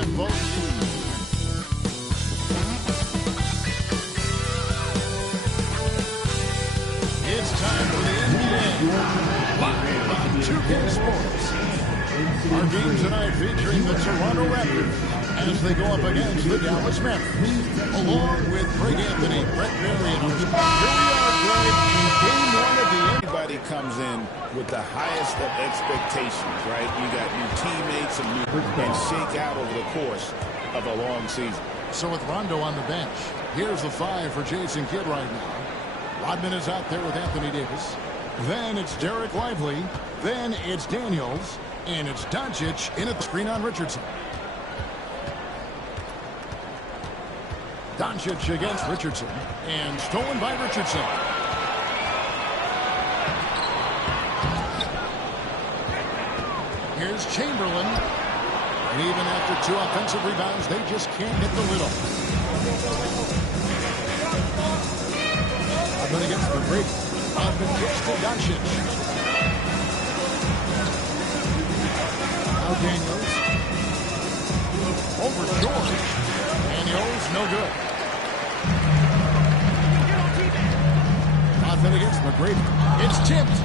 time, folks. It's time for the NBA. Live on 2K Sports. Our game tonight featuring the Toronto Raptors as they go up against the Dallas Mavericks. Along with Greg Anthony, Brett Berry, and here we are, Greg, in game one of the NBA. Everybody comes in with the highest of expectations, right? You got new teammates and shake out over the course of a long season. So with Rondo on the bench, here's the 5 for Jason Kidd right now. Rodman is out there with Anthony Davis. Then it's Derek Lively. Then it's Daniels. And it's Doncic in at the screen on Richardson. Doncic against Richardson. And stolen by Richardson. Here's Chamberlain. And even after 2 offensive rebounds, they just can't hit the lid off. But against McGrady. Up and kicks to Doncic. Now Daniels. Over George. Daniels, no good. Nothing against McGrady. It's tipped.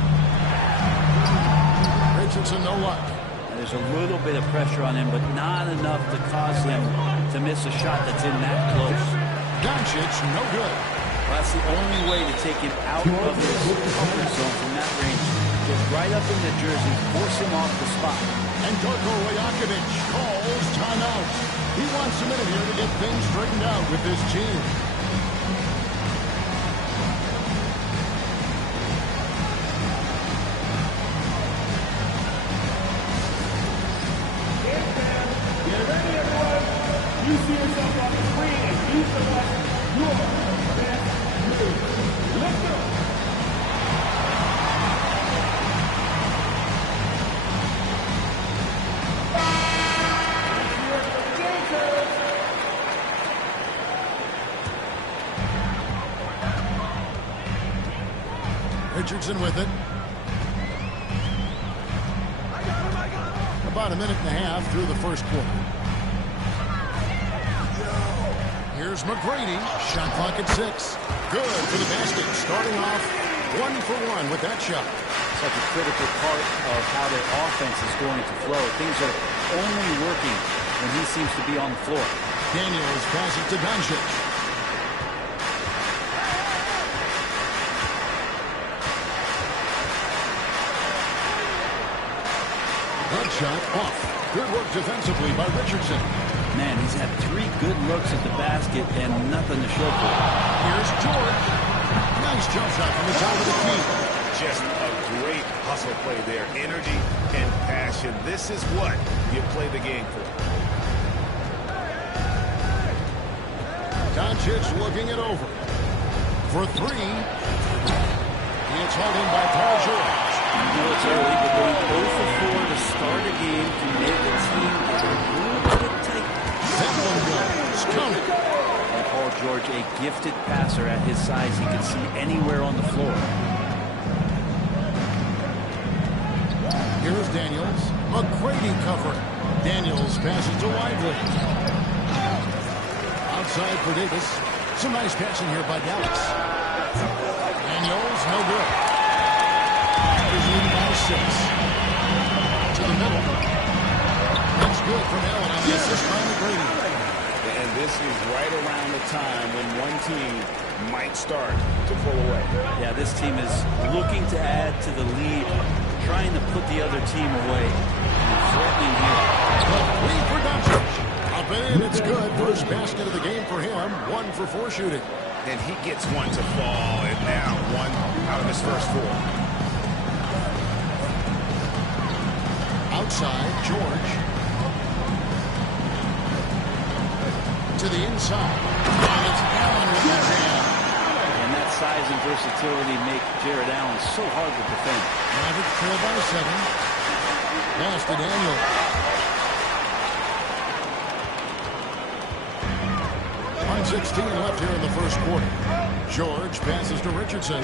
Richardson, no luck. There's a little bit of pressure on him, but not enough to cause him to miss a shot that's in that close. Doncic, no good. Well, that's the only way to take him out of his comfort zone from that range. Get right up in the jersey, force him off the spot. And Darko Rajakovic calls timeout. He wants a minute here to get things straightened out with his team. Get ready, everyone. You see yourself on the screen and you select your best move. Let's go. Richardson with it. About a minute and a half through the first quarter. Here's McGrady. Shot clock at 6. Good for the basket. Starting off 1 for 1 with that shot. Such a critical part of how their offense is going to flow. Things are only working when he seems to be on the floor. Daniels passes to Doncic. Good shot off. Good work defensively by Richardson. Man, he's had 3 good looks at the basket and nothing to show for it. Here's George. Nice jump shot from the top of the key. Just a great hustle play there. Energy and passion. This is what you play the game for. Doncic looking it over. For 3. It's hauled in by Paul George. I know it's early, but going 0 for 4 to start a game can make a team get a little bit tight. That one goes. Count it. And Paul George, a gifted passer at his size. He can see anywhere on the floor. Here's Daniels. McGrady covering. Daniels passes to Lively. Outside for Davis. Some nice passing here by Dallas. Daniels, no good. Raptors leading by 6. To the middle. That's good from Allen on the assist by McGrady. And this is right around the time when one team might start to pull away. Yeah, this team is looking to add to the lead, trying to put the other team away. Threatening here. But 3 for Doncic. Up and in, it's good. First basket of the game for him. 1 for 4 shooting. And he gets one to fall, and now 1 out of his first 4. Outside, George. To the inside. And it's Allen with the jam. And that size and versatility make Jared Allen so hard to defend. Mavericks trail by 7. Pass to Daniel. 1:16 left here in the first quarter. George passes to Richardson.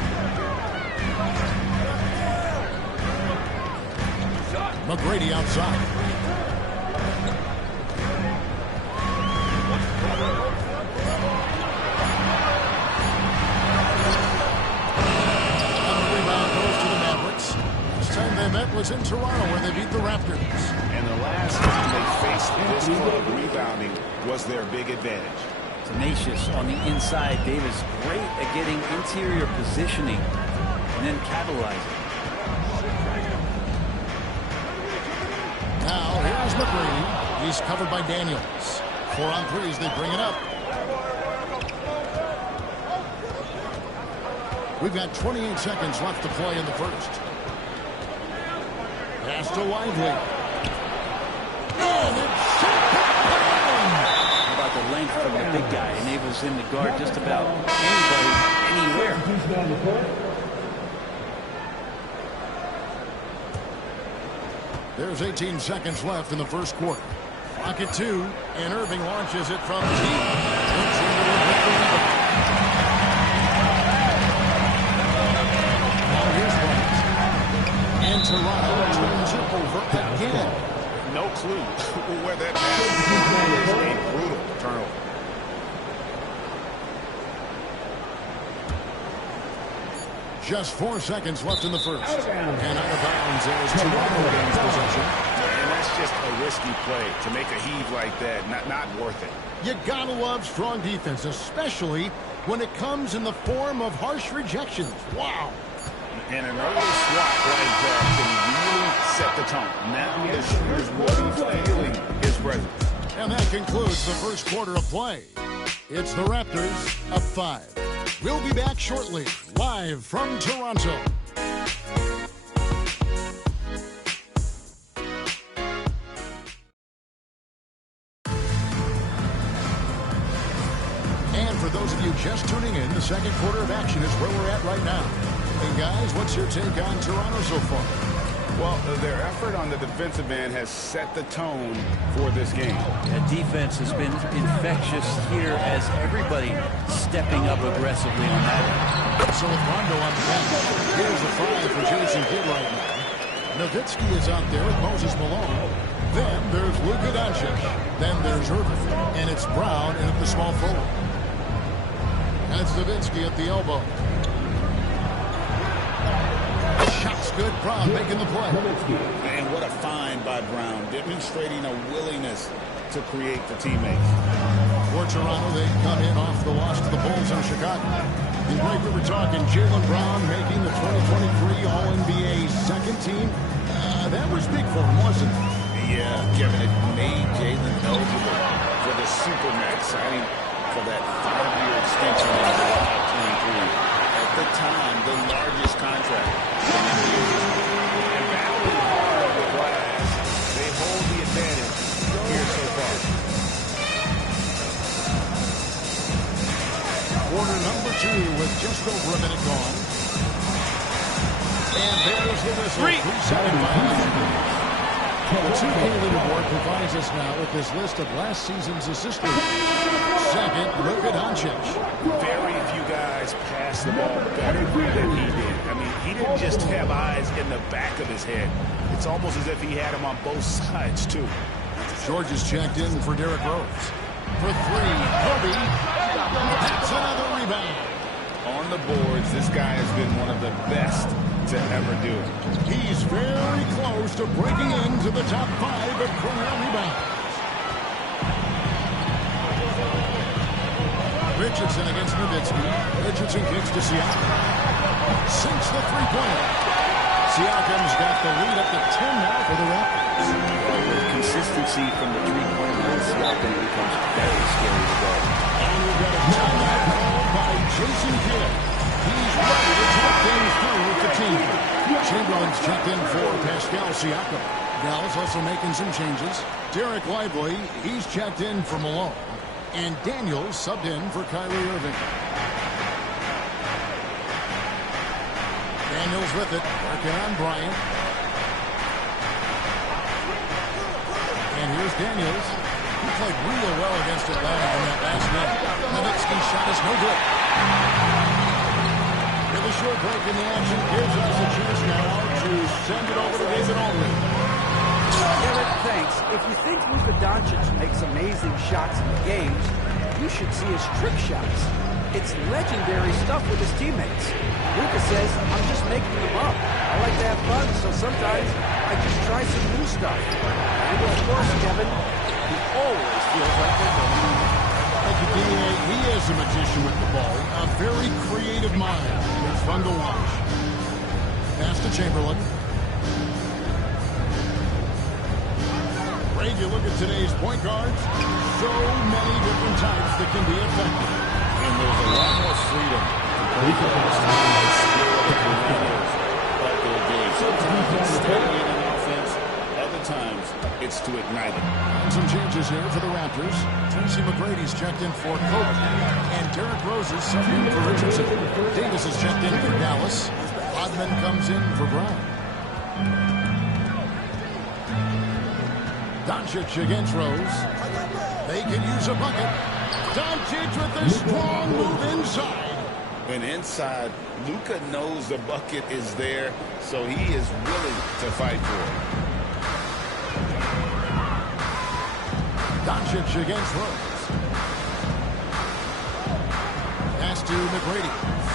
McGrady outside. They met was in Toronto, where they beat the Raptors. And the last time they faced this club, rebounding was their big advantage. Tenacious on the inside. Davis great at getting interior positioning and then capitalizing. Now here's McGree. He's covered by Daniels. 4 on 3s. They bring it up. We've got 28 seconds left to play in the first. Pass to Lively. And it's How about the length from the big guy? Enables him to guard just about anybody, anywhere. There's 18 seconds left in the first quarter. Clock at 2, and Irving launches it from deep. Now here's White. And Toronto turns it over again. No clue where that pass is. A brutal turnover. Just 4 seconds left in the first. And out of bounds as Toronto gains possession. And that's just a risky play. To make a heave like that, not worth it. You gotta love strong defense, especially when it comes in the form of harsh rejections. Wow. And an early swat like that can really set the tone. Now the shooter's will be feeling his presence. And that concludes the first quarter of play. It's the Raptors up 5. We'll be back shortly, live from Toronto. And for those of you just tuning in, the second quarter of action is where we're at right now. Hey guys, what's your take on Toronto so far? Well, their effort on the defensive end has set the tone for this game. That defense has been infectious here as everybody stepping up aggressively on that end. So with Rondo on the bench, here's the 5 for Jason Kidd right now. Nowitzki is out there with Moses Malone. Then there's Luka Doncic. Then there's Irving. And it's Brown in at the small forward. That's Nowitzki at the elbow. Shot's good. Brown making the play. And what a find by Brown, demonstrating a willingness to create for teammates. For Toronto, they come in off the loss to the Bulls in Chicago. And Greg, we were talking Jaylen Brown making the 2023 All-NBA second team. That was big for him, wasn't it? Yeah, Kevin, it made Jaylen eligible for the Supermax signing for that 5-year extension in July 23. At the time, the largest contract in NBA history. And battling hard of the glass, they hold the advantage here so far. Quarter number 2 with just over a minute gone. And there's the whistle. 3-second violation. The 2K leaderboard provides us now with this list of last season's assist leaders. Second, Luka Doncic. Very few guys pass the ball better than he did. I mean, he didn't just have eyes in the back of his head. It's almost as if he had them on both sides, too. George is checked in for Derrick Rose. For 3, Kobe. That's another rebound. On the boards, this guy has been one of the best to ever do it. He's very close to breaking into the top 5 of career rebounds. Richardson against Nowitzki. Richardson kicks to Siakam. Sinks the three-pointer. Siakam's got the lead up to 10 now for the Raptors. With consistency from the three-point line, Siakam becomes very scary to guard. And we've got a timeout called by Jason Kidd. He's ready to talk things through with the team. Chamberlain's checked in for Pascal Siakam. Dallas also making some changes. Derek Lively, he's checked in for Malone. And Daniels subbed in for Kyrie Irving. Daniels with it, working on Bryant. And here's Daniels. He played real well against Atlanta in that last minute. Nowitzki's shot is no good. With a short break in the action, gives us a chance now to send it over to David Aldridge. Eric, thanks. If you think Luka Doncic makes amazing shots in the games, you should see his trick shots. It's legendary stuff with his teammates. Luka says, I'm just making them up. I like to have fun, so sometimes I just try some new stuff. And of course, Kevin, he always feels like they're going. Like the DA, he is a magician with the ball. A very creative mind. It's fun to watch. Pass to Chamberlain. Ray, you look at today's point guards, so many different types that can be effective. And there's a lot more freedom. Sometimes it's stimulating offense. Other times, it's to ignite it. Some changes here for the Raptors. Tracy McGrady's checked in for Kobe. And Derrick Rose is subbed in for Richardson. Davis is checked in for Dallas. Rodman comes in for Brown. Doncic against Rose. They can use a bucket. Doncic with a strong move inside. And inside, Luka knows the bucket is there, so he is willing to fight for it. Doncic against Rose. Pass to McGrady.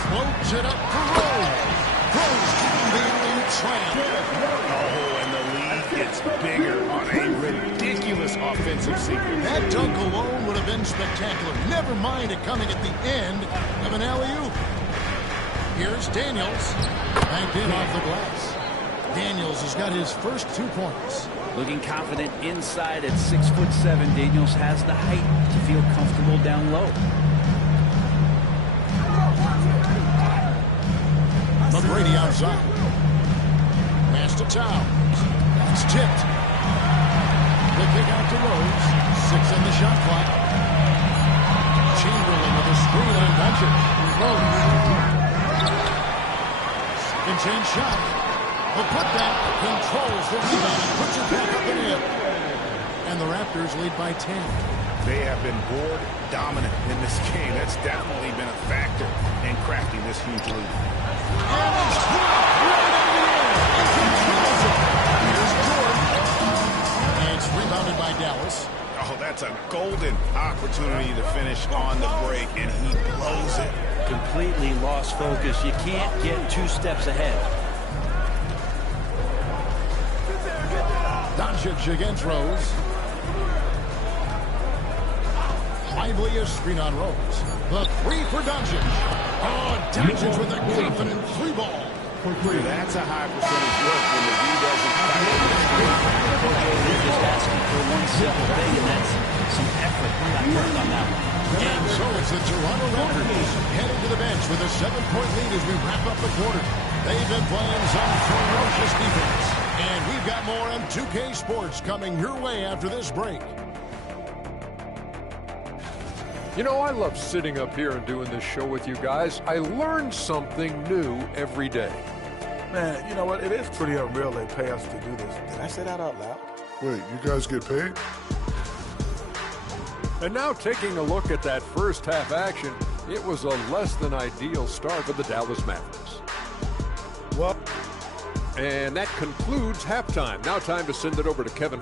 Floats it up for Rose. Rose down the lead slam. Oh, and the lead gets bigger on a ridiculous offensive sequence. That dunk alone would have been spectacular. Never mind it coming at the end of an alley-oop. Here's Daniels. Banked in off the glass. Daniels has got his first 2 points. Looking confident inside at 6'7", Daniels has the height to feel comfortable down low. McGrady outside. Pass to Towns. It's tipped. The kick out to Rose. 6 on the shot clock. Chamberlain with a screen on Doncic. Rose. Second change shot. The putback controls the rebound and puts it back up and in. And the Raptors lead by 10. They have been board dominant in this game. That's definitely been a factor in cracking this huge lead. And it's right in the air. And controls it. Here's George. And it's rebounded by Dallas. Oh, that's a golden opportunity to finish on the break, and he blows it. Completely lost focus. You can't get 2 steps ahead. Doncic against Rose. Lively a screen on Rose. The 3 for Doncic. Oh, Doncic with a confident 3 ball. That's a high percentage look when the D doesn't fight. They're just asking for one simple thing, and that's some effort. Got burned on that one. And so it's the Toronto Raptors heading to the bench with a 7-point lead as we wrap up the quarter. They've been playing some ferocious defense. And we've got more on 2K Sports coming your way after this break. You know, I love sitting up here and doing this show with you guys. I learn something new every day. Man, you know what? It is pretty unreal they pay us to do this. Did I say that out loud? Wait, you guys get paid? And now taking a look at that first half action, it was a less than ideal start for the Dallas Mavericks. What? And that concludes halftime. Now time to send it over to Kevin.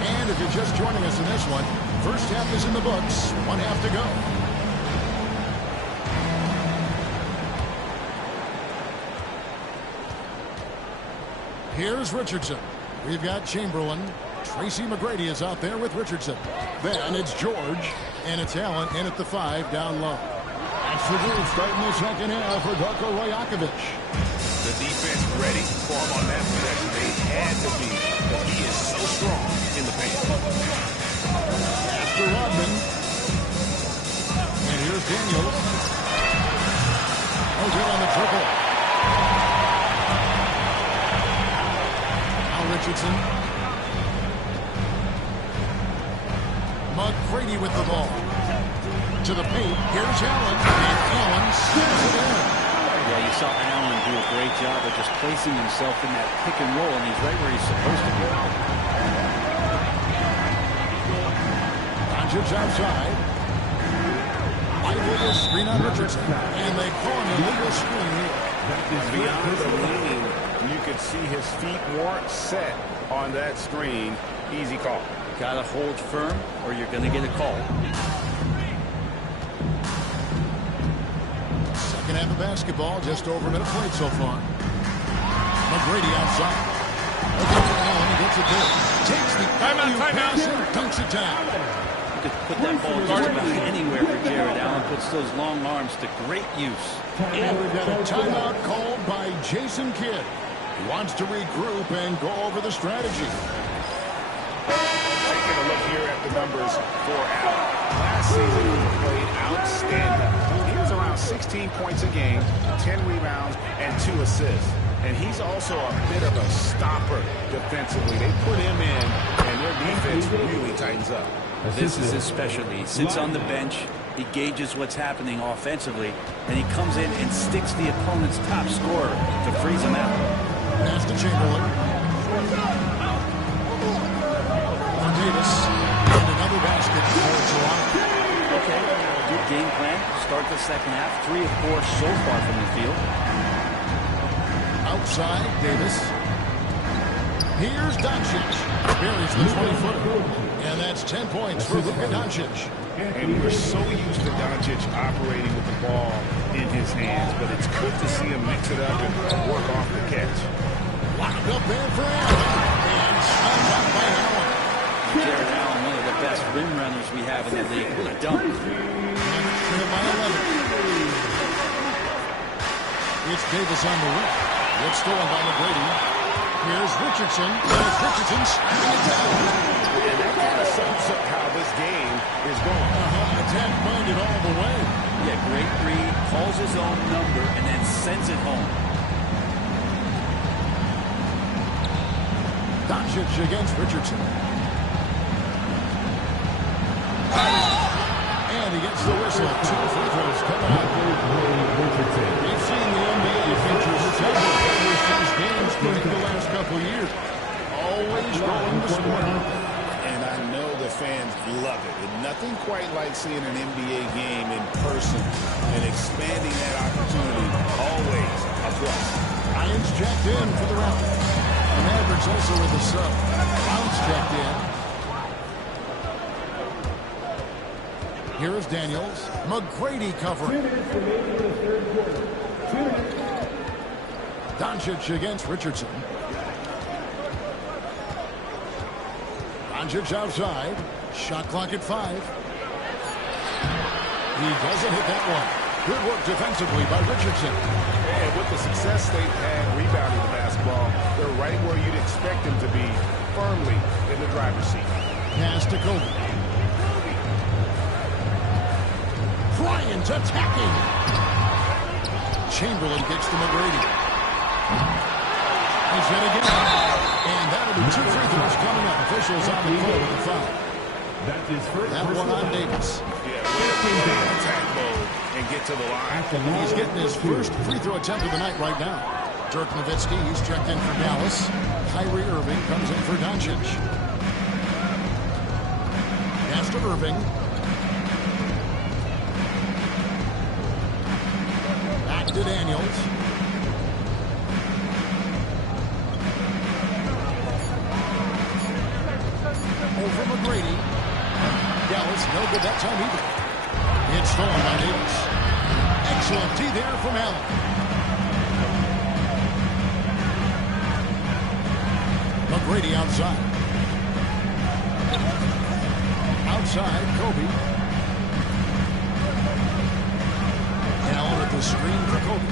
And if you're just joining us in this one, first half is in the books. 1 half to go. Here's Richardson. We've got Chamberlain. Tracy McGrady is out there with Richardson. Then it's George. And it's Allen in at the 5 down low. That's the move starting the second half for Darko Rajakovic. The defense ready for him on that possession. They had to be, because he is so strong in the paint. After Rodman. And here's Daniels. Oh, good on the triple. Now Richardson. McGrady with the ball. To the paint. Here's Allen. And Allen steals it in. Yeah, you saw Allen do a great job of just placing himself in that pick and roll, and he's right where he's supposed to be. Doncic outside. Lively screen on Richardson. And they call him a legal screen here. Beyond the leaning, you could see his feet weren't set on that screen. Easy call. Got to hold firm or you're going to get a call. Second half of basketball, just over a minute played so far. McGrady outside. Looking for Allen, he gets it there. Takes the pass and dunks it down. You could put that ball just about anywhere for Jared Allen. Puts those long arms to great use. And we've got a timeout called by Jason Kidd. He wants to regroup and go over the strategy. Taking a look here at the numbers for Allen. Last season, he played outstanding. He was around 16 points a game, 10 rebounds, and 2 assists. And he's also a bit of a stopper defensively. They put him in, and their defense really tightens up. This is his specialty. He sits on the bench, he gauges what's happening offensively, and he comes in and sticks the opponent's top scorer to freeze him out. Pass to Chamberlain. On Davis. And another basket for Toronto. Okay, good game plan. Start the second half. 3 of 4 so far from the field. Outside, Davis. Here's Doncic. Buries the 20-footer. And that's 10 points for Luka Doncic. And we're so used to Doncic operating with the ball in his hands, but it's good to see him mix it up and work off the catch. Locked up there for Allen. And slammed out by Allen. Jared Allen, one of the best rim runners we have in the league. What a dunk. Trail by 11. It's Davis on the wing. It's stolen by McGrady. Here's Richardson. There's Richardson slamming it down. And that kind of sums up how this game is going. Attack-minded all the way. Yeah, great read. Calls his own number and then sends it home. Doncic against Richardson. And he gets the whistle. 2 free throws coming up. We've seen the NBA feature several overseas games during the last couple of years. Always rolling the score. And I know the fans love it. And nothing quite like seeing an NBA game in person and expanding that opportunity. Always a plus. Irons checked in for the Raptors. The Mavericks also with the sub. Bounce checked in. Here is Daniels. McGrady covering. Doncic against Richardson. Doncic outside. Shot clock at 5. He doesn't hit that one. Good work defensively by Richardson. And with the success they've had rebounding the basketball, they're right where you'd expect them to be, firmly in the driver's seat. Pass to Kobe. Bryant attacking. Chamberlain gets to McGrady. He's hit again. And that'll be 2 free throws coming up. Officials on the floor with the foul. That's his first. That one on Davis. Attack mode and get to the line. He's getting his first free throw attempt of the night right now. Dirk Nowitzki, he's checked in for Dallas. Kyrie Irving comes in for Doncic. Pass to Irving. Back to Daniels. Over McGrady. Dallas, no good that time either. It's stolen by Davis. Excellent D there from Allen. McGrady outside. Outside, Kobe. Allen at the screen for Kobe.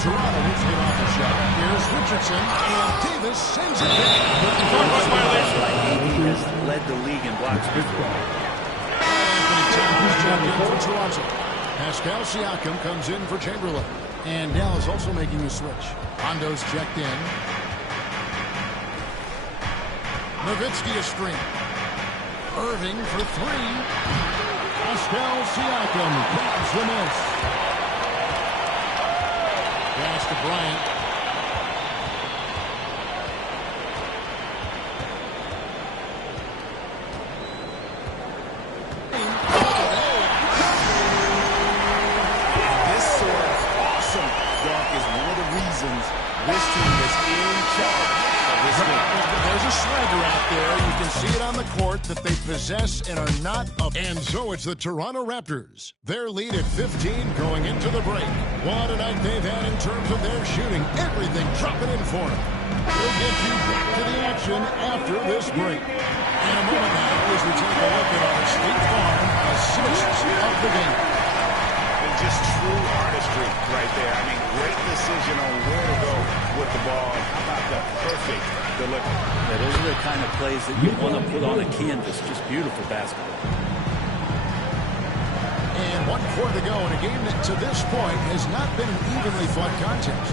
Toronto needs to get off the shot. Here's Richardson, and Davis sends it back. AD has led the league in blocks before. Anthony Towns checked in for Toronto. Pascal Siakam comes in for Chamberlain. And Dallas also making the switch. Hondo's checked in. Nowitzki a screen. Irving for 3. Pascal Siakam grabs the miss. Pass to Bryant. This team is in charge of this game. There's a swagger out there. You can see it on the court that they possess and are not up. And so it's the Toronto Raptors. Their lead at 15 going into the break. What a night they've had in terms of their shooting. Everything dropping in for them. We'll get you back to the action after this break. In a moment now as we take a look at our State Farm assists of the game. And just true artistry right there. I mean, great decision on where to go with the ball. How about the perfect delivery? Yeah, those are the kind of plays that you want to put on a canvas. Just beautiful basketball. And 1 quarter to go in a game that to this point has not been an evenly fought contest.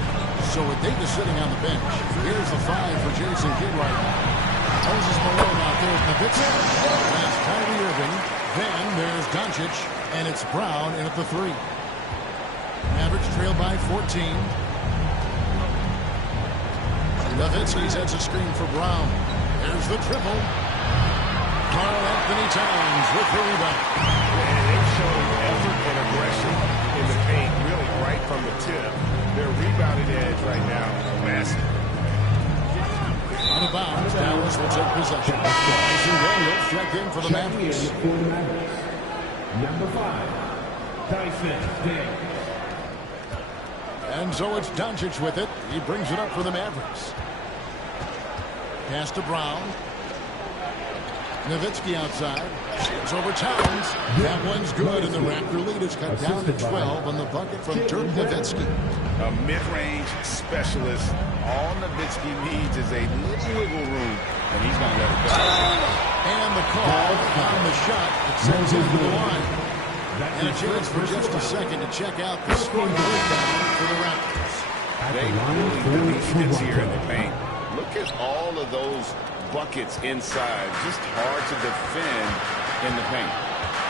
So with Davis sitting on the bench, here's the 5 for Jason Kidd right now. Moses Malone out there with Nowitzki. That's Kyrie Irving. Then there's Doncic, and it's Brown in at the 3. Mavericks trail by 14. Nowitzki sets a screen for Brown. There's the triple. Karl Anthony Towns with the rebound. And they've shown effort and aggression in the paint, really right from the tip. Their rebounding edge right now, massive. Out of bounds, Dallas will take possession. Tyson Daniels checked in for the Mavericks. Number 5, Tyson Daniels. And so it's Doncic with it. He brings it up for the Mavericks. Pass to Brown. Nowitzki outside. Shoots over Towns. That one's good, and the Raptor lead is cut down to 12 on the bucket from Dirk Nowitzki. A mid-range specialist. All Nowitzki needs is a little wiggle room, and he's going to let it go. And the call on the shot that sends him to the line. And a chance for just a second to check out the spin breakdown for the Raptors. They really the defense here in the paint. Look at all of those buckets inside. Just hard to defend in the paint.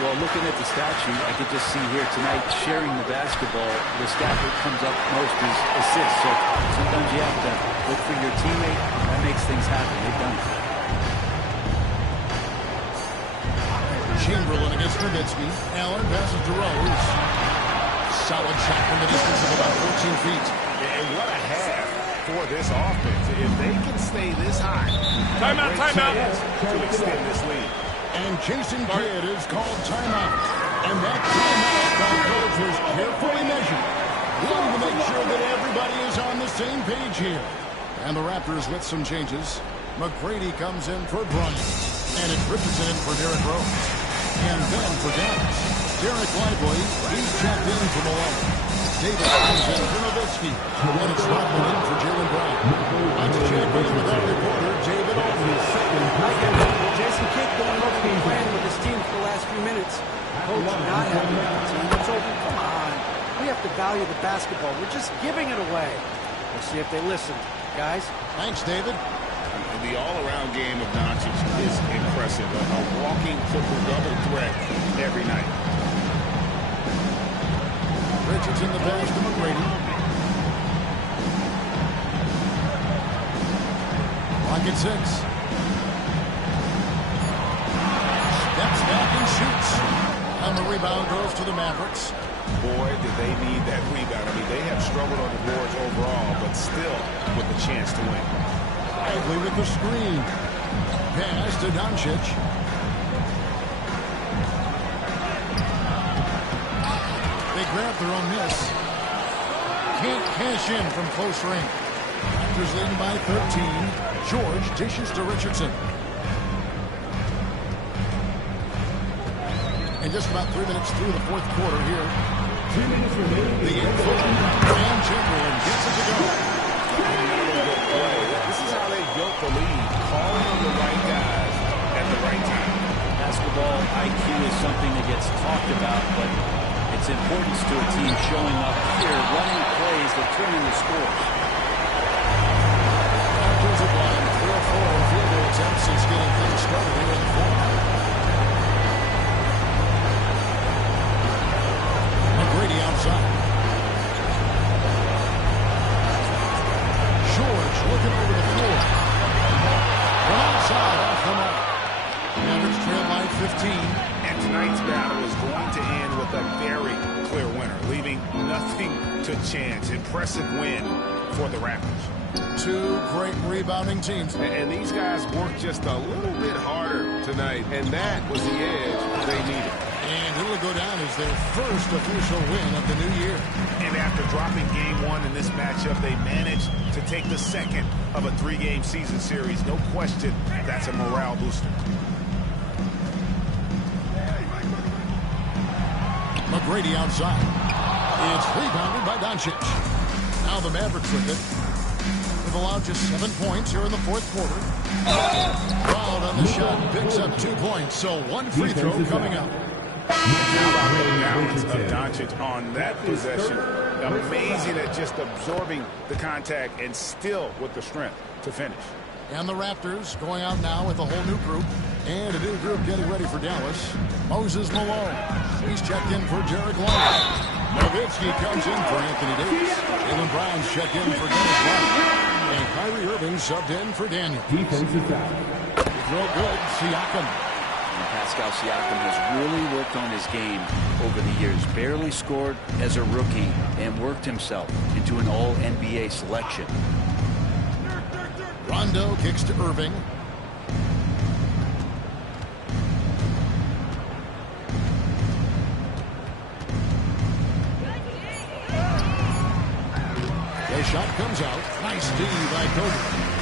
Well, looking at the stat sheet, I could just see here tonight sharing the basketball. The stat that comes up most is assists. So sometimes you have to look for your teammate. That makes things happen. They've done it. Chamberlain against Nowitzki. Allen passes to Rose. Solid shot from the distance of about 14 feet. And what a half for this offense. If they can stay this high, Timeout. to extend this lead. And Jason Kidd is called timeout. And that timeout by coach was carefully measured. Wanting to make sure that everybody is on the same page here. And the Raptors with some changes. McGrady comes in for Bryant. And it's Richardson in for Derrick Rose. And then for Dallas, Derek Lively, he's checked in for Malone. Davis comes in for Nowitzki. And it's Rodman in for Jaylen Brown. On to check in with our reporter, David Aldridge. Jason Kidd going over the plan with his team for the last few minutes. Coach not happy with the team. It's over. Come on. We have to value the basketball. We're just giving it away. We'll see if they listen. Guys? Thanks, David. The all-around game of Doncic is impressive. A walking triple-double threat every night. Richardson the pass to McGrady. Clock at 6. Steps back and shoots. And the rebound goes to the Mavericks. Boy, did they need that rebound. I mean, they have struggled on the boards overall, but still with a chance to win. Lively with the screen. Pass to Doncic. They grab their own miss. Can't cash in from close range. Raptors leading by 13. George dishes to Richardson. And just about 3 minutes through the fourth quarter here. 2 minutes remaining. The info. And Chamberlain gets it to go. This is how they built the lead, calling on the right guys at the right time. Basketball IQ is something that gets talked about, but its importance to a team showing up here, running plays that turn into scores. Raptors have won 4-4 in field goal attempts since getting things started here in the fourth. McGrady outside. George looking over the floor. From outside, off the mark. Mavericks trail by 15. And tonight's battle is going to end with a very clear winner, leaving nothing to chance. Impressive win for the Raptors. Two great rebounding teams. And these guys worked just a little bit harder tonight, and that was the edge they needed. And it'll go down as their first official win of the new year. And after dropping game one in this matchup, they managed to take the second of a three-game season series. No question, that's a morale booster. McGrady outside. It's rebounded by Doncic. Now the Mavericks with it. They've allowed just 7 points here in the fourth quarter. Brown on the shot picks up 2 points, so one free throw coming up. How about the balance of Doncic on that possession? Amazing at just absorbing the contact and still with the strength to finish. And the Raptors going out now with a whole new group. And a new group getting ready for Dallas. Moses Malone. He's checked in for Derek Long. Nowitzki comes in for Anthony Davis. Jaylen Brown's checked in for Dennis White. And Kyrie Irving subbed in for Daniel. Defensive foul. Throw good. Siakam. And Pascal Siakam has really worked on his game over the years. Barely scored as a rookie and worked himself into an all-NBA selection. Rondo kicks to Irving. The shot comes out. Nice D by Kobe.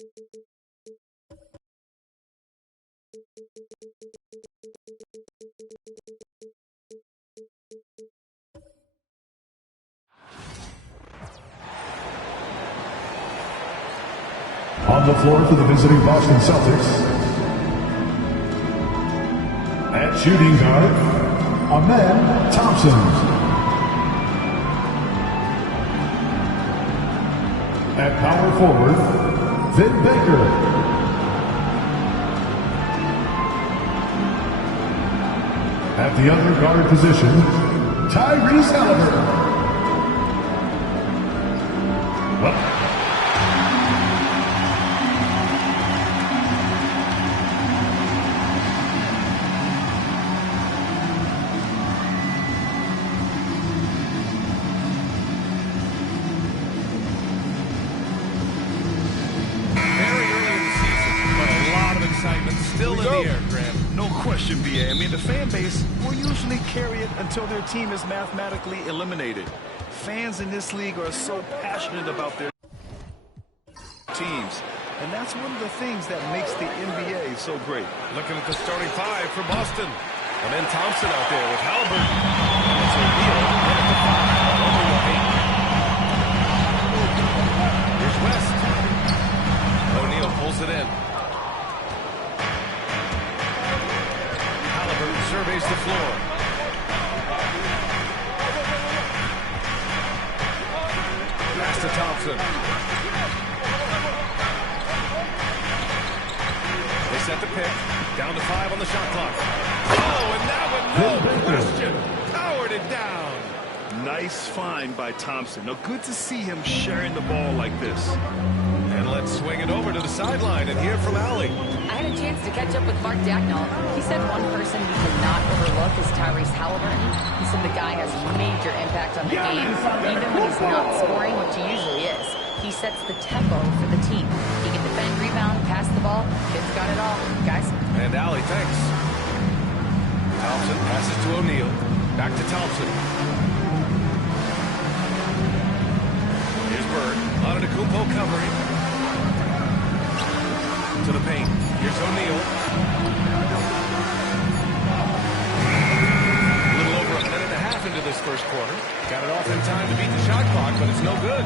On the floor for the visiting Boston Celtics, at shooting guard, Ahmed Thompson. At power forward, Vin Baker. At the other guard position, Tyrese Halliburton. I mean, the fan base will usually carry it until their team is mathematically eliminated. Fans in this league are so passionate about their teams, and that's one of the things that makes the NBA so great. Looking at the starting five for Boston. And then Thompson out there with Halliburton. It's O'Neal in at the 5. Over the 8. Here's West. O'Neal pulls it in. Surveys the floor. Pass to Thompson. They set the pick. Down to 5 on the shot clock. Oh, and that one, no question. Powered it down. Nice find by Thompson. Now, good to see him sharing the ball like this. And let's swing it over to the sideline and hear from Allie. I had a chance to catch up with Mark Dacknall. He said one person he cannot overlook is Tyrese Halliburton. He said the guy has major impact on the game, even when he's not scoring, which he usually is. He sets the tempo for the team. He can defend, rebound, pass the ball. Kid's got it all. Guys. And Allie, thanks. Thompson passes to O'Neal. Back to Thompson. Here's Bird. Antetokounmpo covering. To the paint. Here's O'Neal. A little over a minute and a half into this first quarter. Got it off in time to beat the shot clock, but it's no good.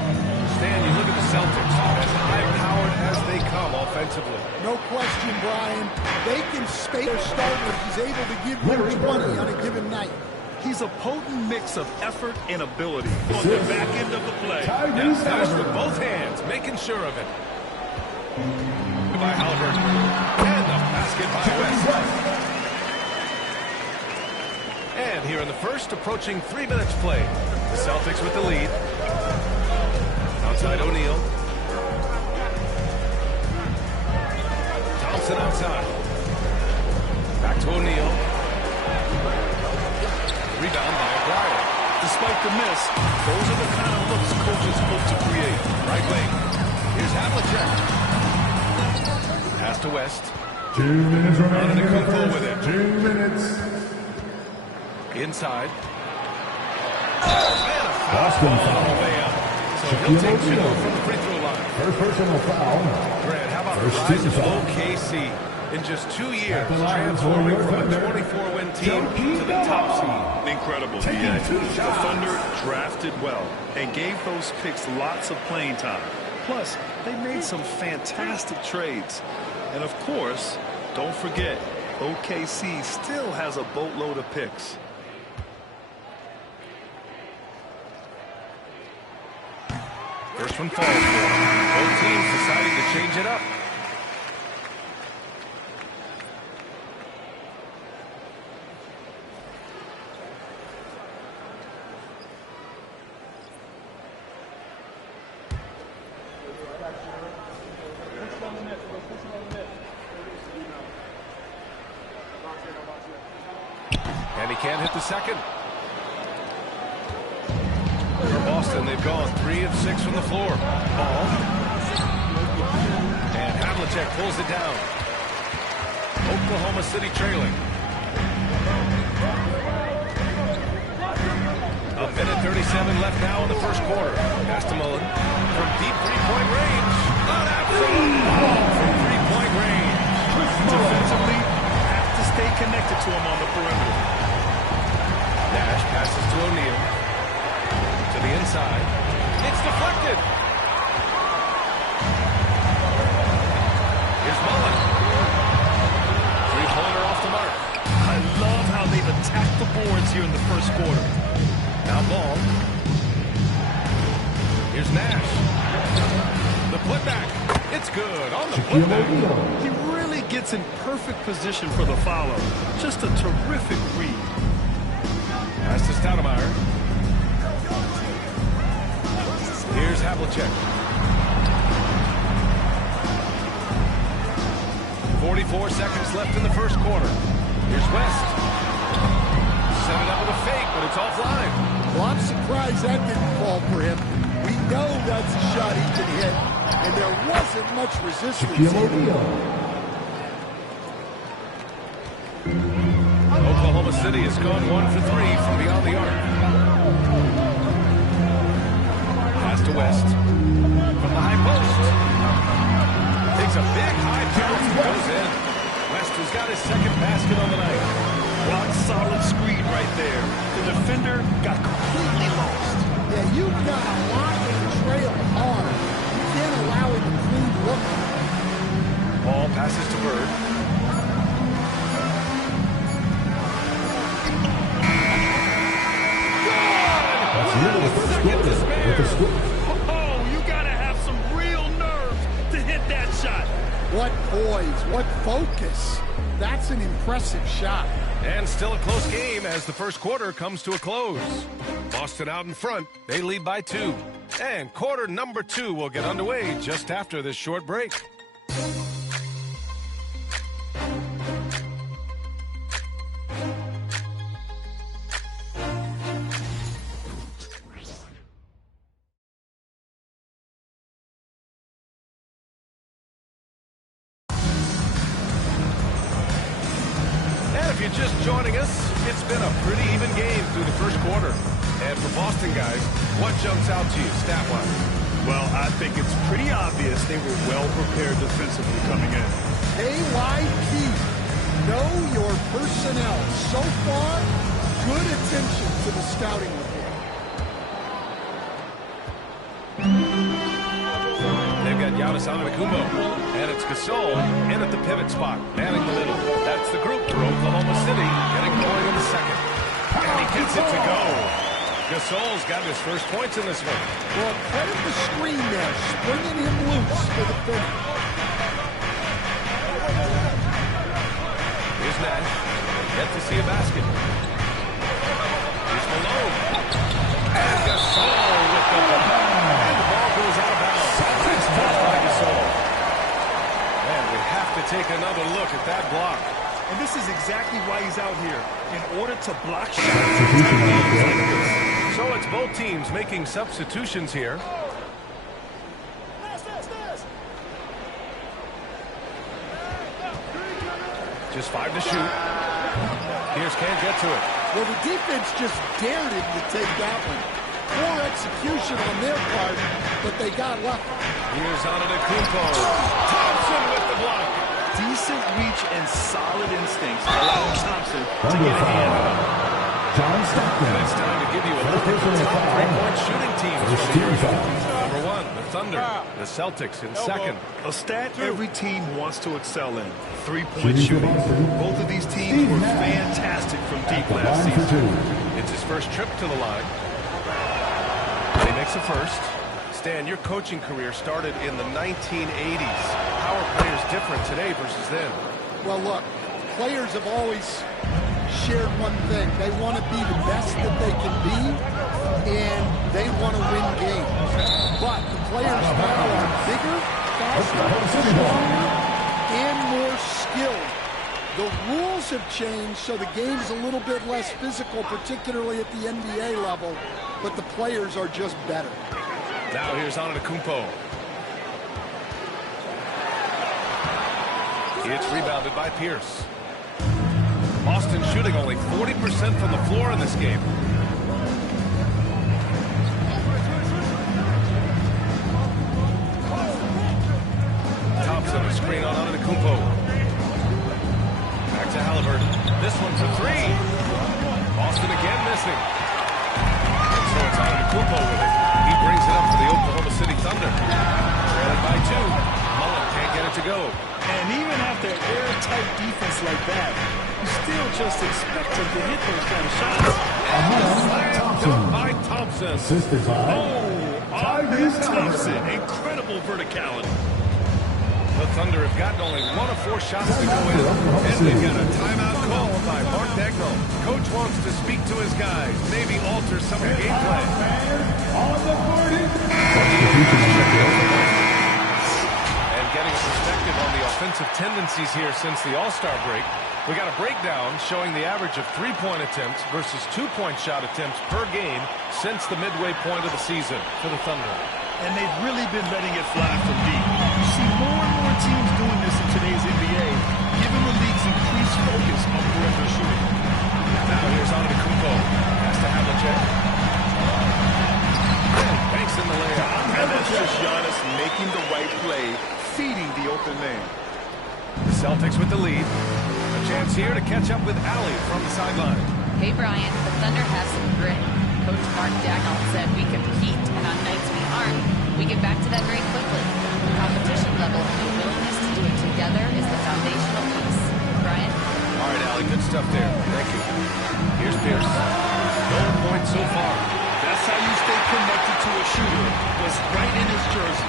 Stan, you look at the Celtics, as high-powered as they come offensively. No question, Brian. They can space their starters. He's able to give you 20 on a given night. He's a potent mix of effort and ability on the back end of the play. Yeah, that was with both hands, making sure of it. By Halliburton. And the basket by West. And here in the first, approaching 3 minutes played. The Celtics with the lead. Outside O'Neal. Thompson outside. Back to O'Neal. Rebound by Aguirre. Despite the miss, those are the kind of looks coaches hope to create. Right wing. Here's Havlicek. Pass to West. 2 minutes remaining. Antetokounmpo with it. 2 minutes. Inside. Boston all the way up. So he'll take 2 from the free throw line. First personal foul. Grant, how about First the rise of foul. OKC in just 2 years, transforming from a 24-win team to the top seed? Incredible, BA. The Thunder drafted well and gave those picks lots of playing time. Plus, they made some fantastic trades. And of course, don't forget, OKC still has a boatload of picks. First one falls for him. Both teams deciding to change it up. And he can't hit the second. For Boston, they've gone 3 of 6 from the floor. Ball. And Havlicek pulls it down. Oklahoma City trailing. A minute 37 left now in the first quarter. Pass to Mullen from deep three-point range. Not after. The putback. It's good on the putback. He really gets in perfect position for the follow. Just a terrific read. Pass to Stoudemire. Here's Havlicek. 44 seconds left in the first quarter. Here's West. Set it up with a fake, but it's offline. Well, I'm surprised that didn't fall for him. We know that's a shot he can hit, and there wasn't much resistance here. Oklahoma City has gone 1 for 3 from beyond the arc. Pass to West. From the high post. Takes a big high bounce and goes in. West has got his second basket on the night. Rock solid screen right there. The defender got completely lost. Yeah, you've got to lock and trail hard. You can't allow him to clean look. Ball passes to Bird. Oh, you got to have some real nerve to hit that shot. What poise, what focus. That's an impressive shot. And still a close game as the first quarter comes to a close. Boston out in front. They lead by 2. And quarter number 2 will get underway just after this short break. If you're just joining us, it's been a pretty even game through the first quarter. And for Boston guys, what jumps out to you stat-wise? Well, I think it's pretty obvious they were well prepared defensively coming in. KYP, know your personnel. So far, good attention to the scouting report. They've got Giannis Antetokounmpo, and it's Gasol in at the pivot spot, manning the middle. That's the group for Oklahoma City, getting going in the second. And he gets it to go. Gasol's got his first points in this one. Well, credit the screen there, springing him loose for the finish. Here's Nash, yet to see a basket. Here's Malone. And Gasol with the ball. And the ball goes out of bounds. Nice pass by Gasol. And we have to take another look at that block. And this is exactly why he's out here, in order to block shots. So it's both teams making substitutions here. Just 5 to shoot. Pierce can't get to it. Well, the defense just dared him to take that one. Poor execution on their part, but they got lucky. Here's Antetokounmpo. Thompson with the block. Decent reach and solid instincts allow Thompson to get a hand on him. And it's time to give you a look at the top 3-point shooting teams for the year. Number 1, the Thunder. The Celtics in second. A stat every team wants to excel in. 3-point shooting. Both of these teams were fantastic from deep last season. It's his first trip to the line. He makes a first. Stan, your coaching career started in the 1980s. How are players different today versus then? Well, look, players have always shared one thing. They want to be the best that they can be, and they want to win games. But the players now are bigger, faster, stronger, and more skilled. The rules have changed, so the game's a little bit less physical, particularly at the NBA level, but the players are just better. Now here's Antetokounmpo. It's rebounded by Pierce. Boston shooting only 40% from the floor in this game. Thompson, a screen on Antetokounmpo. Back to Halliburton. This one for 3. Boston again missing. And so it's Antetokounmpo with it. He brings it up for the Oklahoma City Thunder. Trailing by 2. Mullen can't get it to go. And even after airtight defense like that, you still just expect him to hit those kind of shots. And the slam dunk by Thompson. Assisted by on Chris Thompson, incredible verticality. The Thunder have gotten only 1 of 4 shots to go in, and they've got a timeout called by Mark Dagnall. Coach wants to speak to his guys, maybe alter some of the game plan. And getting a perspective on the offensive tendencies here since the All-Star break, we got a breakdown showing the average of 3-point attempts versus 2-point shot attempts per game since the midway point of the season for the Thunder. And they've really been letting it fly from deep. You see more and more teams doing this in today's NBA, giving the league's increased focus on perimeter shooting. Now here's Antetokounmpo. Pass to Havlicek. Banks in the layup. And that's just Giannis making the right play, feeding the open man. The Celtics with the lead. A chance here to catch up with Allie from the sideline. Hey, Brian, the Thunder have some grit. Coach Mark Dagnall said we compete, and on nights we aren't, we get back to that very quickly. The competition level and the willingness to do it together is the foundational piece. Brian? All right, Allie, good stuff there. Thank you. Here's Pierce. No points so far. That's how you stay connected to a shooter. Was right in his jersey.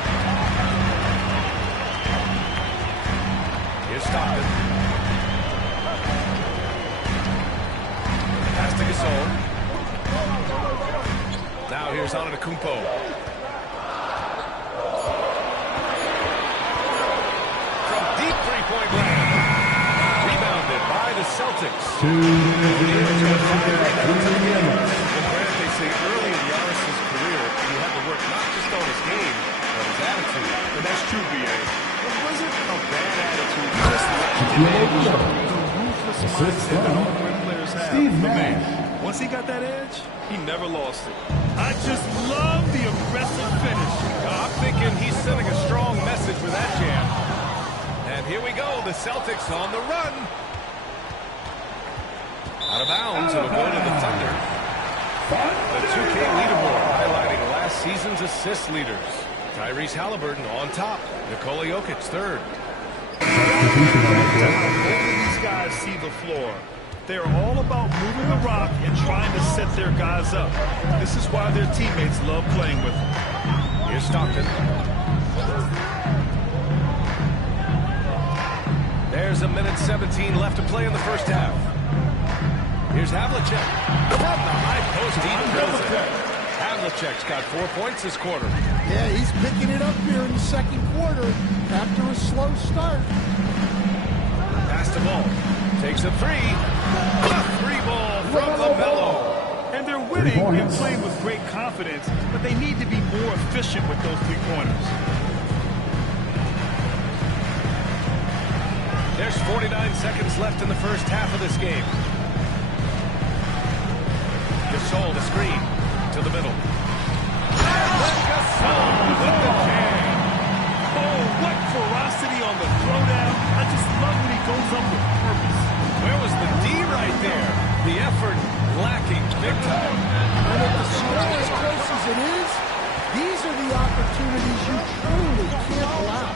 Here's Stockton. Pass to Gasol. Now here's Antetokounmpo. From deep three-point land. Rebounded by the Celtics. They say early in Giannis's career, he had to work not just on his game, but his attitude. And that's true, B.A. It wasn't a bad attitude. Just the ruthless mindset that all great players have. For me, once he got that edge, he never lost it. I just love the aggressive finish. I'm thinking he's sending a strong message with that jam. And here we go, the Celtics on the run. Out of bounds, it'll go to the Thunder. The 2K leaderboard highlighting last season's assist leaders. Tyrese Halliburton on top. Nikola Jokic third. Only these guys see the floor. They're all about moving the rock and trying to set their guys up. This is why their teammates love playing with them. Here's Stockton. There's a minute 17 left to play in the first half. Here's Havlicek. From the high post, he drills it. Havlicek's got 4 points this quarter. Yeah, he's picking it up here in the second quarter after a slow start. Pass the ball. Takes a three. A three ball from LaMelo. And they're winning and playing with great confidence, but they need to be more efficient with those three-pointers. There's 49 seconds left in the first half of this game. Gasol the screen to the middle. Gasol with the jam. Oh, what ferocity on the throwdown. I just love when he goes up with purpose. Where was the D right there? The effort lacking big time. And if the score is close as it is, these are the opportunities you truly can't allow.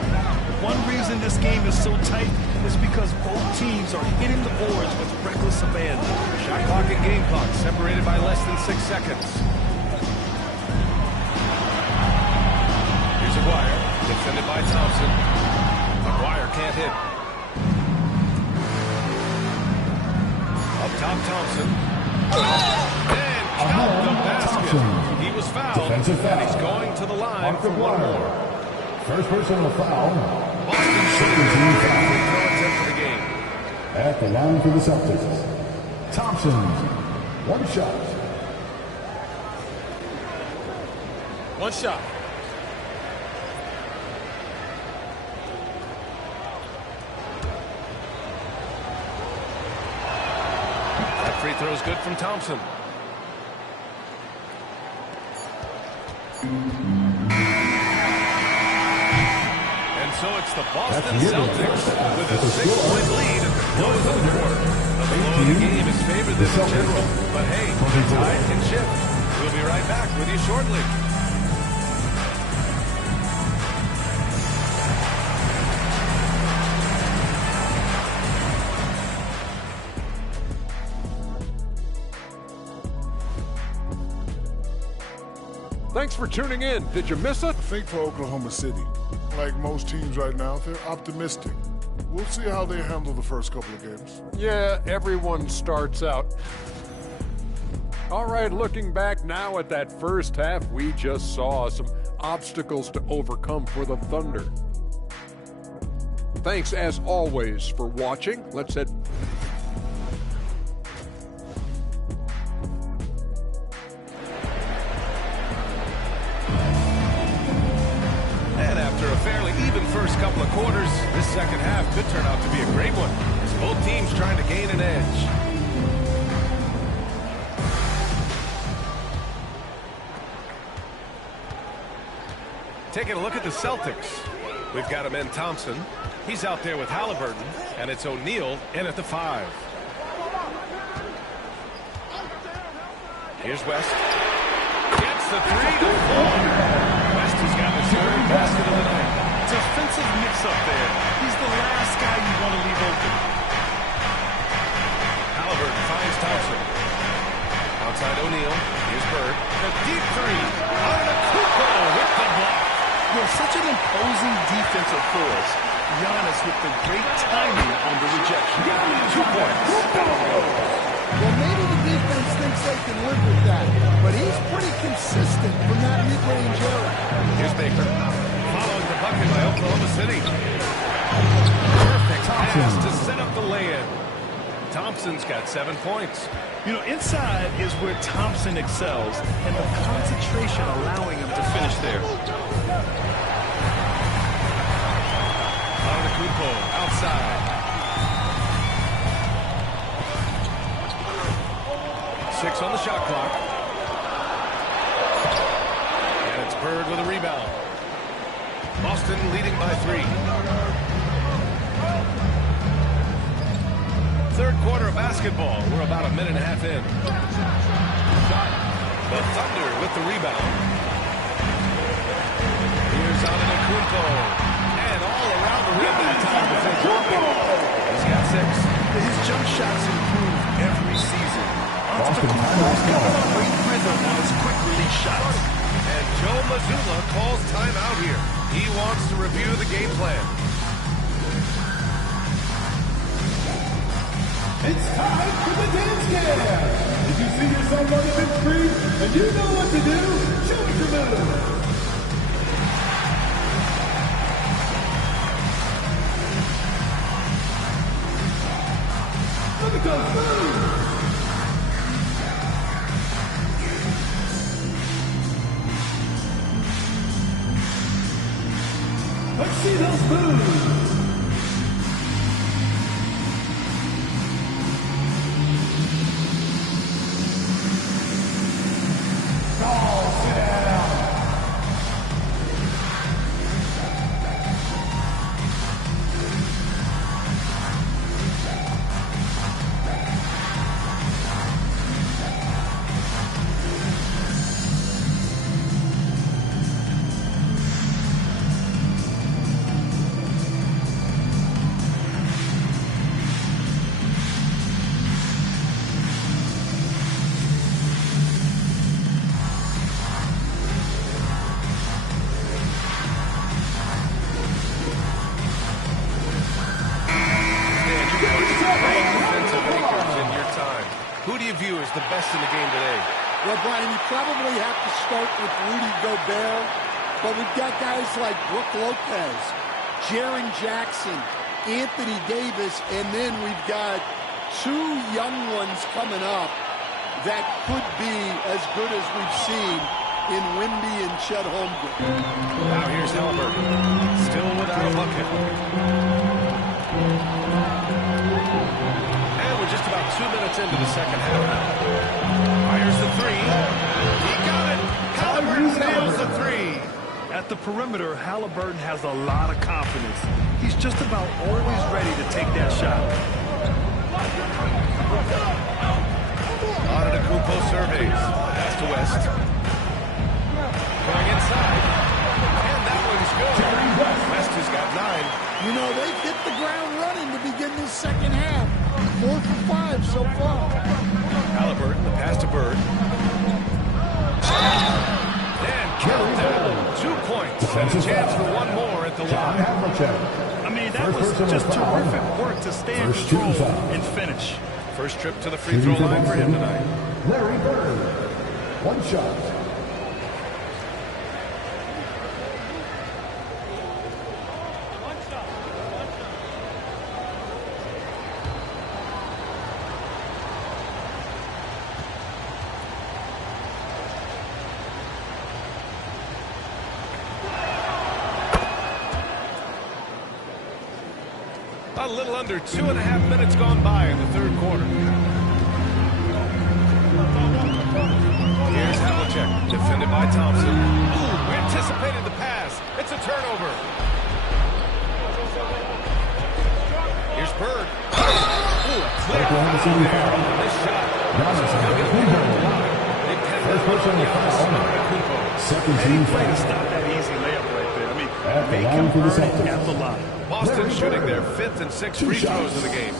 One reason this game is so tight is because both teams are hitting the boards with reckless abandon. Shot clock and game clock separated by less than 6 seconds. Here's Aguirre, defended by Thompson. Aguirre can't hit. Up top, Thompson. And count the basket. He was fouled, and he's going to the line for one more. First personal foul. Boston shooting free throw attempt for the game. At the line for the Celtics. Thompson. One shot. One shot. That free throw is good from Thompson. So it's the Boston Celtics with a 6-point lead at the close of the quarter. The flow of the game is favored them in general, but hey, the tide can shift. We'll be right back with you shortly. Thanks for tuning in. Did you miss it? I think for Oklahoma City, like most teams right now, they're optimistic. We'll see how they handle the first couple of games. Yeah, everyone starts out. All right, looking back now at that first half, we just saw some obstacles to overcome for the Thunder. Thanks, as always, for watching. Let's head... And after a fairly even first couple of quarters, this second half could turn out to be a great one, as both teams trying to gain an edge. Taking a look at the Celtics. We've got him in Thompson. He's out there with Halliburton, and it's O'Neal in at the 5. Here's West. Gets the 3 to fall. West has got his third basket of the night. Defensive mix-up there. He's the last guy you want to leave open. Halliburton finds Thompson. Outside O'Neal. Here's Bird. The deep 3. Antetokounmpo with the block. Yeah, such an imposing defensive force. Giannis with the great timing on the rejection. 2 points. Well, maybe the defense thinks they can live with that, but he's pretty consistent from that mid-range area. Here's Baker. Following the bucket by Oklahoma City. Perfect pass to set up the lay-in. Thompson's got 7 points. You know, inside is where Thompson excels, and the concentration allowing him to finish there. Antetokounmpo outside. 6 on the shot clock. And it's Bird with a rebound. Boston leading by 3. Third quarter of basketball. We're about a minute and a half in. The Thunder with the rebound. Here's Antetokounmpo. And all around the rim that time before dropping. He's got 6. His jump shots improve every season. Antetokounmpo's got a great rhythm on his quick release shots. And Joe Mazzulla calls timeout here. He wants to review the game plan. It's time for the dance cam! If you see yourself on the big screen and you know what to do, show us your move! Look at those moves! Let's see those moves! The best in the game today? Well, Brian, you probably have to start with Rudy Gobert, but we've got guys like Brook Lopez, Jaren Jackson, Anthony Davis, and then we've got 2 young ones coming up that could be as good as we've seen in Wimby and Chet Holmgren. Now here's Halliburton, still without a bucket. Just about 2 minutes into the second half now. Fires the 3. He got it. Halliburton nails the 3. At the perimeter, Halliburton has a lot of confidence. He's just about always ready to take that shot. Antetokounmpo surveys. Pass to West. Going inside. And that one's good. West has got 9. You know, they've hit the ground running to begin this second half. 4 for 5 so far. Halliburton, the pass to Bird. And countdown. 2 points and a chance for one more at the line. I mean, that was just terrific work to stay in control and finish. First trip to the free throw line for him tonight. Larry Bird, 1 shot. A little under 2.5 minutes gone by in the third quarter. Here's Havlicek, defended by Thompson. Ooh, anticipated the pass. It's a turnover. Here's Bird. Ooh, a clear foul there. This shot. He'll get a penalty. Big 10 minutes on Giannis Antetokounmpo. Second Any team play to foul. stop that easy layup right there. I mean, At the make line him for the earn it Celtics. at the line. Boston shooting their 5th and 6th free throws of the game.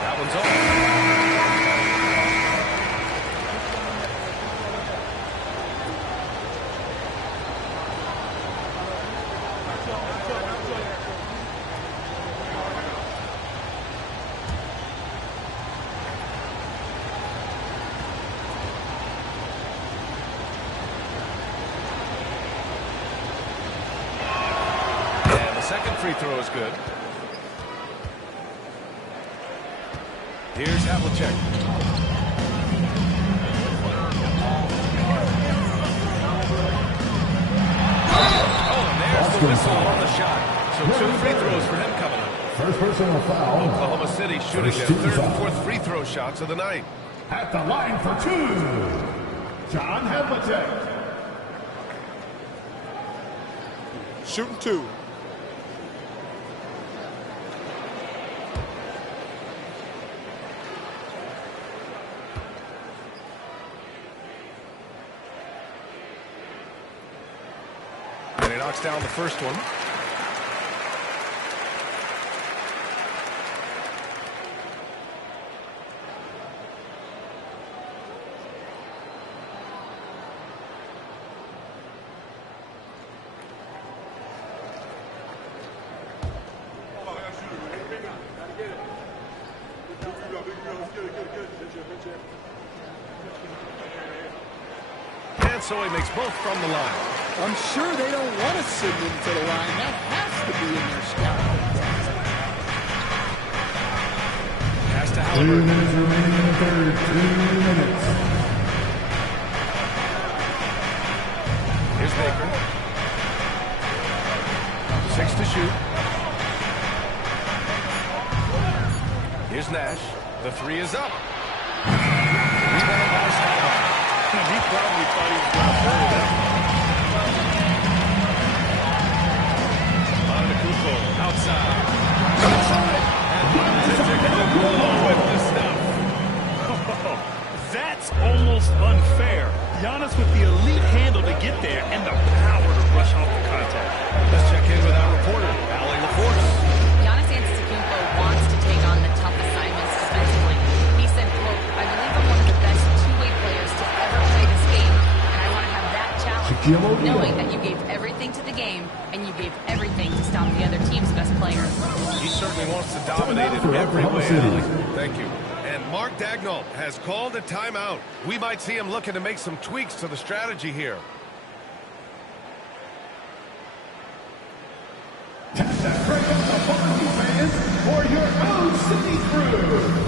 That one's over. Second free throw is good. Here's Havlicek. Oh, and there's the whistle on the shot. So 2 free throws for him coming up. First personal foul. Oklahoma City shooting their 3rd and 4th free throw shots of the night. At the line for 2, John Havlicek. Shooting 2. And he knocks down the first one. And so he makes both from the line. I'm sure they don't want to send him to the line. That has to be in their scouting process. Pass to 2 Halliburton. minutes remaining in the third. 2 minutes. Here's Baker. 6 to shoot. Here's Nash. The 3 is up. Rebound by Steinhardt. He probably thought he was going to bury that. Antetokounmpo outside. Outside. And Antetokounmpo with the stuff. That's almost unfair. Giannis with the elite handle to get there and the power to rush off the contact. Let's check in with our reporter, Allie LaForce. Giannis Antetokounmpo wants to take on the tough assignments defensively. He said, quote, I believe I'm one of the best two-way players to ever play this game, and I want to have that challenge, knowing that you gave everything to the game and you gave everything to stop the other team's best player. He certainly wants to dominate in every way, Allie. Thank you. And Mark Daigneault has called a timeout. We might see him looking to make some tweaks to the strategy here. Tap that break up the Barbie fans for your own city crew.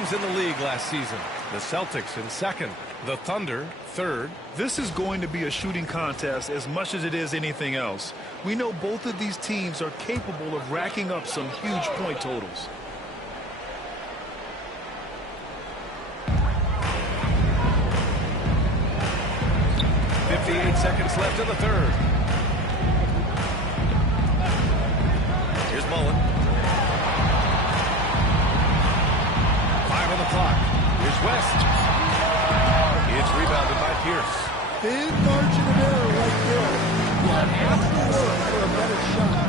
teams in the league last season. The Celtics in second, the Thunder third. This is going to be a shooting contest as much as it is anything else. We know both of these teams are capable of racking up some huge point totals. Seconds left in the third. Here's Mullen. 5 on the clock. Here's West. It's rebounded by Pierce. Big margin of error right there. You have to work for a better shot.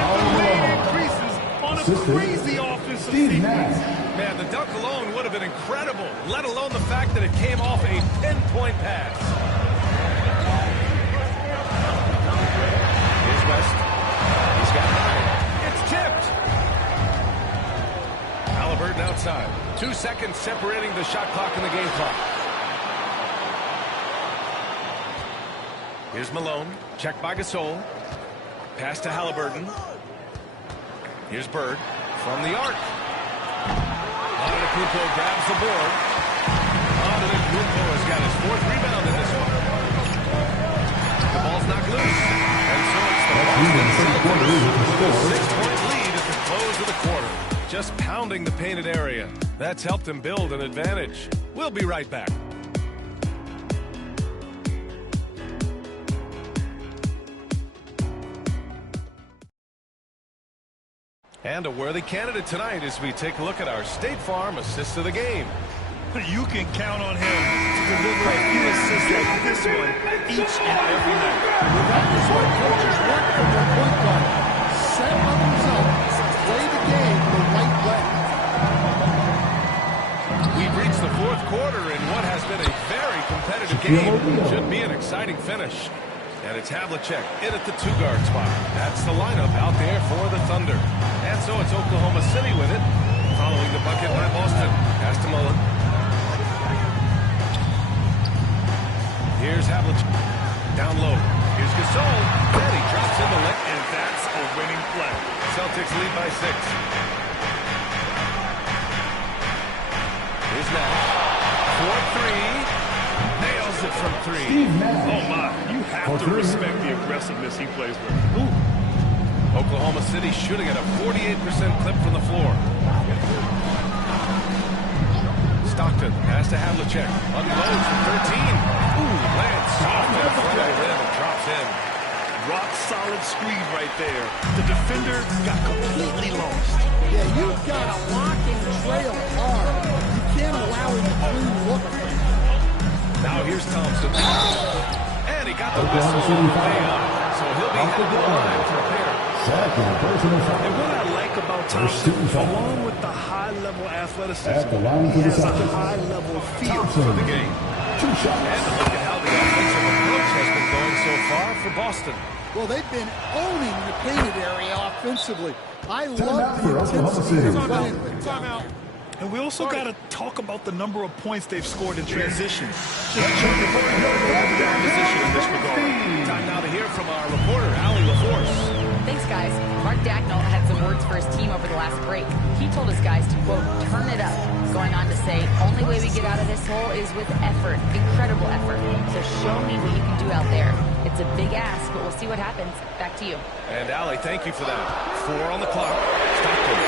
And the lead increases on a crazy offensive sequence. Man, the dunk alone would have been incredible, let alone the fact that it came off a pinpoint pass. He's got 9. It's tipped. Halliburton outside. 2 seconds separating the shot clock and the game clock. Here's Malone. Checked by Gasol. Pass to Halliburton. Here's Bird from the arc. Antetokounmpo grabs the board. Antetokounmpo has got his 4th rebound in this one. The ball's knocked loose. And so it's the Boston Celtics with a 6-point lead at the close of the quarter. Just pounding the painted area. That's helped him build an advantage. We'll be right back. And a worthy candidate tonight as we take a look at our State Farm assist of the game. You can count on him to deliver a few assists like this one each and every night. Well, that is what coaches want from their point guard. Set others up, play the game the right way. We've reached the 4th quarter in what has been a very competitive game. Should be an exciting finish. And it's Havlicek in at the 2-guard spot. That's the lineup out there for the Thunder. And so it's Oklahoma City with it, following the bucket by Boston. Pass to Mullen. Here's Havlicek. Down low. Here's Gasol. Then he drops in the lane. And that's a winning play. Celtics lead by 6. Here's Nash. 4-3. Nails it from 3. Oh, my. You have to respect the aggressiveness he plays with. Oklahoma City shooting at a 48% clip from the floor. Stockton pass to Havlicek. Unloads from 13. Lands soft in front of the rim and drops in. Rock solid screen right there. The defender got completely lost. Yeah, you've got to lock and trail hard. You can't allow him to clean look. Now here's Thompson. And he got the whistle on the way up. So he'll be headed to the line for a pair. And what I like about Thompson, along with the high-level athleticism, he has a high-level feel for the game. And look at how the offensive approach has been going so far for Boston. Well, they've been owning the painted area offensively. I love the intensity they're playing with. And we also got to talk about the number of points they've scored in transition. Just checking for position in this regard. Time now to hear from our reporter, Allie LaForce. Thanks, guys. Mark Dacknall had some words for his team over the last break. He told his guys to, quote, turn it up, going on to say, only way we get out of this hole is with effort, incredible effort. So show me what you can do out there. It's a big ask, but we'll see what happens. Back to you. And Allie, thank you for that. 4 on the clock. Stockton.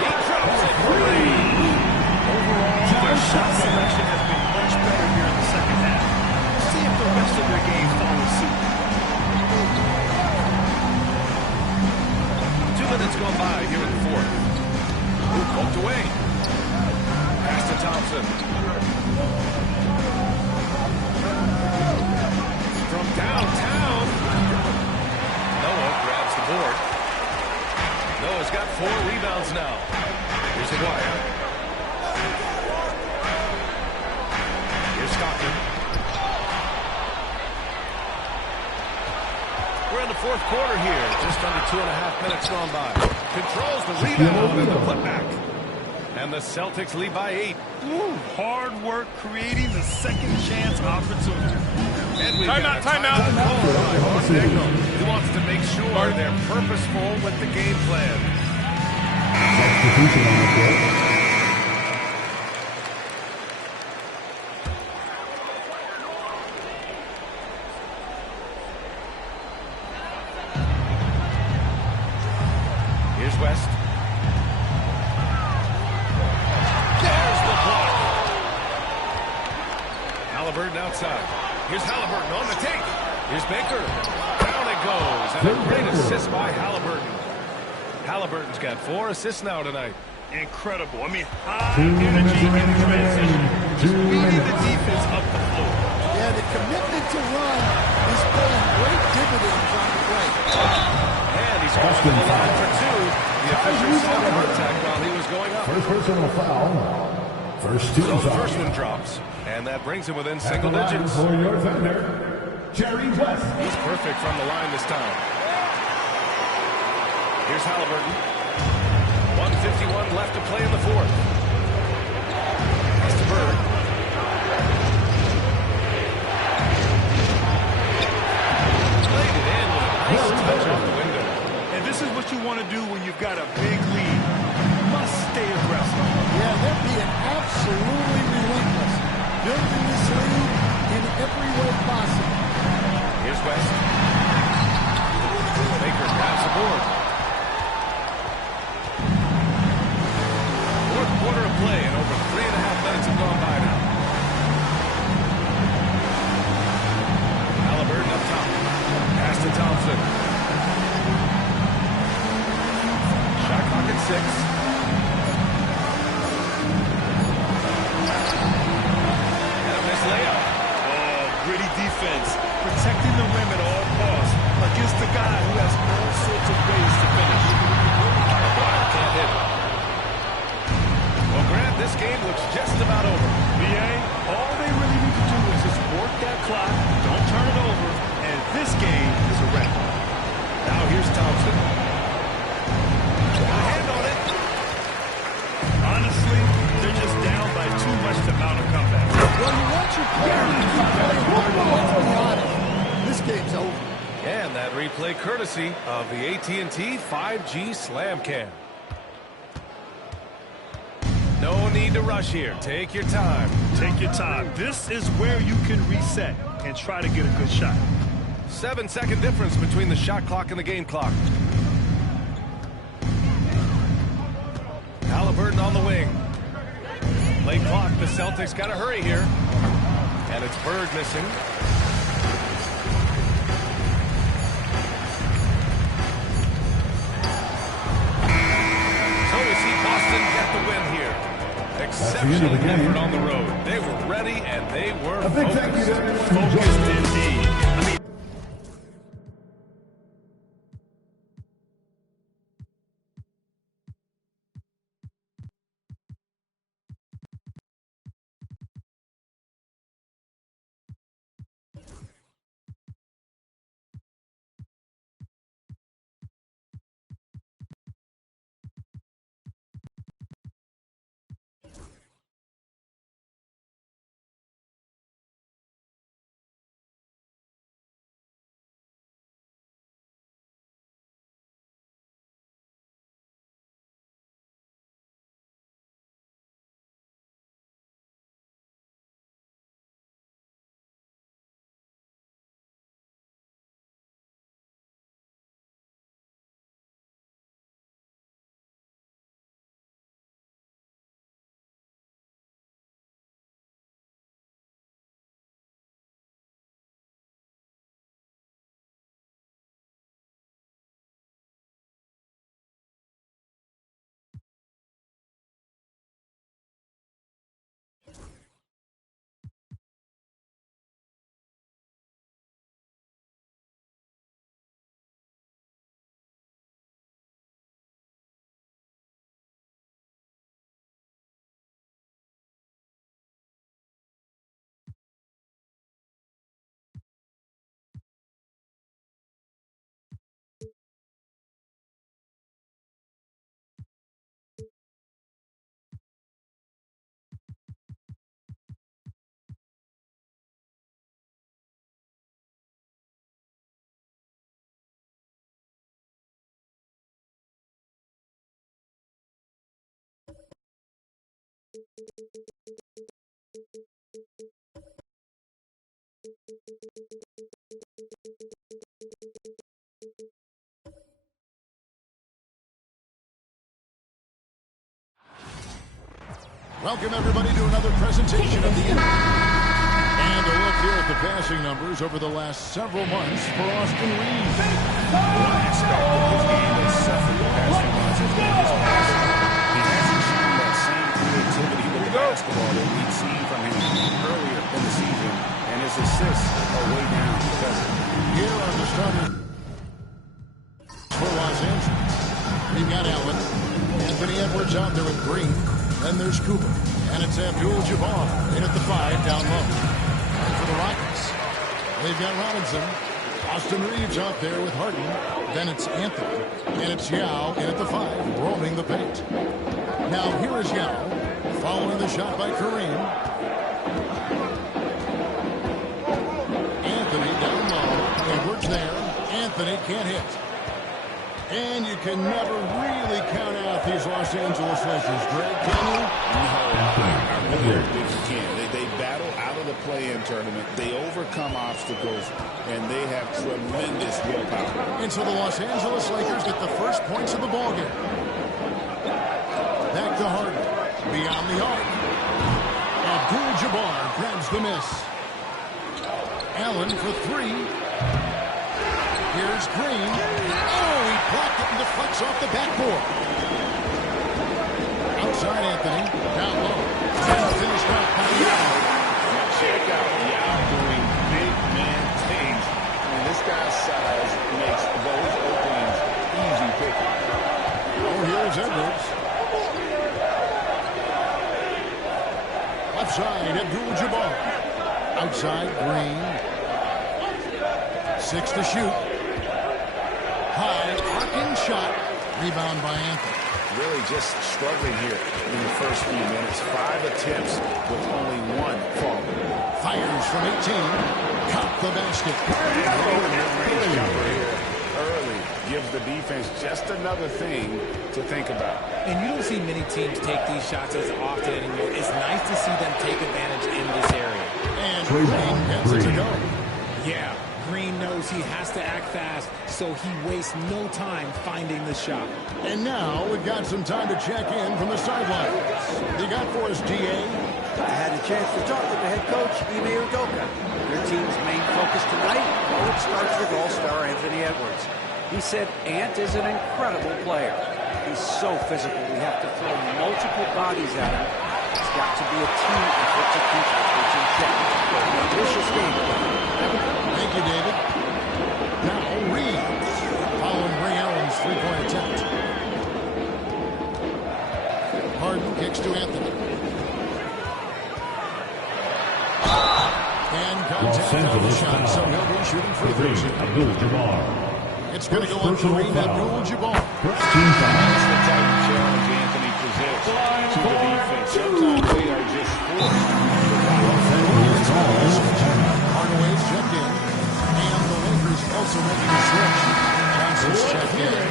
He drops it for range. Overall, their shot selection has been much better here in the second half. See if the rest of their game follows suit. 2 minutes gone by here in the 4th. Poked away. Pass to Thompson. From downtown. Noah grabs the board. Noah's got 4 rebounds now. Here's Aguirre. Here's Stockton. We're in the 4th quarter here. Just under 2.5 minutes gone by. Controls the rebound and the putback. And the Celtics lead by 8. Ooh, hard work creating the second chance opportunity. And we've got timeout. He wants to make sure they're purposeful with the game plan. Substitution on the court. Halliburton outside. Here's Halliburton on the take. Here's Baker. Down it goes. And a great assist by Halliburton. Halliburton's got 4 assists now tonight. Incredible. I mean, high energy in transition. Just beating the defense up the floor. Yeah, the commitment to run is paying great dividends on the play. And he's going to the line for 2. The official saw contact while he was going up. First personal foul. First team So the foul. first one drops. And that brings him within single digits. For your defender, Jerry West. He's perfect from the line this time. Here's Halliburton. 1:51 left to play in the fourth. Pass to Bird. Played it in with a nice touch off the window. And this is what you want to do when you've got a big lead. You must stay aggressive. Yeah, they're being absolutely relentless, building this lead in every way possible. Here's West. Baker grabs the board. Fourth quarter of play, and over 3.5 minutes have gone by now. Halliburton up top. Pass to Thompson. Shot clock at 6. And a missed layup. Oh, gritty defense. Protecting the rim at all costs against a guy who has all sorts of ways to finish. Can't hit it. Well, Grant, this game looks just about over. BA, all they really need to do is just work that clock, don't turn it over, and this game is a wrap. Now here's Thompson. Got a hand on it. Honestly, they're just down by too much to mount a comeback. Well, you want your player to keep playing hard, but let's be honest, this game's over. And that replay courtesy of the AT&T 5G Slam Cam. No need to rush here. Take your time. Take your time. This is where you can reset and try to get a good shot. 7-second difference between the shot clock and the game clock. Halliburton on the wing. Late clock. The Celtics got to hurry here. And it's Bird missing. So we see Boston get the win here. Exceptional effort on the road. They were ready and they were focused. Focused indeed. I mean, Welcome, everybody, to another presentation of the And And a look here at the passing numbers over the last several months for Austin Reeves. One aspect of his game that's suffered the past few months has been his passing. He hasn't shown that same creativity with the basketball that we'd seen from him earlier in the season, and his assists are way down because of it. Here are the starters for Los Angeles. We've got Allen, Anthony Edwards out there with Green. Then there's Cooper, and it's Abdul-Jabbar in at the 5 down low. And for the Rockets, they've got Robinson. Austin Reeves out there with Harden. Then it's Anthony, and it's Yao in at the 5, roaming the paint. Now here is Yao, following the shot by Kareem. Anthony down low. Edwards there. Anthony can't hit. And you can never really count out these Los Angeles Lakers, Greg, can you? No, I really don't think you can. They battle out of the play-in tournament. They overcome obstacles, and they have tremendous willpower. And so the Los Angeles Lakers get the first points of the ballgame. Back to Harden. Beyond the arc. Abdul-Jabbar grabs the miss. Allen for 3. Here's Green. Oh, he blocked it and deflects off the backboard. Outside Anthony. Down low. And finished off by Yao. Check out Yao doing big man things. I mean, this guy's size makes those openings easy picking. Oh, here's Edwards. Left side, Abdul-Jabbar. Outside, Green. 6 to shoot. High, arcing shot. Rebound by Anthony. Really just struggling here in the first few minutes. 5 attempts with only 1 falling. Fires from 18. Caught the basket. Mid-range jumper here early gives the defense just another thing to think about. And you don't see many teams take these shots as often anymore. It's nice to see them take advantage in this area. And Green gets it to go. Yeah. Green knows he has to act fast, so he wastes no time finding the shot. And now we've got some time to check in from the sidelines. You got for us, DA? I had a chance to talk with the head coach, Ime Udoka. Their team's main focus tonight, well, it starts with all-star Anthony Edwards. He said Ant is an incredible player. He's so physical, we have to throw multiple bodies at him. It's got to be a team effort to keep Edwards in check. Ambitious game plan. Thank you, David. Now Reeves, following Ray Allen's 3-point attempt. Harden kicks to Anthony. And contact on the shot, so he'll be shooting free throws here. Abdul-Jabbar. It's going to go on Kareem Abdul-Jabbar. That's the type of challenge Anthony presents to the defense. Sometimes they are just forced. Hardaway's checked in, and the Lakers also making a switch. Johnson's checked in.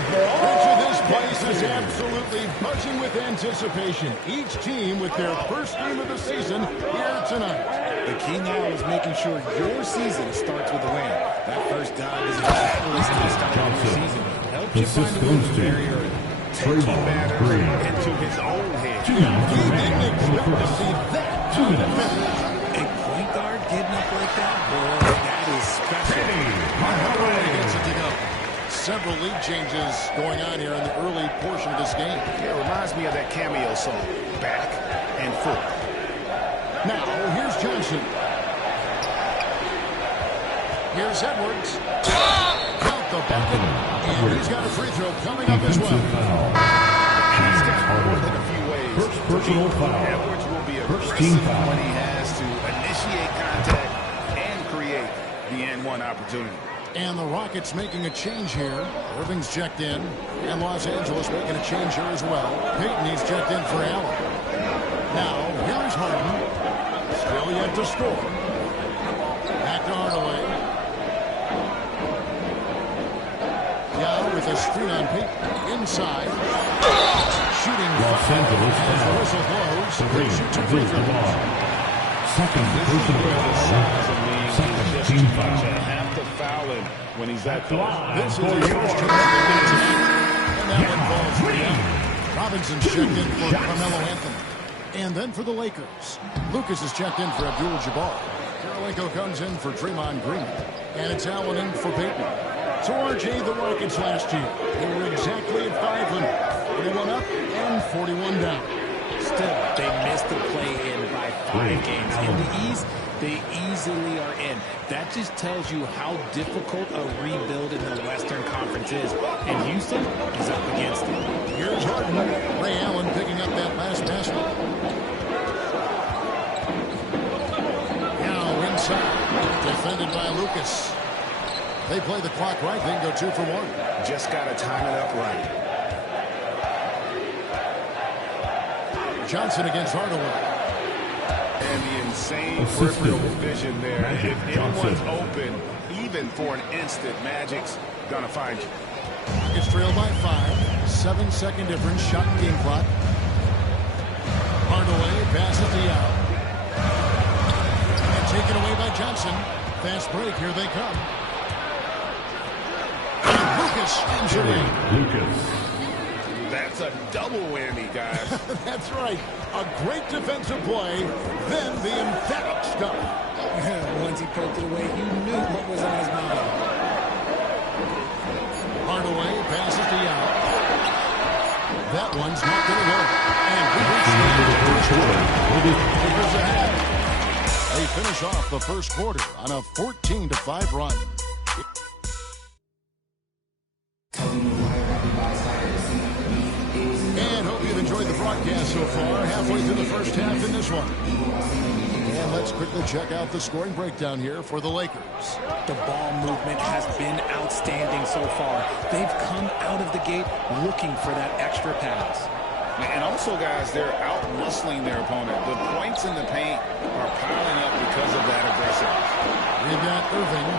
This place is absolutely buzzing with anticipation. Each team with their first game of the season here tonight. The key now is making sure your season starts with a win. That first dime is a catalyst to the start of your season. Help you find a win very early. Taking matters into his own head. He didn't expect to see that. 2 minutes. A point guard getting up like that, boy, that is special. Hardaway gets it to go. Several lead changes going on here in the early portion of this game. It reminds me of that cameo song, Back and Forth. Now, here's Johnson. Here's Edwards. Count the bucket. And he's got a free throw coming up as well. He's got more than a few ways. First personal foul. Edwards will be First team aggressive foul. when he has to initiate contact and create the N1 opportunity. And the Rockets making a change here. Irving's checked in. And Los Angeles making a change here as well. Peyton, he's checked in for Allen. Now, here's Harden. Still yet to score. Back to Hardaway. Yao with a screen on Peyton. Inside. Shooting Los Angeles as the whistle blows. They shoot 2 free throws. Second personal foul. Second team foul. Have to foul him when he's that close. This is his first turn and that one falls for Yao. Robinson checked in for Carmelo Anthony. And then for the Lakers, Lucas is checked in for Abdul-Jabbar. Karolinko comes in for Draymond Green. And it's Allen in for Payton. So RJ, the Rockets last year, they were exactly at 500. 41 up and 41 down. Still, they missed the play-in by 5 games. In the East, they easily are in. That just tells you how difficult a rebuild in the Western Conference is. And Houston is up against it. Here's Harden. Ray Allen picking up that last basket. Now inside. Defended by Lucas. They play the clock right. They can go 2 for 1. Just got to time it up right. Johnson against Hardaway. And the insane peripheral vision there. If anyone's open, even for an instant, Magic's going to find you. It's trailed by 5. 7-second difference. Shot and game clock. Hardaway passes the out. And taken away by Johnson. Fast break. Here they come. And Lucas slams it in. Lucas. That's a double whammy, guys. That's right. A great defensive play, then the emphatic stuff. Once he poked it away, you knew what was on his mind. Hardaway passes the out. That one's not going to go. And we Lakers ahead. They finish off the first quarter on a 14-5 run. And hope you've enjoyed the broadcast so far. Halfway through the first half in this one. And let's quickly check out the scoring breakdown here for the Lakers. The ball movement has been outstanding so far. They've come out of the gate looking for that extra pass. And also, guys, they're out-muscling their opponent. The points in the paint are piling up because of that aggressiveness. We've got Irving.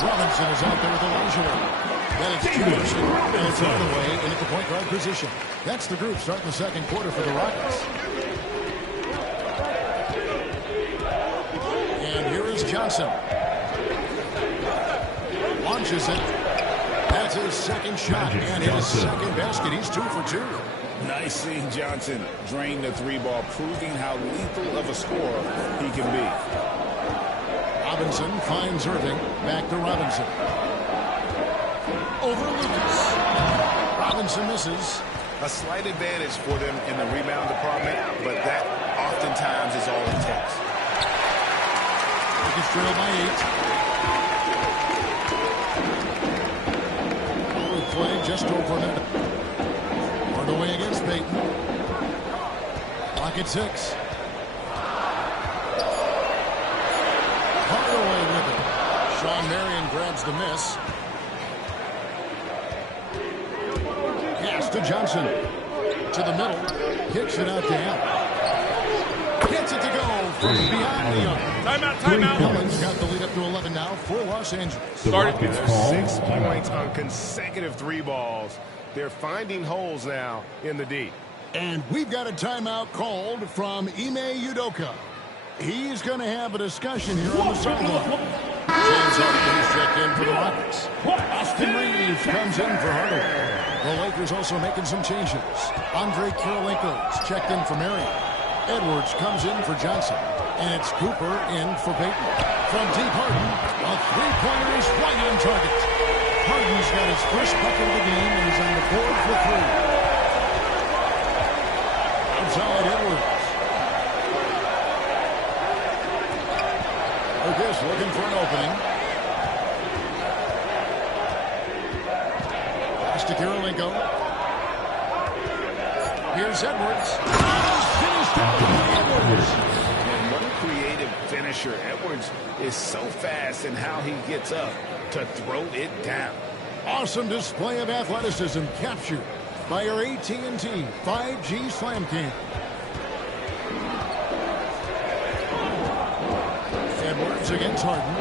Robinson is out there with Elijah. Then it's Jefferson, and it's Hardaway in at the point guard position. That's the group starting the second quarter for the Rockets. And here is Johnson. Launches it. That's his second shot and his second basket. He's 2 for 2. Nice seeing Johnson drain the 3-ball, proving how lethal of a scorer he can be. Robinson finds Irving. Back to Robinson. Over Lucas. Robinson misses. A slight advantage for them in the rebound department, but that oftentimes is all it takes. Lakers trail by 8. Forward play just over a minute. Hardaway against Payton. Clock at 6. Hardaway with it. Sean Marion grabs the miss. Pass to Johnson. To the middle. Kicks it out to Allen. Gets it to go from behind the arc. Timeout. Allen's got the lead up to 11 now for Los Angeles. Started 6 points on consecutive 3 balls. They're finding holes now in the D. And we've got a timeout called from Ime Udoka. He's going to have a discussion here on the sideline. James Harden's checked in for the Rockets. Austin Reeves comes in for Hardaway. The Lakers also making some changes. Andre Karolinko's checked in for Marion. Edwards comes in for Johnson. And it's Cooper in for Payton. From deep Harden, a 3-pointer is right on target. Harden's got his first bucket of the game and he's on the board for 3. Outside Edwards. Lucas looking for an opening. Pass to Karolinko. Here's Edwards. Finished by Edwards. And what a creative finisher. Edwards is so fast in how he gets up to throw it down. Awesome display of athleticism captured by our AT&T 5G Slam Cam. Edwards against Harden.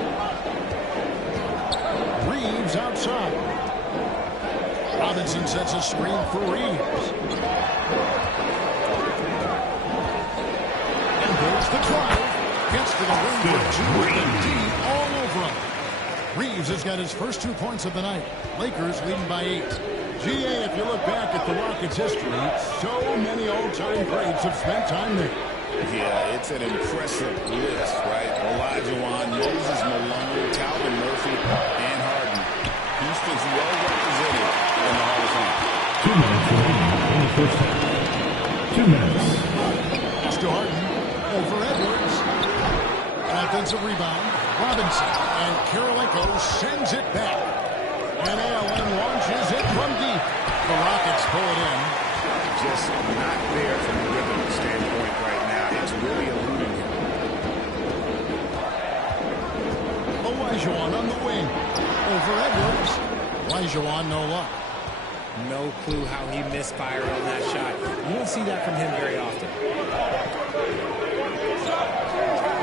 Reeves outside. Robinson sets a screen for Reeves. And goes the drive. Gets to the ring for 2 with the D all over him. Reeves has got his first 2 points of the night. Lakers leading by 8. GA, if you look back at the Rockets' history, so many all-time greats have spent time there. Yeah, it's an impressive list, right? Olajuwon, Moses Malone, Calvin Murphy, and Harden. Houston's well represented in the Hall of Fame. 2 minutes remaining in the first half. 2 minutes. Pass to Harden. Over Edwards. Offensive rebound. Robinson. And Karolinko sends it back. And Allen launches it from deep. The Rockets pull it in. Just not there from a rhythm standpoint right now. It's really eluding him. Olajuwon on the wing. Over Edwards. Olajuwon no luck. No clue how he misfired on that shot. You don't see that from him very often.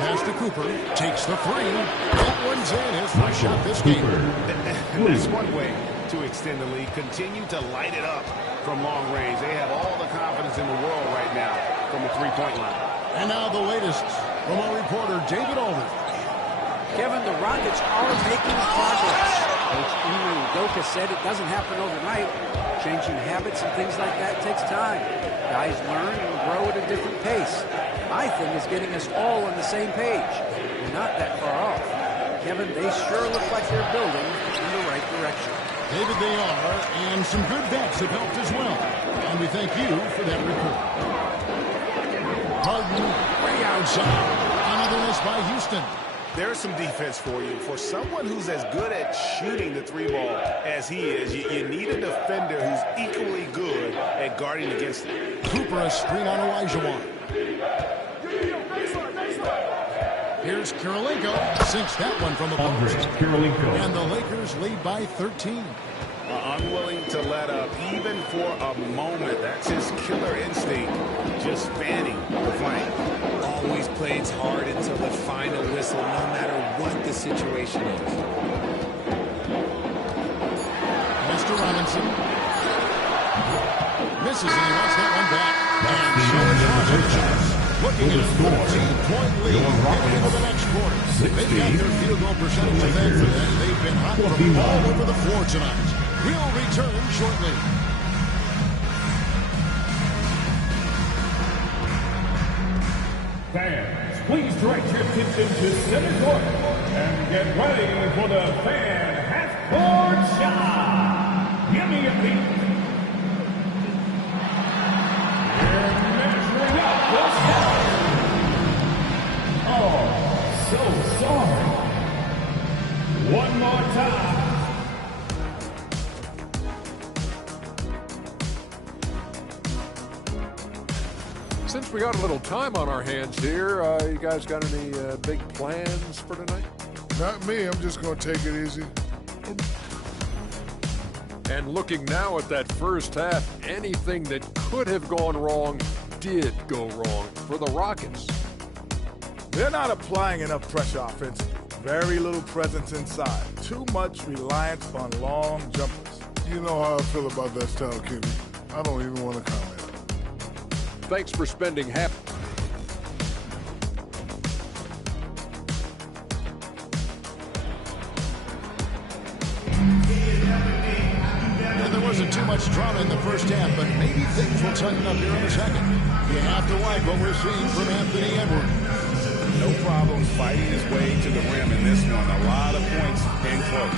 Pass to Cooper. Takes the three. That one's in. His first shot this game. And that's one way to extend the lead. Continue to light it up from long range. They have all the confidence in the world right now from the three-point line. And now the latest from our reporter, David Aldridge. Kevin, the Rockets are making progress. Coach Ime Udoka said it doesn't happen overnight. Changing habits and things like that takes time. Guys learn and grow at a different pace. My thing is getting us all on the same page. We're not that far off. Kevin, they sure look like they're building in the right direction. David, they are, and some good vets have helped as well. And we thank you for that report. Harden, way outside. Another miss by Houston. There's some defense for you. For someone who's as good at shooting the three ball as he is, you need a defender who's equally good at guarding against it. Cooper, a screen on Olajuwon. Here's Karolinko. Sinks that one from the post. And the Lakers lead by 13. Unwilling to let up even for a moment. That's his killer instinct. Just fanning the flank. Always plays hard until the final whistle, no matter what the situation is. Mr. Robinson. Misses, and he wants that one back. And Showers looking at a 14-point lead heading into the next quarter. They've got their field goal percentage to thank for that. They've been hot from all over the floor tonight. We'll return shortly. Fans, please direct your attention to center court and get ready for the fan half-court shot. Give me a beat. Here measuring up the star. Oh, so sorry. One more time. Since we got a little time on our hands here, you guys got any big plans for tonight? Not me. I'm just going to take it easy. And looking now at that first half, anything that could have gone wrong did go wrong for the Rockets. They're not applying enough pressure offensively. Very little presence inside. Too much reliance on long jumpers. You know how I feel about that style, Kenny. I don't even want to comment. Thanks for spending half. And there wasn't too much drama in the first half, but maybe things will tighten up here in the second. You have to like what we're seeing from Anthony Edwards. No problem fighting his way to the rim in this one. A lot of points in close.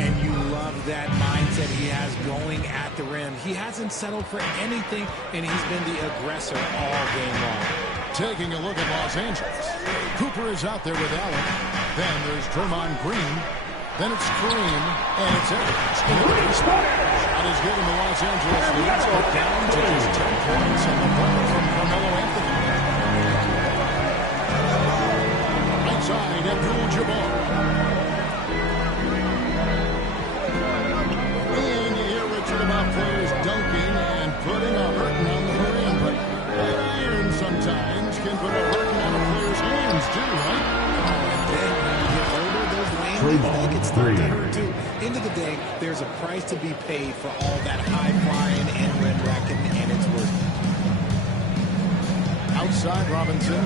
And you love that mindset he has going at the rim. He hasn't settled for anything, and he's been the aggressor all game long. Taking a look at Los Angeles. Cooper is out there with Allen. Then there's Draymond Green. Then it's Kareem. And it's Edwards. Shot is given to Los Angeles. Leads it down to just 10 points on the ball from Carmelo Anthony. Right side, Abdul-Jabbar. And you hear Richard about players dunking and putting a hurting on the rim. But that iron sometimes can put a hurting on a player's hands too, right? Then when you get older, those landings, they can start to hurt too. End of the day, there's a price to be paid for all that high flying and rim wrecking, and it's worth it. Outside Robinson.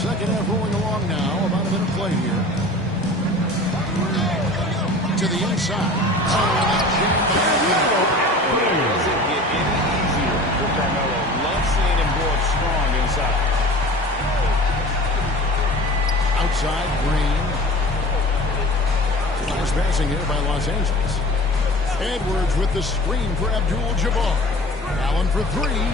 Second half rolling along now. About a minute play here. To the inside. Oh, and that jam by It doesn't get any easier with that side, Green. Nice passing here by Los Angeles. Edwards with the screen for Abdul-Jabbar. Allen for three.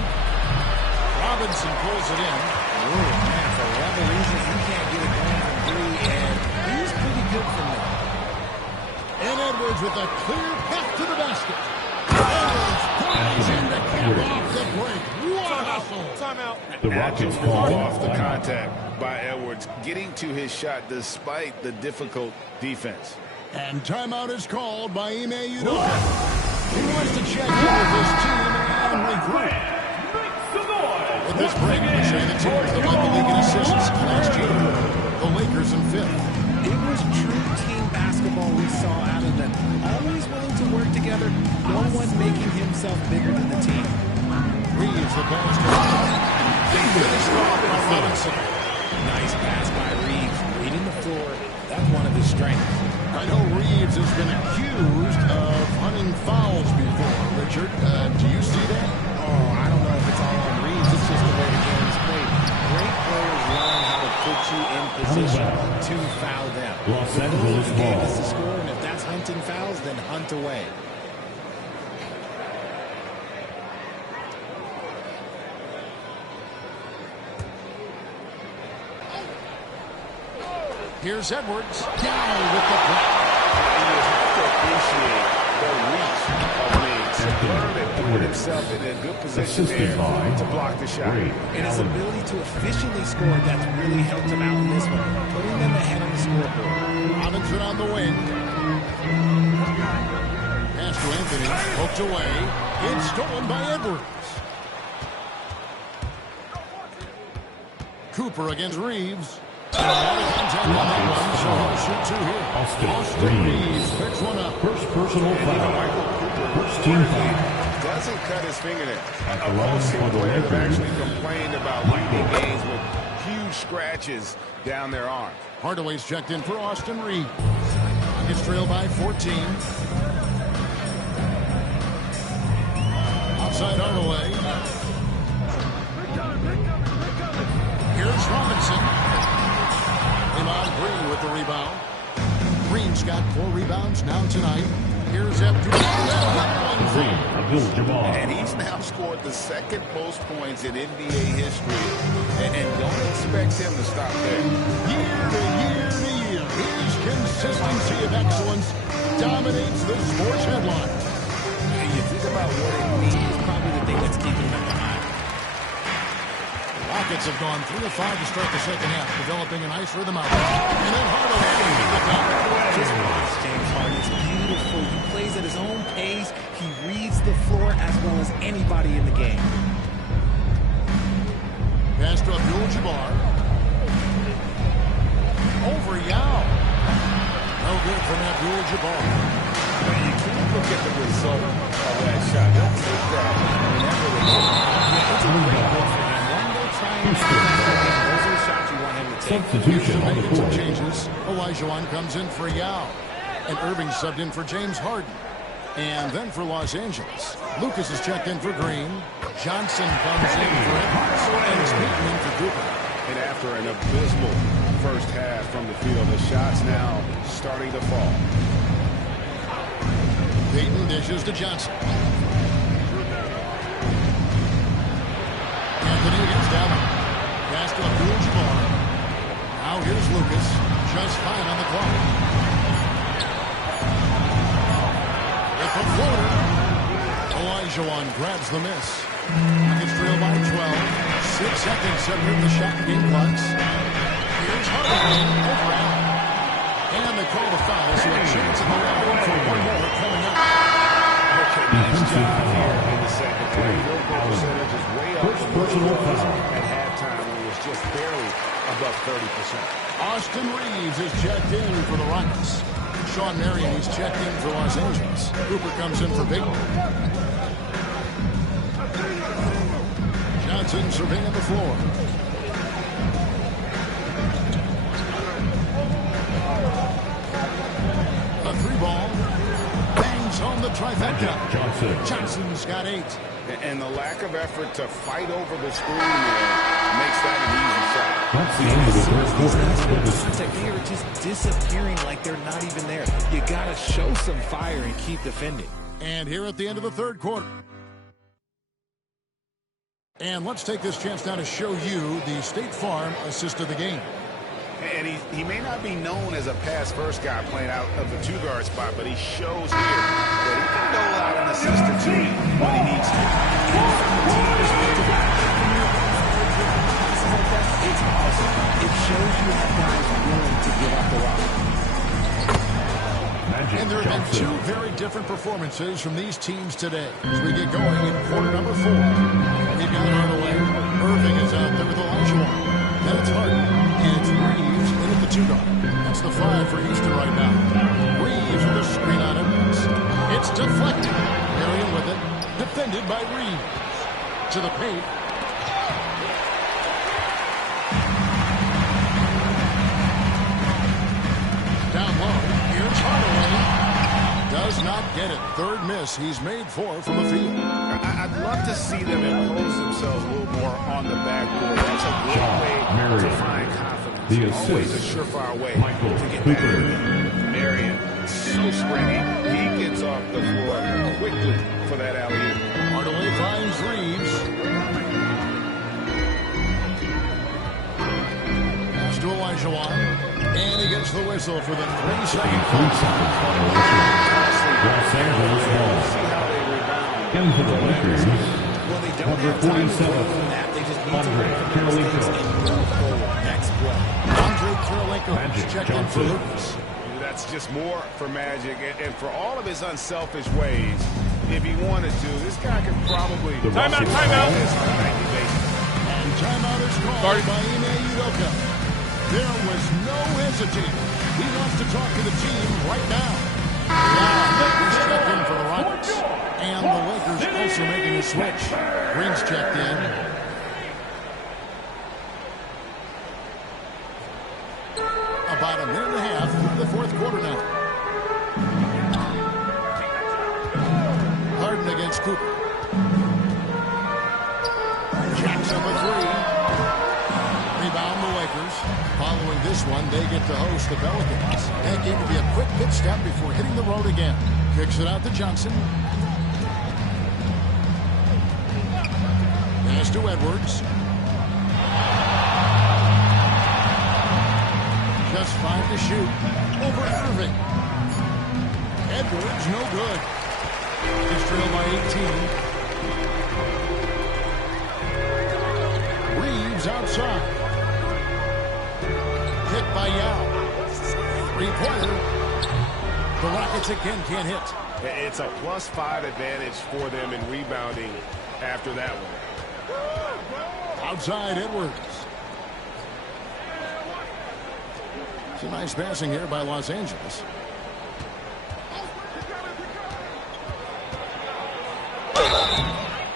Robinson pulls it in. Oh, man, for whatever reason, he can't get it going from three, and he's pretty good from there. And Edwards with a clear path to the basket. Edwards drives in to cap off the break. What a hustle. Timeout. The Rockets Agile call off the contact by Edwards, getting to his shot despite the difficult defense. And timeout is called by Ime Udoka. He wants to check in with his team and regroup. With this break, we say the teams that led the league in assists last year. The Lakers in fifth. It was true team basketball we saw out of them. Always willing to work together. No one making himself bigger than the team. Reeves the pass to they finished off by Robinson. Nice pass by Reeves. Reading the floor. That's one of his strengths. I know Reeves has been accused of hunting fouls before, Richard. Do you see that? Oh, I don't know if it's all on Reeves. It's just the way the game is played. Great players learn how to put you in position to foul them. Los Angeles the game ball. is to score, and if that's hunting fouls, then hunt away. Here's Edwards. Down with the block. You have to appreciate the reach of Reeves. Learned and put himself in a good position there to block the shot. And his ability to efficiently score, that's really helped him out in this one, putting them ahead on the scoreboard. Robinson on the wing. Pass to Anthony. Poked away. It's stolen by Edwards. Cooper against Reeves. Austin Reeves picks one up. First personal foul. First team foul. Doesn't cut his fingernails. At the line for the Players have Lakers. actually complained about leaving games with huge scratches down their arms. Hardaway's checked in for Austin Reeves. Nuggets trail by 14. Outside Hardaway. Here's Robinson. Green with the rebound. Green's got 4 rebounds now tonight. Here's Abdul-Jabbar. And he's now scored the second most points in NBA history. And don't expect him to stop there. Year to year to year, his consistency of excellence dominates the sports headlines. And you think about what it means, it's probably the thing that's keeping them behind. Rockets have gone 3 of 5 to start the second half, developing a nice rhythm out there. And then Hardaway. Just watch James Harden. It's beautiful. He plays at his own pace. He reads the floor as well as anybody in the game. Pass to Abdul-Jabbar. Over Yao. No good from Abdul-Jabbar. You can't look at the result of that shot. They'll take that whenever they get it. Yeah, it's a great goal for him. One goal trying to those are the shots you want him to take. Substitution on the Some court. changes. Olajuwon comes in for Yao. And Irving subbed in for James Harden. And then for Los Angeles, Lucas is checked in for Green. Johnson comes in for Edwards. And Speaking in for Cooper. And after an abysmal first half from the field, the shots now starting to fall. Payton dishes to Johnson. Anthony against Allen. Pass to Abdul-Jabbar. Now here's Lucas. Just 5 on the clock. With the floater. Olajuwon grabs the miss. Nuggets trail by 12. 6 seconds separate the shot game clocks. Here's Hardaway over Allen. And they call the foul, so a chance in the line for one more coming up. Nice job here in the second. Field goal percentage is way up First personal foul. at halftime when it was just barely above 30%. Austin Reeves is checked in for the Rockets. Sean Marion, he's checked in for Los Angeles. Cooper comes in for Payton. Johnson surveying the floor. A 3-ball. Bangs home the trifecta. Johnson. Johnson's got 8. And the lack of effort to fight over the screen there makes that an easy shot. That's the end of the third Contact, they are just disappearing like they're not even there. You got to show some fire and keep defending. And here at the end of the third quarter. And let's take this chance now to show you the State Farm assist of the game. And he may not be known as a pass-first guy playing out of the two-guard spot, but he shows here that he can dole out an assist or two when he needs to. It's awesome. It shows you have guys willing to give up the rock. And there have been two very different performances from these teams today as we get going in quarter number 4. We've got Hardaway. Irving is out there with Elijah. Then it's Harden. And it's Reeves in at the 2-guard. That's the 5 for Houston right now. Reeves with a screen on him. It's deflected. Marion with it. Defended by Reeves. To the paint. Down low. Here's Hardaway. Does not get it. Third miss. He's made 4 from the field. I'd love to see them impose themselves a little more on the backboard. That's a great way to find confidence. The Always a assist. surefire way Michael to get Cooper. back. Marion, so springy. He gets off the floor quickly for that alley-oop. Hardaway finds Reeves. Pass to Elijah. And he gets the whistle for the 3-second clock. Los Angeles ball. In for the Lakers. Well, they don't Number have time to 47. dwell on that. They just need Andre to Karolinko. move forward. Next play. Andre Karolinko Magic checked in for Lucas. That's just more for Magic. And for all of his unselfish ways, if he wanted to, this guy could probably... Timeout. And timeout is called by Ime Udoka. There was no hesitating. He wants to talk to the team right now. Now, checked in for the Rockets. And the Lakers also making a switch. Green's checked in. About a minute and a half into the fourth quarter now. Harden against Cooper. Jackson with 3. Rebound the Lakers. Following this one, they get to host the Pelicans. That game will be a quick pit stop before hitting the road again. Kicks it out to Johnson. Pass to Edwards. Just 5 to shoot. Over Irving. Edwards, no good. He's trailed by 18. Reeves outside. Hit by Yao. 3-pointer. The Rockets again can't hit. it's a +5 advantage for them in rebounding after that one. Outside Edwards. It's a nice passing here by Los Angeles.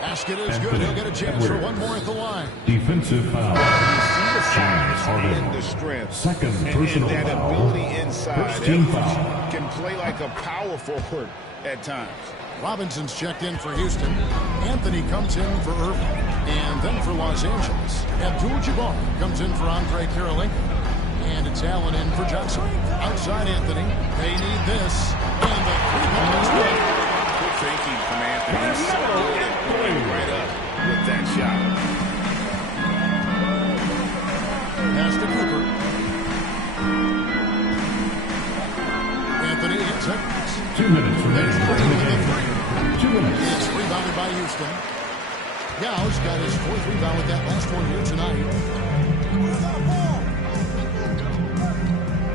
Basket is good. He'll get a chance for one more at the line. Defensive foul. And the strength. Second and personal that foul. ability inside. First team Edwards foul. can play like a power forward at times. Robinson's checked in for Houston. Anthony comes in for Irving. And then for Los Angeles, Abdul-Jabbar comes in for Andre Karolinko. And it's Allen in for Johnson. Outside Anthony. They need this. And the 3-point is good. Good thinking from Anthony. He's so good at pulling right up with that shot. Pass to Cooper. Anthony hits it. 2 minutes remaining in the game. 2 minutes. It's rebounded by Houston. Yao's got his 4th rebound with that last one here tonight.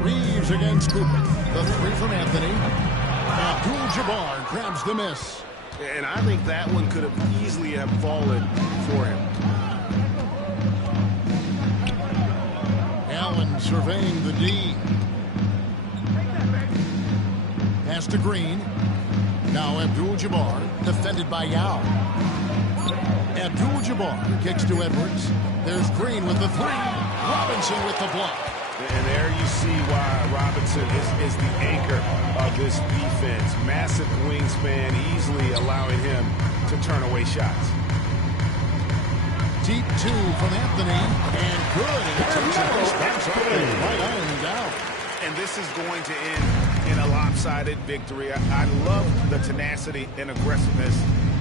Reeves against Cooper. The 3 from Anthony. Abdul-Jabbar grabs the miss. And I think that one could have easily have fallen for him. Allen surveying the D. Pass to Green. Now Abdul-Jabbar defended by Yao. Abdul-Jabbar kicks to Edwards. There's Green with the 3. Robinson with the block. And there you see why Robinson is the anchor of this defense. Massive wingspan, easily allowing him to turn away shots. Deep two from Anthony, and good. And it takes a nice bounce off the right iron down. And this is going to end in a lopsided victory. I love the tenacity and aggressiveness,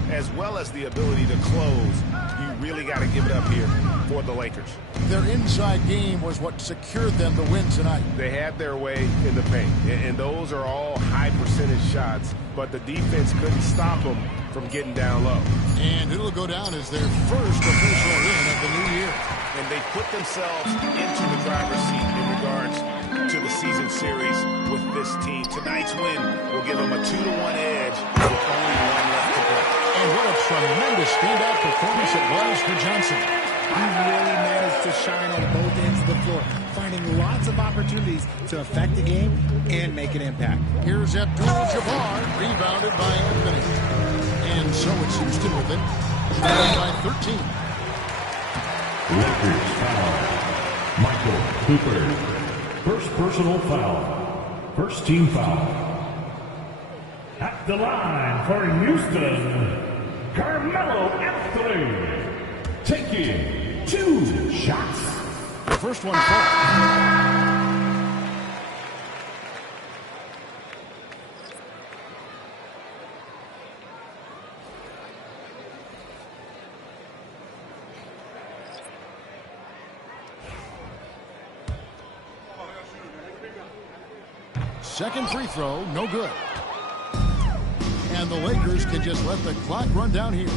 as well as the ability to close. You really got to give it up here for the Lakers. Their inside game was what secured them the win tonight. They had their way in the paint, and those are all high percentage shots, but the defense couldn't stop them from getting down low. And it'll go down as their first official win of the new year. And they put themselves into the driver's seat in regards to the season series with this team. Tonight's win will give them a 2-1 edge with only one left to play. And what a tremendous standout performance it was for Johnson. He really managed to shine on both ends of the floor, finding lots of opportunities to affect the game and make an impact. Here's Abdul-Jabbar, rebounded by Anthony. And so it's Houston with it, by 13. Lakers foul. Michael Cooper. First personal foul. First team foul. At the line for Houston, Carmelo Anthony. Taking 2 shots. The first one falls. Second free throw, no good. And the Lakers can just let the clock run down here.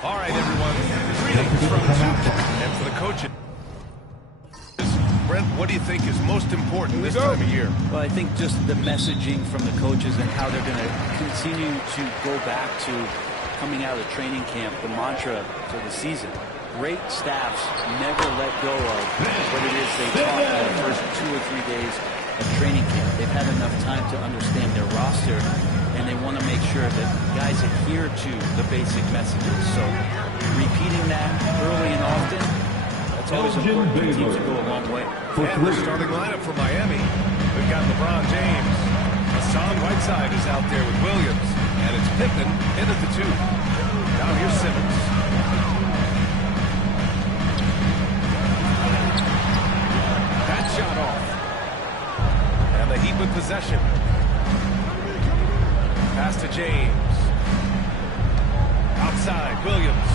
All right, everyone. Greetings from Houston. And for the coaches, Brent, what do you think is most important this time of year? Well, I think just the messaging from the coaches and how they're going to continue to go back to coming out of training camp, the mantra for the season. Great staffs never let go of what it is they taught in the first 2 or 3 days of training camp. They've had enough time to understand their roster, and they want to make sure that guys adhere to the basic messages. So repeating that early and often, that's always important for teams to go a long way. And the starting lineup for Miami. We've got LeBron James. Hassan Whiteside is out there with Williams. And it's Pippen in at the 2. Now here's Simmons. That shot off. And the Heat with possession. Pass to James. Outside, Williams.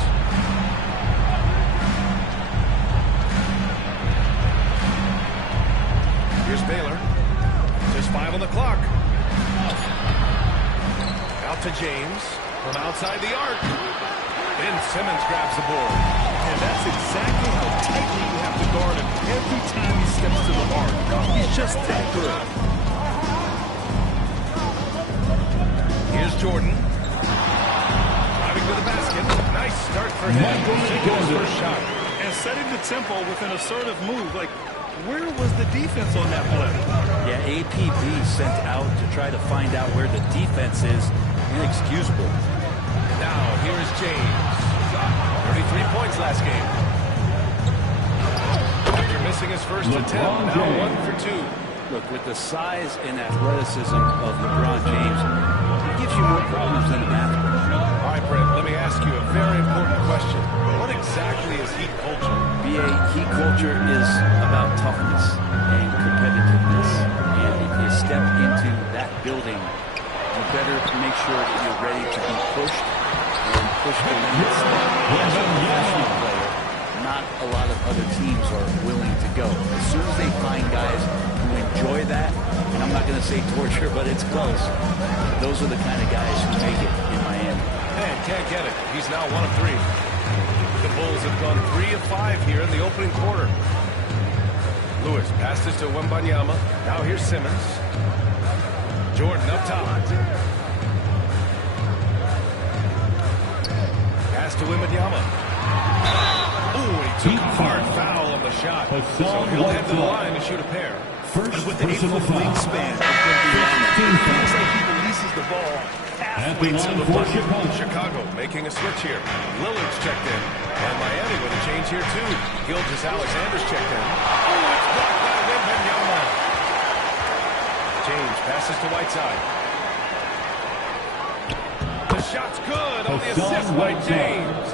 Here's Baylor. Just 5 on the clock. Out to James. From outside the arc. And Simmons grabs the board. And that's exactly how tightly you have to guard him every time he steps to the arc. He's just that good. Here's Jordan. Driving to the basket. Nice start for him. Taking his first shot. And setting the tempo with an assertive move. Like, where was the defense on that play? Yeah, APB sent out to try to find out where the defense is. Inexcusable. Now, here is James. 33 points last game. missing his first attempt. Now 1 for 2. Look, with the size and athleticism of LeBron James, it gives you more problems than a basketball. All right, Brent, let me ask you a very important question. What exactly is Heat culture? BA, Heat culture is about toughness and competitiveness. And if you step into that building, you better make sure that you're ready to be pushed and push the limits. As a professional player, not a lot of other teams are willing to go. As soon as they find guys who enjoy that, and I'm not going to say torture, but it's close, those are the kind of guys who make it in Miami. Man, can't get it. He's now 1 of 3. The Bulls have gone 3 of 5 here in the opening quarter. Lewis passes to Wembanyama. Now here's Simmons. Jordan up top. Pass to Wembanyama. Ooh, he took a hard foul on the shot. So he'll head to the line to shoot a pair. And with the 8-foot wingspan of Wembanyama, it feels like he releases the ball halfway to the bucket. Chicago making a switch here. Lillard's checked in. And Miami with a change here too. Gilgeous-Alexander's checked in. Oh, it's blocked by Wembanyama. James passes to Whiteside. The shot's good on the assist by James.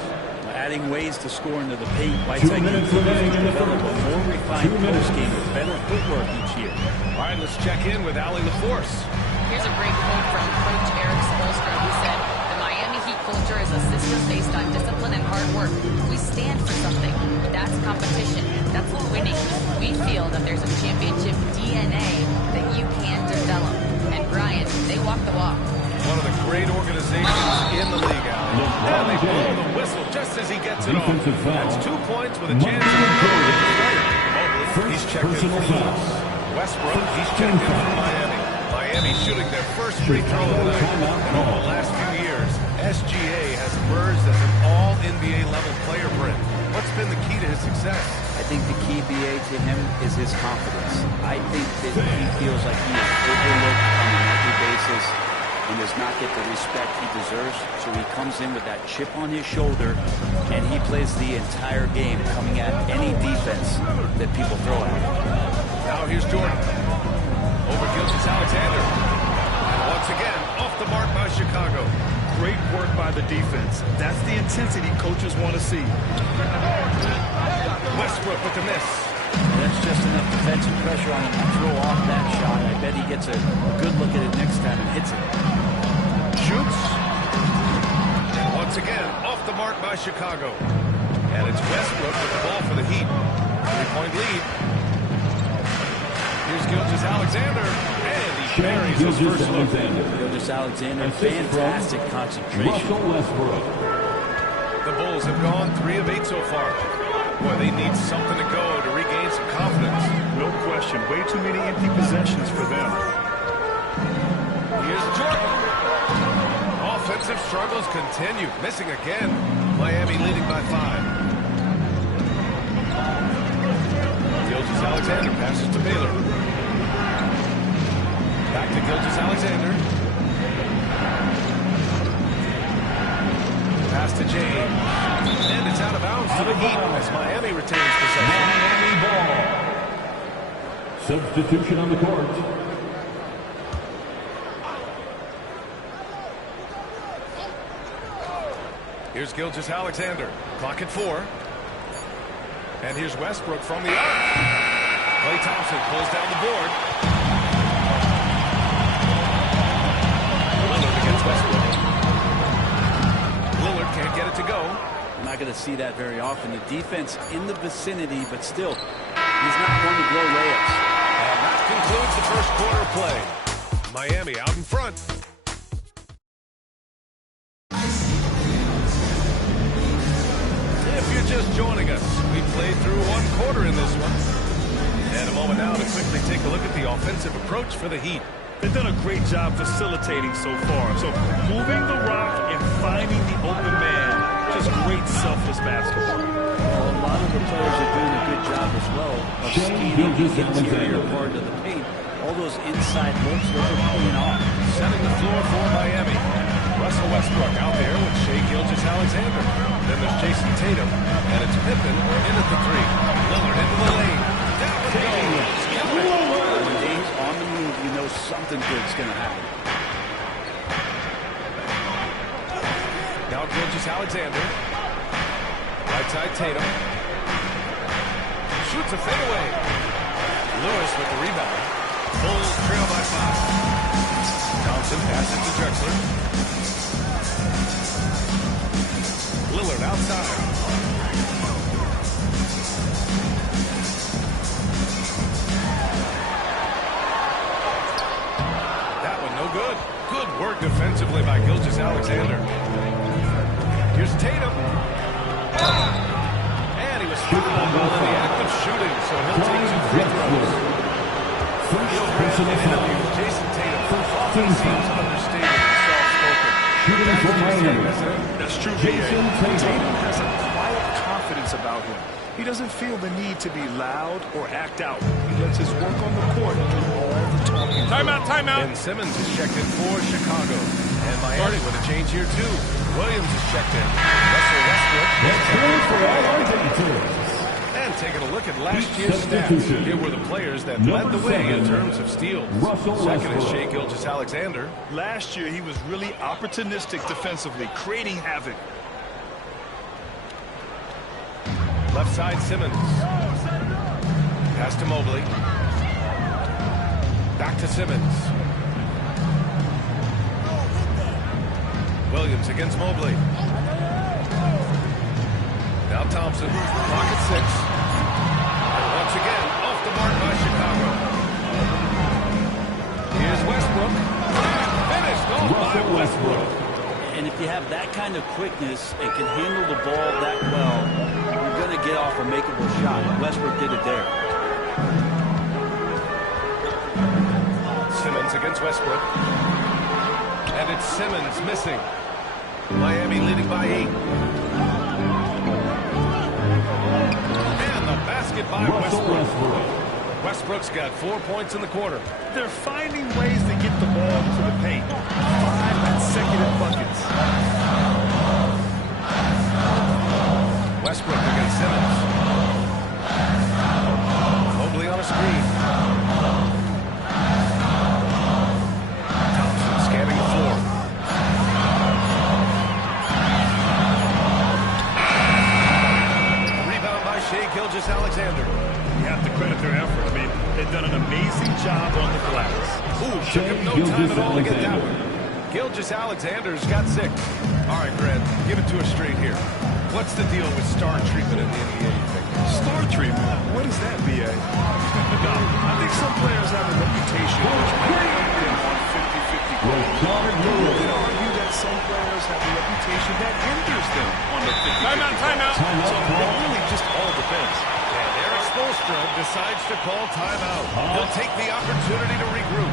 Adding ways to score into the paint. Whiteside continues to develop a more refined post game with better footwork each year. All right, let's check in with Allie LaForce. Here's a great quote from Coach Eric Spoelstra, who said, "The Miami Heat culture is a system based on discipline and hard work. We stand for something. That's competition. That's winning. We feel that there's a championship DNA that you can develop." And Brian, they walk the walk. One of the great organizations in the league, Allie. And they blow the whistle just as he gets it off. That's 2 points with a chance to improve the starter. Mobley, he's checked in for Lewis. Westbrook, he's checked in for Miami. Miami shooting their first free throw of the night. And over the last few years, SGA has emerged as an all-NBA level player, Brent. What's been the key to his success? I think the key, BA, to him is his confidence. I think that he feels like he is overlooked on a nightly basis and does not get the respect he deserves. So he comes in with that chip on his shoulder, and he plays the entire game, coming at any defense that people throw at him. Now here's Jordan. Over Gilgeous-Alexander. And once again, off the mark by Chicago. Great work by the defense. That's the intensity coaches want to see. Westbrook with the miss. That's just enough defensive pressure on him to throw off that shot. I bet he gets a good look at it next time and hits it. Shoots. And once again, off the mark by Chicago. And it's Westbrook with the ball for the Heat. 3-point lead. Here's Gilgeous-Alexander. And he buries his first look. Gilgeous-Alexander, fantastic concentration. The Bulls have gone 3 of 8 so far. Boy, they need something to go to regain some confidence. No question. Way too many empty possessions for them. Here's Jordan. Offensive struggles continue. Missing again. Miami leading by 5. Gilgeous-Alexander passes to Baylor. Back to Gilgeous-Alexander. Pass to James. And it's out of bounds to the Heat as Miami retains possession. Miami ball. Substitution on the court. Here's Gilgeous-Alexander. Clock at 4. And here's Westbrook from the arc. Klay Thompson pulls down the board. Lillard against Westbrook. Lillard can't get it to go. I'm not going to see that very often. The defense in the vicinity, but still, he's not one to blow layups. And that concludes the first quarter of play. Miami out in front. If you're just joining us, we played through 1 quarter in this one. And a moment now to quickly take a look at the offensive approach for the Heat. They've done a great job facilitating so far. So moving the rock and finding the open man, just great selfless basketball. Well, a lot of the players are doing a good job as well of scheming the interior part of the paint. All those inside looks, those are pulling off. Setting the floor for Miami. Russell Westbrook out there with Shai Gilgeous-Alexander. Then there's Jason Tatum, and it's Pippen in at the 3. Lillard into the lane. it's going to happen. Now Gilgeous-Alexander. Right side Tatum. Shoots a fadeaway. Lewis with the rebound. Bulls trail by 5. Thompson passes to Drexler. Lillard outside. That one no good. Good work defensively by Gilgeous-Alexander. Here's Tatum. And he was fouled while in the act of shooting, so he'll take 2 free throws. He'll grab an interview. Jason Tatum often seems understated and soft-spoken. That's true, Tatum has a quiet confidence about him. He doesn't feel the need to be loud or act out. He lets his work on the court do all the talking. Timeout, timeout. Ben Simmons is checked in for Chicago. And Miami with a change here, too. Williams is checked in. Russell Westbrook. And taking a look at last year's stats. Here were the players that led the way in terms of steals. Second is Shai Gilgeous-Alexander. Last year, he was really opportunistic defensively, creating havoc. Left side, Simmons. Pass to Mobley. Back to Simmons. Williams against Mobley. Now Thompson. Clock at 6. And once again, off the mark by Chicago. Here's Westbrook. Finished off by Westbrook. And if you have that kind of quickness and can handle the ball that well, you're going to get off a makeable shot. Westbrook did it there. Simmons against Westbrook. And it's Simmons missing. Miami leading by 8. And the basket by Westbrook. Westbrook's got 4 points in the quarter. They're finding ways to get the ball to the paint. 5 consecutive buckets. Westbrook against Simmons. Mobley on a screen. Thompson scanning the floor. Rebound by Shai Gilgeous-Alexander. You have to credit their effort. I mean, they've done an amazing job on the glass. Ooh, took him no time at all to get that one. Gilgeous-Alexander's got 6. All right, Brad, give it to us straight here. What's the deal with star treatment in the NBA, you think? Star treatment? What is that, B.A.? No, I think some players have a reputation which might put them on 50-50 goals. You could argue that some players have a reputation that hinders them on the 50-50 Timeout, timeout. So it really just all depends. And Eric Spoelstra decides to call timeout. He'll take the opportunity to regroup.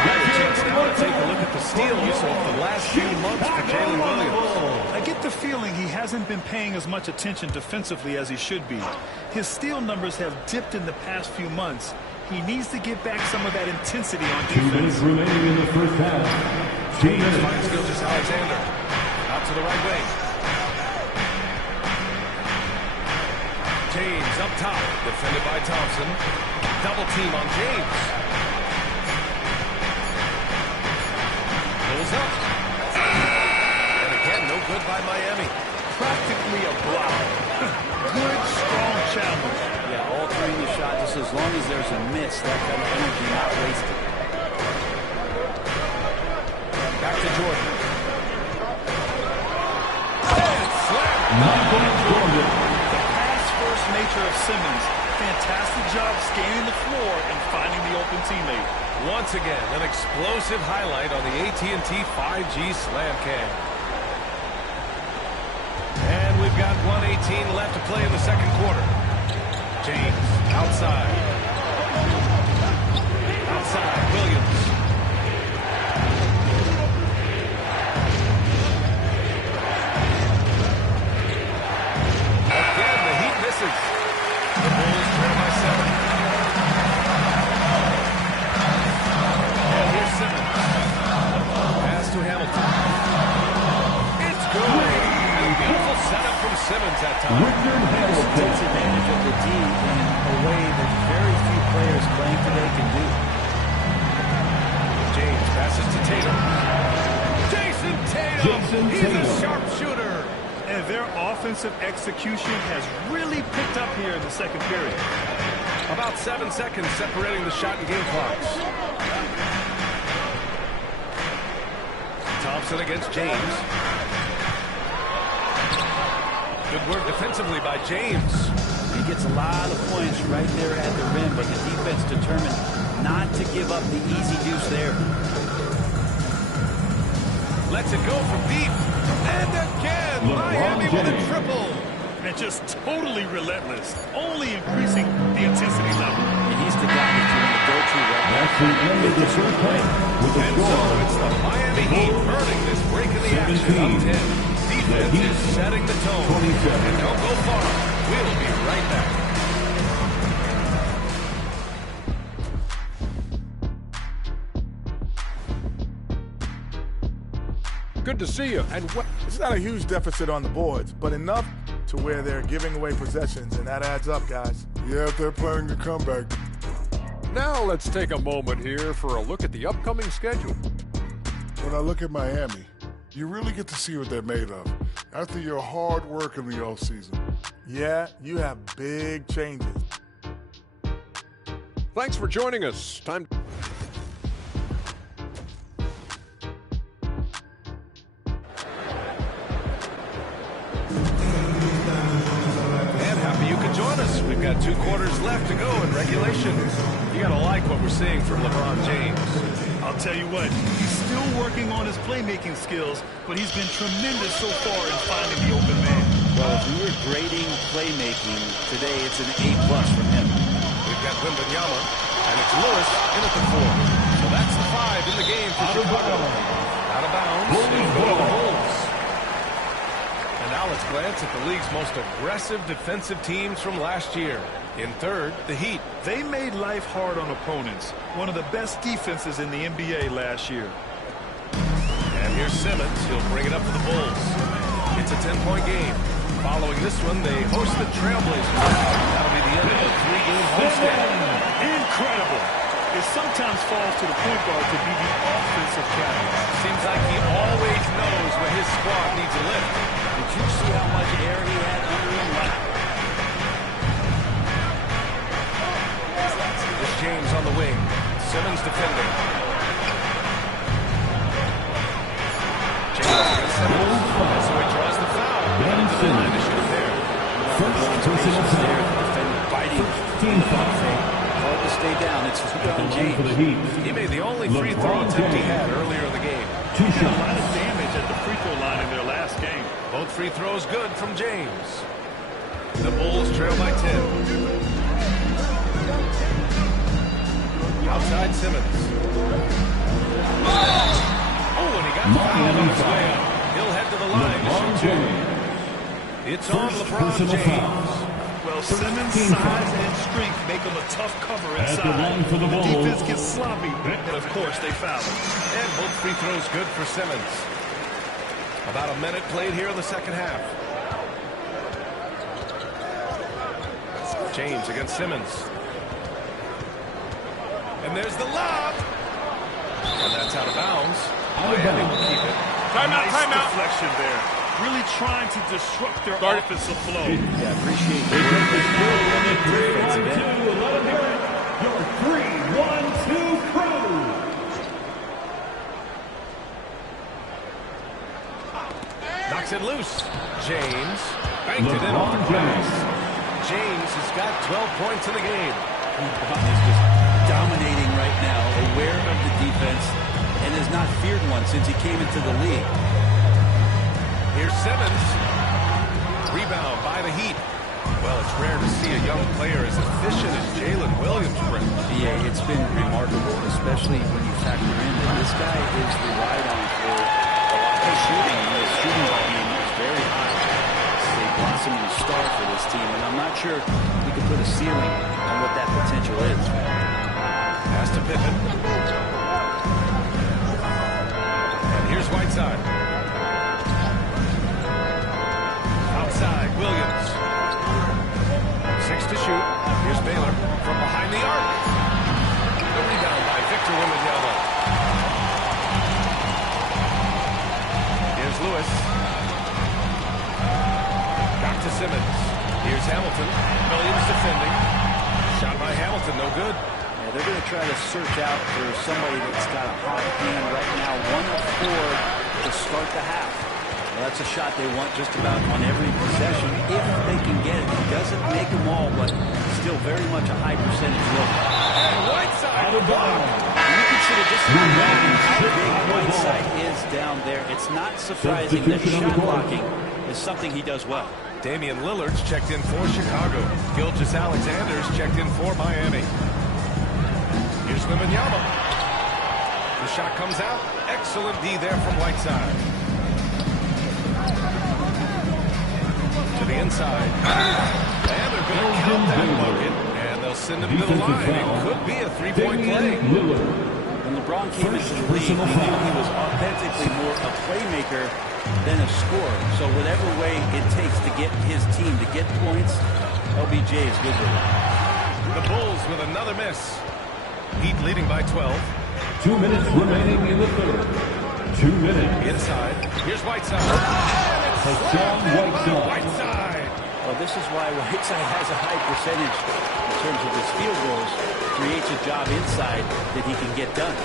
Got a chance now to take a look at the steals of the last few months for Jalen Williams. I get the feeling he hasn't been paying as much attention defensively as he should be. His steal numbers have dipped in the past few months. He needs to get back some of that intensity on defense. 2 minutes remaining in the first half. James finds Gilgeous-Alexander. Out to the right wing. James up top. Defended by Thompson. Double team on James. Pulls up. And again, no good by Miami. Practically a block. Good, strong challenge. Yeah, altering the shot just as long as there's a miss. That kind of energy not wasted. Back to Jordan. The pass-first nature of Simmons. Fantastic job scanning the floor and finding the open teammate. Once again, an explosive highlight on the AT&T 5G Slam Cam. And we've got 1:18 left to play in the second quarter. James, outside. Outside, Williams. Again, the Heat misses. The Bulls trail by 7. And here's Simmons. Pass to Hamilton. It's good. And a beautiful setup from Simmons that time. Takes advantage of the D in a way that's very He's a sharpshooter. And their offensive execution has really picked up here in the second period. About 7 seconds separating the shot and game clocks. Thompson against James. Good work defensively by James. He gets a lot of points right there at the rim, but the defense determined not to give up the easy deuce there. Lets it go from deep. And again, Miami with a triple. And just totally relentless, only increasing the intensity level. He's the guy that you're going to go to right now. That's the end of the first play. And so it's the Miami Heat burning this break in the action of 10. Defense is setting the tone. 27. And don't go far. We'll be right back. Good to see you. And what? It's not a huge deficit on the boards, but enough to where they're giving away possessions, and that adds up, guys. Yeah, if they're planning a comeback. Now let's take a moment here for a look at the upcoming schedule. When I look at Miami, you really get to see what they're made of after your hard work in the offseason. Yeah, you have big changes. Thanks for joining us. Time. And happy you could join us. We've got 2 quarters left to go in regulation. You gotta like what we're seeing from LeBron James. I'll tell you what, he's still working on his playmaking skills, but he's been tremendous so far in finding the open man. Well, if we were grading playmaking today, it's an A+ from him. We've got Wembanyama, and it's Lewis in at the 4. So that's the 5 in the game for Chicago. Out of bounds. It'll go to the Bulls. And now let's glance at the league's most aggressive defensive teams from last year. In third, the Heat. They made life hard on opponents. One of the best defenses in the NBA last year. And here's Simmons. He'll bring it up for the Bulls. It's a 10-point game. Following this one, they host the Trailblazers. That'll be the end of the 3-game homestand. Incredible. It sometimes falls to the point guard to be the offensive catalyst. Seems like he always knows when his squad needs a lift. Did you see how much air he had under him? There's James on the wing. Simmons defending. James against Simmons. So he draws the foul. And the line to shoot there. First personal foul. Fighting. Team foul. Hard to stay down. It's LeBron For the James. Heat. He made the only free throw attempt he had earlier in the game. He did a lot of damage at the free throw line in their last game. Both free throws good from James. The Bulls trail by 10. Outside Simmons. Oh, and he got fouled on his way up. He'll head to the line to shoot 2. It's on LeBron James. Well, Simmons' size and strength make him a tough cover inside. At the line for the The Bulls. defense gets sloppy, and of course they foul him. And both free throws good for Simmons. About a minute played here in the second half. James against Simmons. And there's the lob. And that's out of bounds. Miami will keep it. Nice deflection there. Really trying to disrupt their offensive flow. Yeah, appreciate the defensive end. Your 3-1-2 crew. Knocks it loose. James banked it in off the glass. James has got 12 points in the game. He's just dominating right now, aware of the defense, and has not feared one since he came into the league. Here's Simmons. Rebound by the Heat. Well, it's rare to see a young player as efficient as Jalen Williams, Brent. Yeah, it's been remarkable, especially when you factor in that this guy is relied on for a lot of shooting. His shooting volume is very high. It's a blossoming star for this team, and I'm not sure we can put a ceiling on what that potential is. Pass to Pippen. And here's Whiteside. Outside, Williams. 6 to shoot. Here's Baylor from behind the arc. The rebound by Victor Wembanyama. Here's Lewis. Back to Simmons. Here's Hamilton. Williams defending. Shot by Hamilton, no good. Yeah, they're going to try to search out for somebody that's got a hot hand right now. 1 of 4 to start the half. Well, that's a shot they want just about on every possession if they can get it. It doesn't make them all, but still very much a high percentage look. And Whiteside the block. You consider just how big Whiteside is down there. It's not surprising that shot blocking is something he does well. Damian Lillard's checked in for Chicago. Gilgeous-Alexander's checked in for Miami. Here's Wembanyama. The shot comes out. Excellent D there from Whiteside. To the inside. And they're going to count that bucket. And they'll send him to the line. It could be a three-point play. When LeBron came into the league, we knew he was authentically more a playmaker than a scorer. So whatever way it takes to get his team to get points, LBJ is good with it. The Bulls with another miss. Heat leading by 12. 2 minutes remaining in the third. 2 minutes. Inside. Here's Whiteside. Whiteside. Well, this is why Whiteside has a high percentage in terms of his field goals. Creates a job inside that he can get done.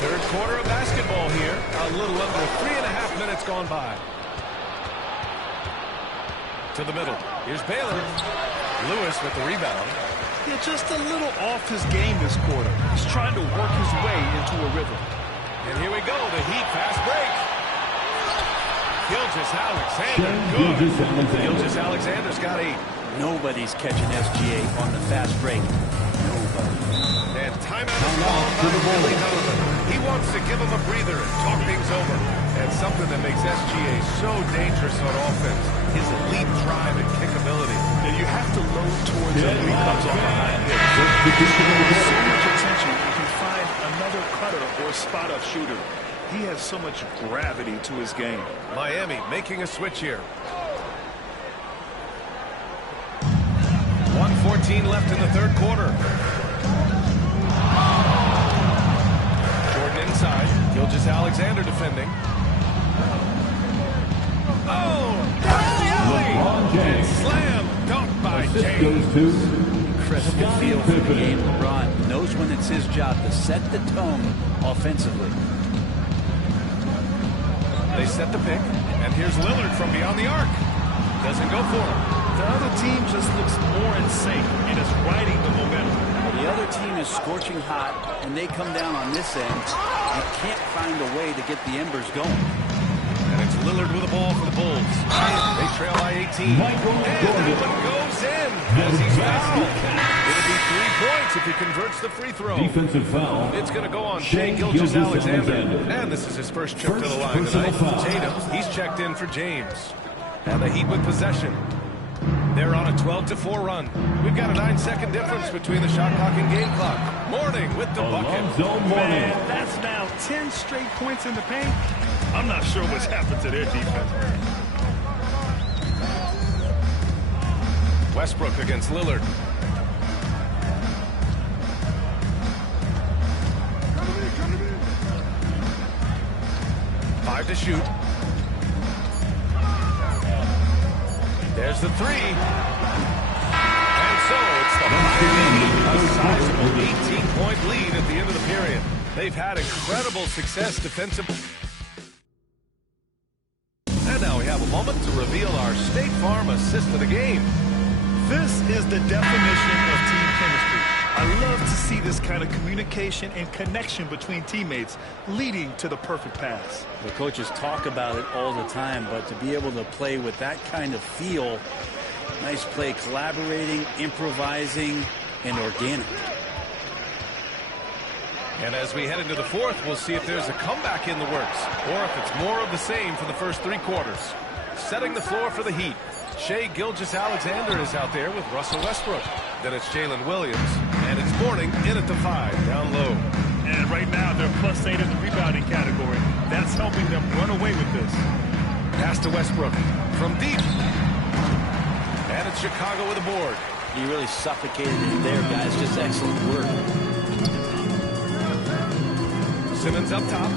Third quarter of basketball here. A little under 3.5 minutes gone by. To the middle. Here's Baylor. Lewis with the rebound. Yeah, just a little off his game this quarter. He's trying to work his way into a rhythm. And here we go, the Heat fast break. Gilgeous-Alexander, good. Gilgeous-Alexander's got 8. Nobody's catching SGA on the fast break. Nobody. And timeout is called by Billy Donovan. He wants to give him a breather and talk things over. And something that makes SGA so dangerous on offense, his elite drive and kickability. Yeah, you have to load towards him when he comes off behind him. So much attention, you can find another cutter or spot-up shooter. He has so much gravity to his game. Miami making a switch here. 1:14 left in the third quarter. Jordan inside. Gilgeous-Alexander defending. Oh! That's the alley! Slam! Dunked by James. Incredible feel for the game. LeBron knows when it's his job to set the tone offensively. They set the pick, and here's Lillard from beyond the arc. Doesn't go for him. The other team just looks more in sync and is riding the momentum. Well, the other team is scorching hot, and they come down on this end and can't find a way to get the embers going. And it's Lillard with the ball for the Bulls. They trail by 18. And that one goes in as he's fouled. It'll be 3 points if he converts the free throw. Defensive foul. It's going to go on Shai Gilgeous-Alexander. And this is his first trip to the line tonight. Tatum, he's checked in for James. And the Heat with possession. They're on a 12-4 run. We've got a 9-second difference between the shot clock and game clock. Mourning with the bucket. Man, that's now 10 straight points in the paint. I'm not sure what's happened to their defense. Westbrook against Lillard. Five to shoot. There's the 3. And so it's the Miami, a sizable 18-point lead at the end of the period. They've had incredible success defensively. And now we have a moment to reveal our State Farm assist of the game. This is the definition of team chemistry. I love to see this kind of communication and connection between teammates leading to the perfect pass. The coaches talk about it all the time, but to be able to play with that kind of feel, nice play, collaborating, improvising, and organic. And as we head into the fourth, we'll see if there's a comeback in the works, or if it's more of the same for the first 3 quarters. Setting the floor for the Heat, Shai Gilgeous-Alexander is out there with Russell Westbrook. Then it's Jalen Williams, and it's Mourning in at the 5, down low. And right now, they're +8 in the rebounding category. That's helping them run away with this. Pass to Westbrook from deep. And it's Chicago with a board. You really suffocated it there, guys. Just excellent work. Simmons up top.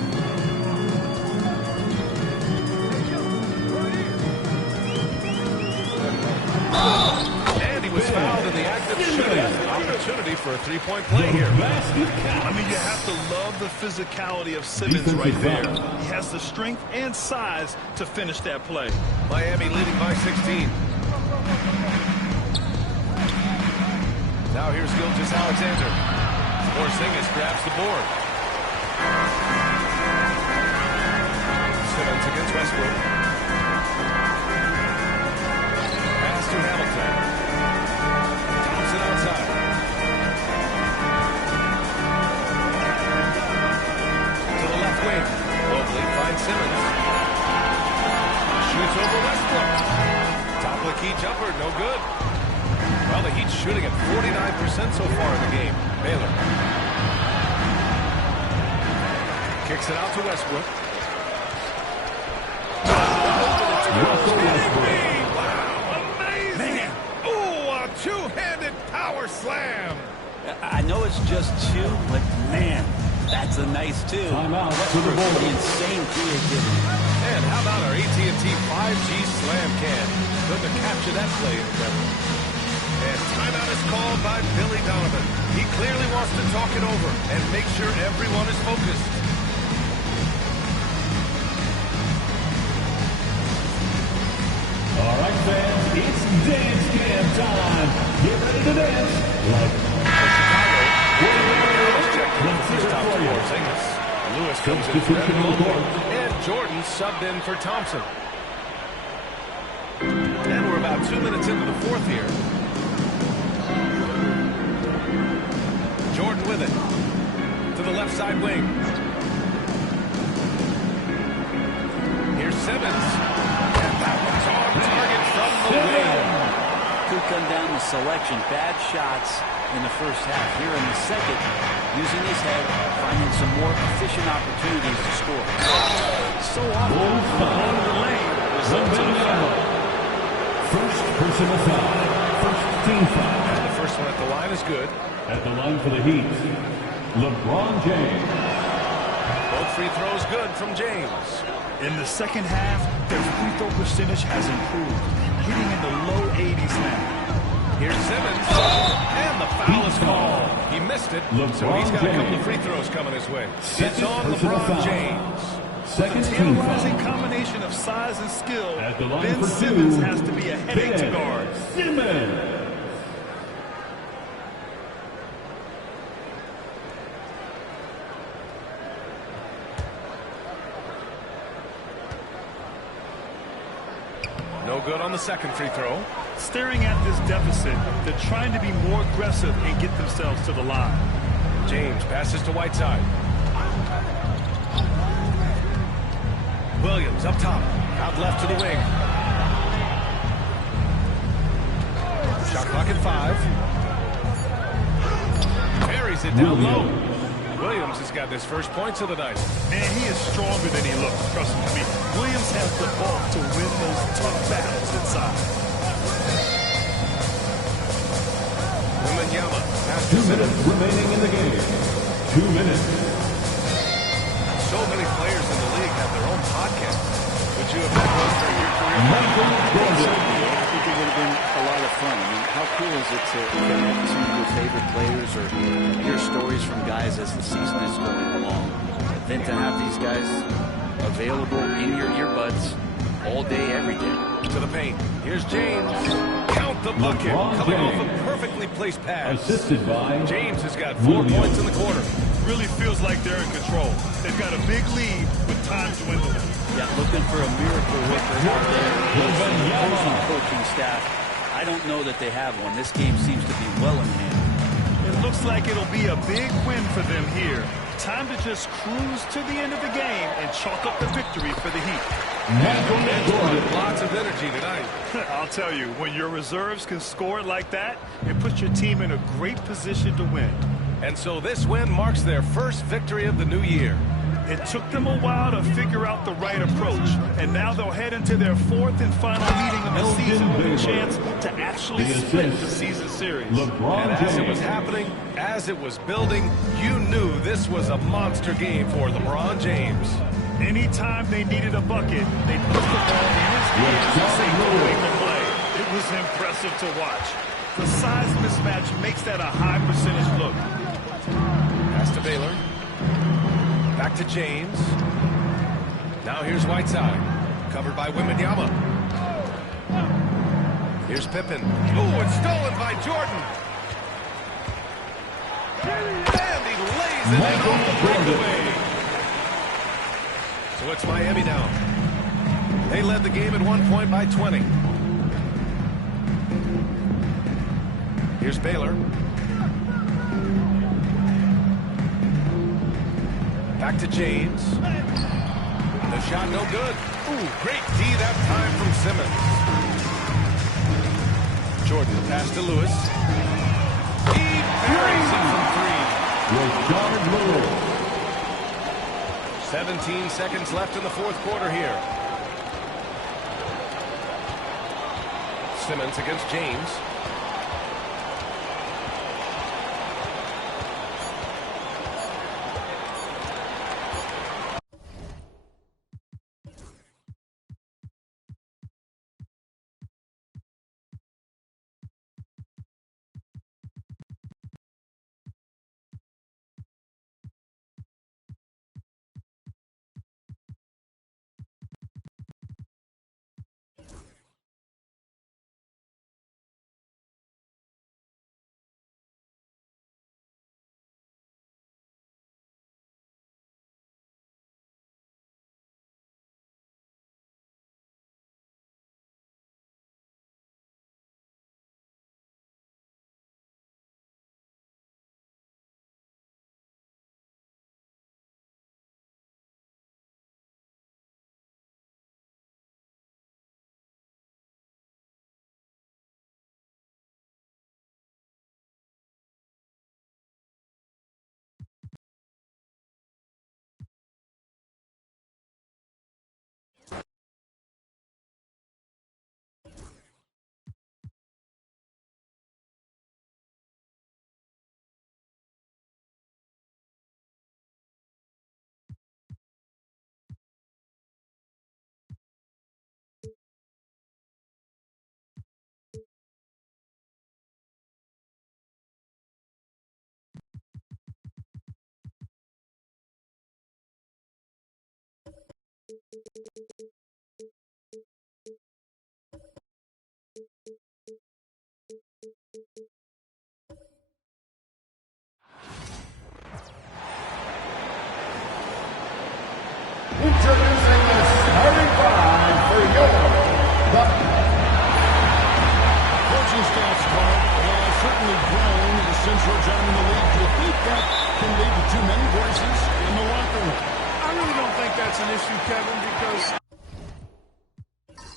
And he was fouled in the act of shooting. Opportunity for a three-point play here. I mean, you have to love the physicality of Simmons right there. He has the strength and size to finish that play. Miami leading by 16. Now here's Gilgeous-Alexander. Porzingis grabs the board. Simmons against Westbrook. Pass to Hamilton. Thompson outside. To the left wing. Mobley finds Simmons. Shoots over Westbrook. Top of the key jumper, no good. Well, the Heat's shooting at 49% so far in the game. Baylor kicks it out to Westbrook. Wow, amazing! Ooh, a two-handed power slam. I know it's just two, but man, that's a nice two. Timeout to the ball. Insane creativity. And how about our AT&T 5G slam can? Good to capture that play in memory. And timeout is called by Billy Donovan. He clearly wants to talk it over and make sure everyone is focused. All right, fans, it's dance cam time. Get ready to dance. Lewis comes in for Evan Mobley. And Jordan subbed in for Thompson. And we're about 2 minutes into the fourth here. Jordan with it. To the left side wing. Here's Simmons. And that one's on target from the wing. Could come down to selection. Bad shots in the first half. Here in the second, using his head, finding some more efficient opportunities to score. So often behind the lane. Result to the foul. First personal foul. First team foul. And the first one at the line is good. At the line for the Heat, LeBron James. Both free throws good from James. In the second half, their free throw percentage has improved, hitting in the low 80s now. Here's Simmons. And the foul is called. He missed it, so he's got a couple of free throws coming his way. It's on LeBron James. Second With a team tantalizing foul. combination of size and skill, At the line Ben for Simmons two, has to be a headache to Ben guard. Simmons. No good on the second free throw. Staring at this deficit, they're trying to be more aggressive and get themselves to the line. James passes to Whiteside. Williams up top. Out left to the wing. Shot clock at 5. Buries it down low. Williams has got his first points of the night. Man, he is stronger than he looks, trust me. Williams has the bulk to win those tough battles inside. Wembanyama. 2 minutes remaining in the game. 2 minutes. So many players in the league have their own podcast. Would you have had one during your career? I think it would have been a lot of fun. I mean, how cool is it to connect with some of your favorite players or hear stories from guys as the season is going along? Then to have these guys available in your earbuds all day, every day. To the paint. Here's James. Count the bucket. Coming off a perfectly placed pass. Assisted by James has got 4 points in the quarter. Really feels like they're in control. They've got a big lead with time dwindling. Yeah, looking for a miracle worker out there. Opposing coaching staff, I don't know that they have one. This game seems to be well in hand. It looks like it'll be a big win for them here. Time to just cruise to the end of the game and chalk up the victory for the Heat. Lots of energy tonight. I'll tell you, when your reserves can score like that, it puts your team in a great position to win. And so this win marks their first victory of the new year. It took them a while to figure out the right approach, and now they'll head into their fourth and final meeting of the season with a chance to actually split the season series. And as it was happening, as it was building, you knew this was a monster game for LeBron James. Anytime they needed a bucket, they put the ball in his hands and say, "Go make the play." It was impressive to watch. The size mismatch makes that a high percentage look. Pass to Baylor. Back to James. Now here's Whiteside. Covered by Wembanyama. Here's Pippen. Oh, it's stolen by Jordan. And he lays it in off the breakaway. So it's Miami now. They led the game at 1 point by 20. Here's Baylor. Back to James. The shot no good. Ooh, great D that time from Simmons. Jordan pass to Lewis. He buries it from 3. 17 seconds left in the fourth quarter here. Simmons against James. Introducing the starting five for your Coaching staff's part has certainly grown since your time in the league. Do you think that can lead to too many voices in the locker room? I really don't think that's an issue, Kevin, because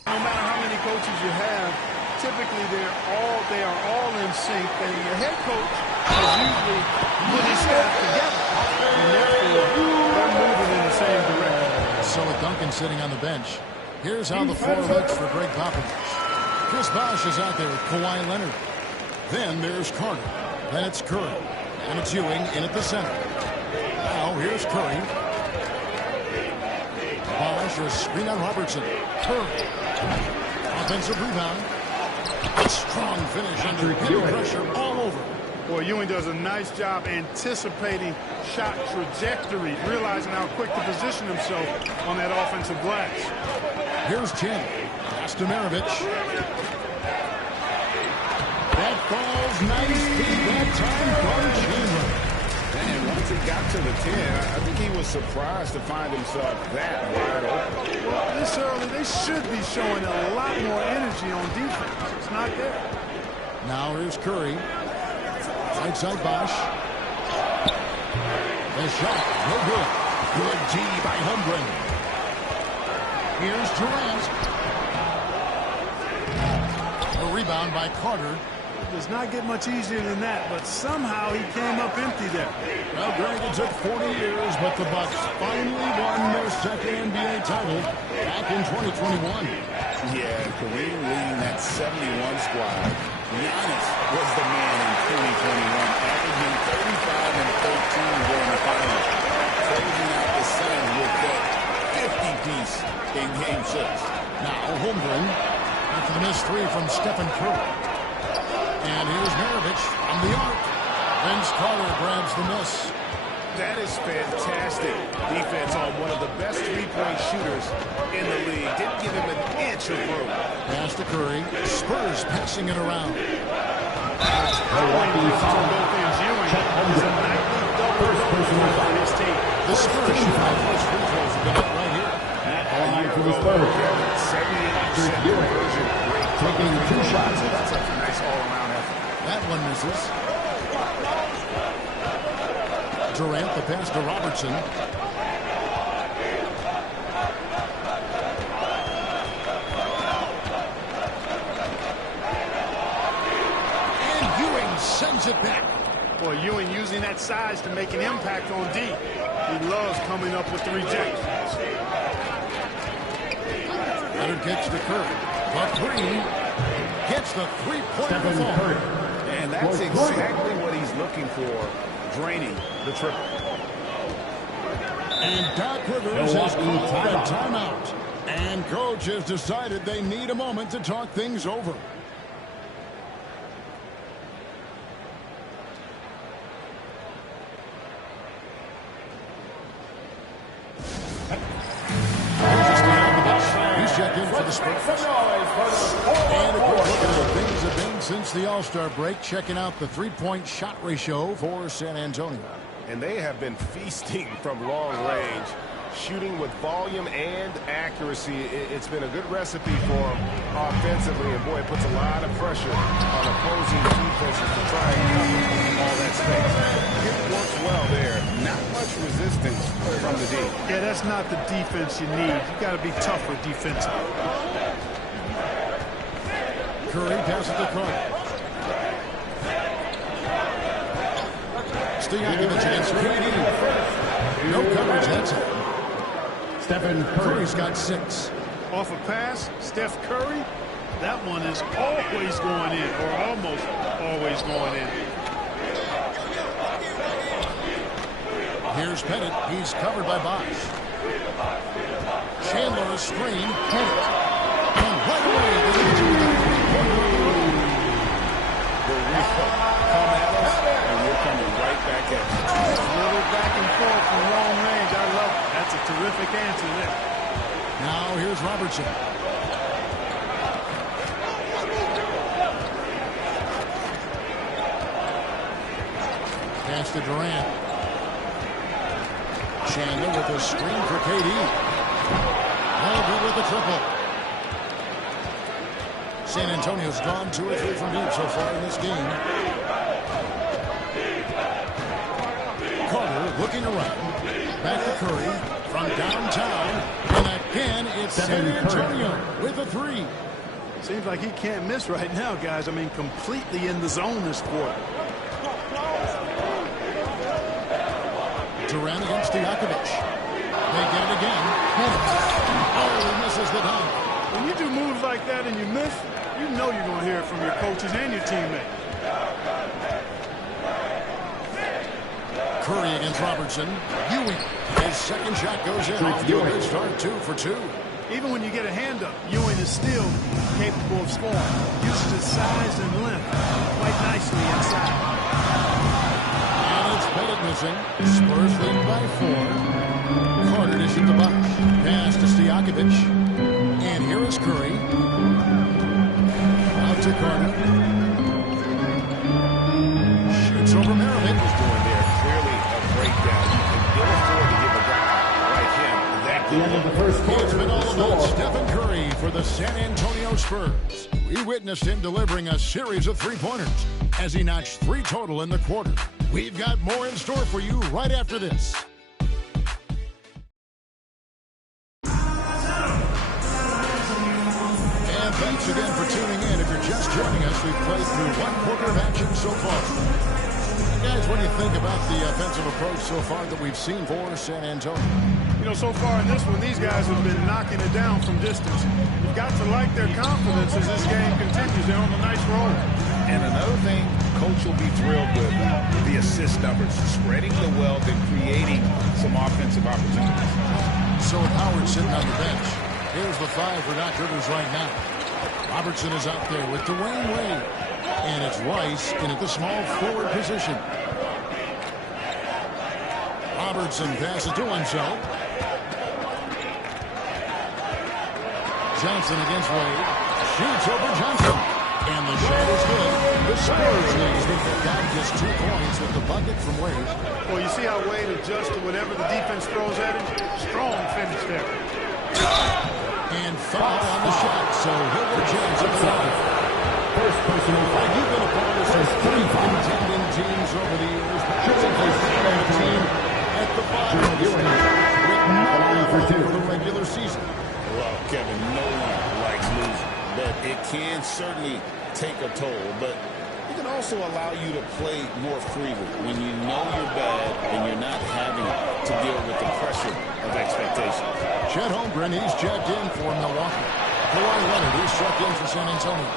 no matter how many coaches you have, typically they are all in sync, and the head coach has usually put his staff together, and therefore they're moving in the same direction. So with Duncan sitting on the bench, here's how the floor looks for Greg Popovich. Chris Bosh is out there with Kawhi Leonard. Then there's Carter. Then it's Curry. And it's Ewing in at the center. Now here's Curry. Bosh is screen on Robertson. Curry. Offensive rebound. A strong finish under heavy pressure all over. Boy, Ewing does a nice job anticipating shot trajectory, realizing how quick to position himself on that offensive glass. Here's Chin. Pass to Maravich. That falls nice feed that time from Chandler. And once he got to the 10, I think he was surprised to find himself that wide open. Well, this early, they should be showing a lot more energy on defense. It's not there. Now here's Curry. Right side Bosh. The shot, no good. Good D by Holmgren. Here's Durant. A rebound by Carter. It does not get much easier than that, but somehow he came up empty there. Well, Greg, it took 40 years, but the Bucks finally won their second NBA title back in 2021. Yeah, Kareem leading that 71 squad. Giannis was the man in 2021, averaging 35 and 13 during the finals, closing out the Suns with that 50-piece in Game 6. Now, Holmgren after the missed three from Stephen Curry. And here's Maravich from the arc. Vince Carter grabs the miss. That is fantastic defense on one of the best three-point shooters in the league. Didn't give him an inch of room. Pass to Curry. Spurs passing it around. The Spurs shoot my first free throws of the night right here. For the Spurs. 78% conversion. Taking 2 shots. That's a nice all-around effort. That one misses. Durant, the pass to Robertson. And Ewing sends it back. Boy, Ewing using that size to make an impact on D. He loves coming up with the rejections. Leonard gets to Curry. The three gets the three-point ball. And that's exactly what he's looking for, draining the triple. And Doc Rivers has called a timeout. And coach has decided they need a moment to talk things over. He's checked in for the Spurs. And a quick look at how things have been since the All-Star break, checking out the three-point shot ratio for San Antonio. And they have been feasting from long range, shooting with volume and accuracy. It's been a good recipe for them offensively, and boy, it puts a lot of pressure on opposing defenses to try and cover all that space. It works well there. Not much resistance from the D. Yeah, that's not the defense you need. You got to be tougher defensively. Curry passes to Carter. Stojakovic against KD. No coverage, that's it. Stephen Curry's got 6. Off a pass, Steph Curry, that one is always going in, or almost always going in. Here's Pettit. He's covered by Bosch. Chandler, a screen. Pettit. And right away, the lead with the three-point. The replay. Come at us, and we're coming right back at you. It's a little back and forth from long range. I love it. That's a terrific answer there. Now here's Robertson. Pass to Durant. Chandler with a screen for KD. All good with the triple. San Antonio's gone 2 or 3 from deep so far in this game. Carter looking around. Back to Curry from downtown. And again, it's San Antonio with a 3. Seems like he can't miss right now, guys. I mean, completely in the zone this quarter. Durant against Stojakovic. They get it again. Oh, he misses the dunk. When you do moves like that and you miss, you know you're going to hear it from your coaches and your teammates. Curry against Robertson. Ewing. His second shot goes in. Off to a good start, 2 for 2. Even when you get a hand up, Ewing is still capable of scoring. Uses his size and length quite nicely inside. And it's Pettit missing. Spurs lead by 4. Carter dishes the Bosch. Pass to Stojakovic. And here is Curry. Out to Carter. Shoots over Maravich. He's doing there clearly a breakdown. You can ill afford to give a guy like him that The end of the first quarter. It's been all about Stephen Curry for the San Antonio Spurs. We witnessed him delivering a series of three-pointers as he notched 3 total in the quarter. We've got more in store for you right after this. And thanks again for tuning in. If you're you're just joining us, we've played through one quarter of action so far. Guys, what do you think about the offensive approach so far that we've seen for San Antonio? You know, so far in this one, these guys have been knocking it down from distance. You've got to like their confidence as this game continues. They're on a nice roll. And another thing Coach will be thrilled with, the assist numbers, spreading the wealth and creating some offensive opportunities. So with Howard sitting on the bench, here's the 5 for Doc Rivers right now. Robertson is out there with Dwayne Wade. And it's Rice in at the small forward position. Robertson passes to himself. Johnson against Wade. Shoots over Johnson. And the shot is good. The Spurs lead. They've got just 2 points with the bucket from Wade. Well, you see how Wade adjusts to whatever the defense throws at him? Strong finish there. And foul on the shot. So he'll get a chance at the line. First personal foul. You've been a part of some pretty contending teams over the years. Particularly a team at the bottom of your with for the regular season. Well, Kevin, no one likes losing, but it can certainly take a toll. But it can also allow you to play more freely when you know you're bad and you're not having to deal with the pressure of expectations. Chet Holmgren, he's checked in for Milwaukee. Kawhi Leonard, he's checked in for San Antonio.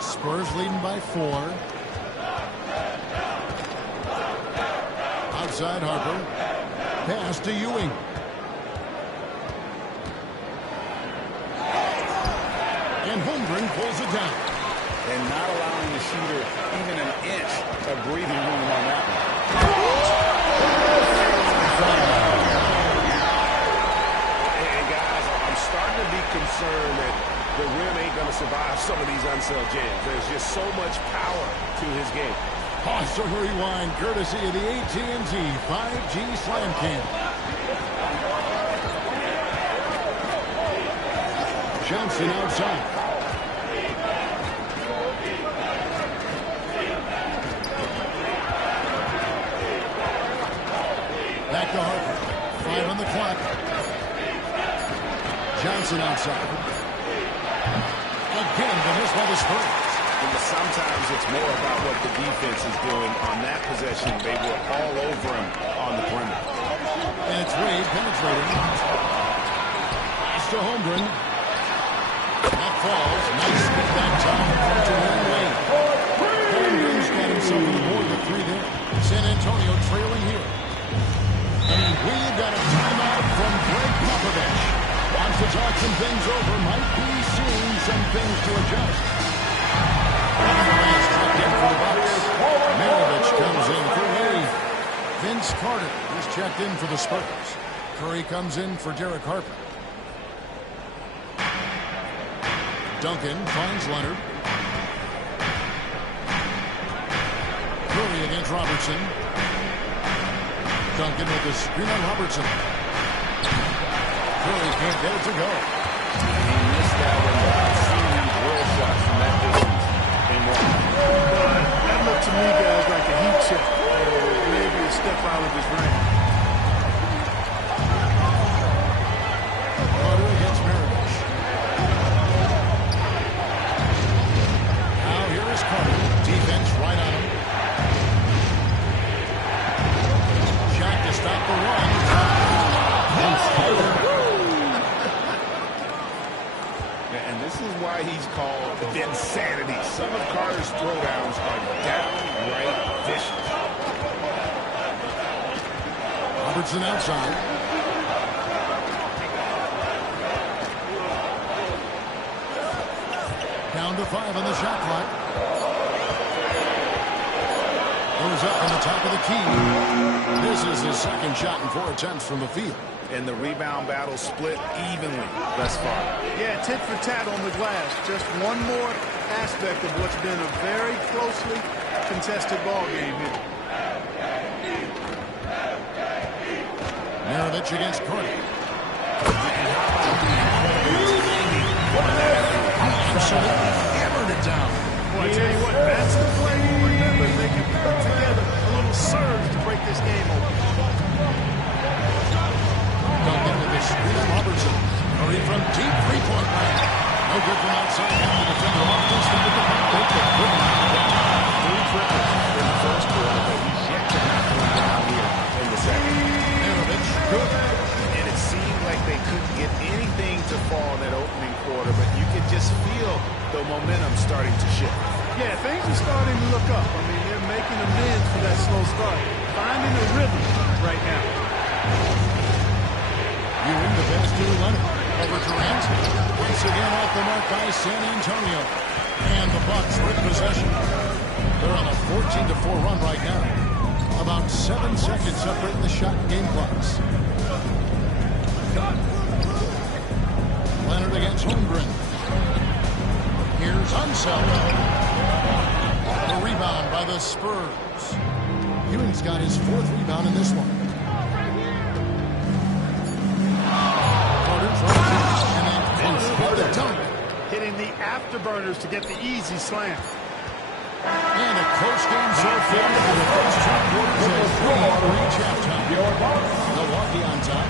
Spurs leading by 4. Outside Harper. Pass to Ewing. And Holmgren pulls it down. And not allowing the shooter even an inch of breathing room on that one. And guys, I'm starting to be concerned that the rim ain't going to survive some of these unsell jams. There's just so much power to his game. Hostile rewind courtesy of the AT&T 5G Slam Cam. Johnson outside. Back to Harper. 5 on the clock. Johnson outside. Again, the miss by the Spurs. But sometimes it's more about what the defense is doing on that possession. They were all over him on the perimeter. And it's Wade penetrating. Pass to Holmgren. That falls. Nice pick that time from Dwayne Wade. Holmgren's got himself on the board with 3 there. San Antonio trailing here. And we've got a timeout from Greg Popovich. Wants to talk some things over. Might be seeing some things to adjust. Maravich comes in for Wade. Vince Carter is checked in for the Spurs. Curry comes in for Derek Harper. Duncan finds Leonard. Curry against Robertson. Duncan with the screen on Robertson. Curry can't get it to go. He missed that one. I've seen him drill shots from that distance in one. That looked to me, guys, like a heat check. Maybe a step out of his range. Carter against Maravich. Now here is Carter. Defense right on him. Shot to stop the run. And this is why he's called insanity. Some of Carter's throwdowns are downright vicious. Robertson outside. Down to 5 on the shot clock. Goes up on the top of the key. This is his second shot in 4 attempts from the field. And the rebound battle split evenly thus far. Yeah, tit for tat on the glass. Just one more aspect of what's been a very closely contested ball game here. Maravich against Carter. Absolutely hammered it down. Well, I tell you what, that's the play we'll remember. They can put together a little surge to break this game open. Duncan with the screen on Robertson. Curry from deep 3-point range. No good from outside. Now the defender off this one with the back. They could put him out down. 3 triples in the first quarter, but he's yet to knock one down here in the second. Mirovic, good. And it seemed like they couldn't get anything to fall in that opening quarter, but you could just feel the momentum starting to shift. Yeah, things are starting to look up. I mean, they're making amends for that slow start. Finding a rhythm right now. Ewing, the pass to Leonard. Over Durant. Once again off the mark by San Antonio. And the Bucks with possession. They're on a 14-4 run right now. About 7 seconds separating the shot and game clocks. Leonard against Holmgren. Here's Unseld. The rebound by the Spurs. Ewing's got his 4th rebound in this one. Carter throws it and then close with the dunk. Hitting the afterburners to get the easy slam. And a close game so far for the first 2 quarters as we reach halftime. Milwaukee on top.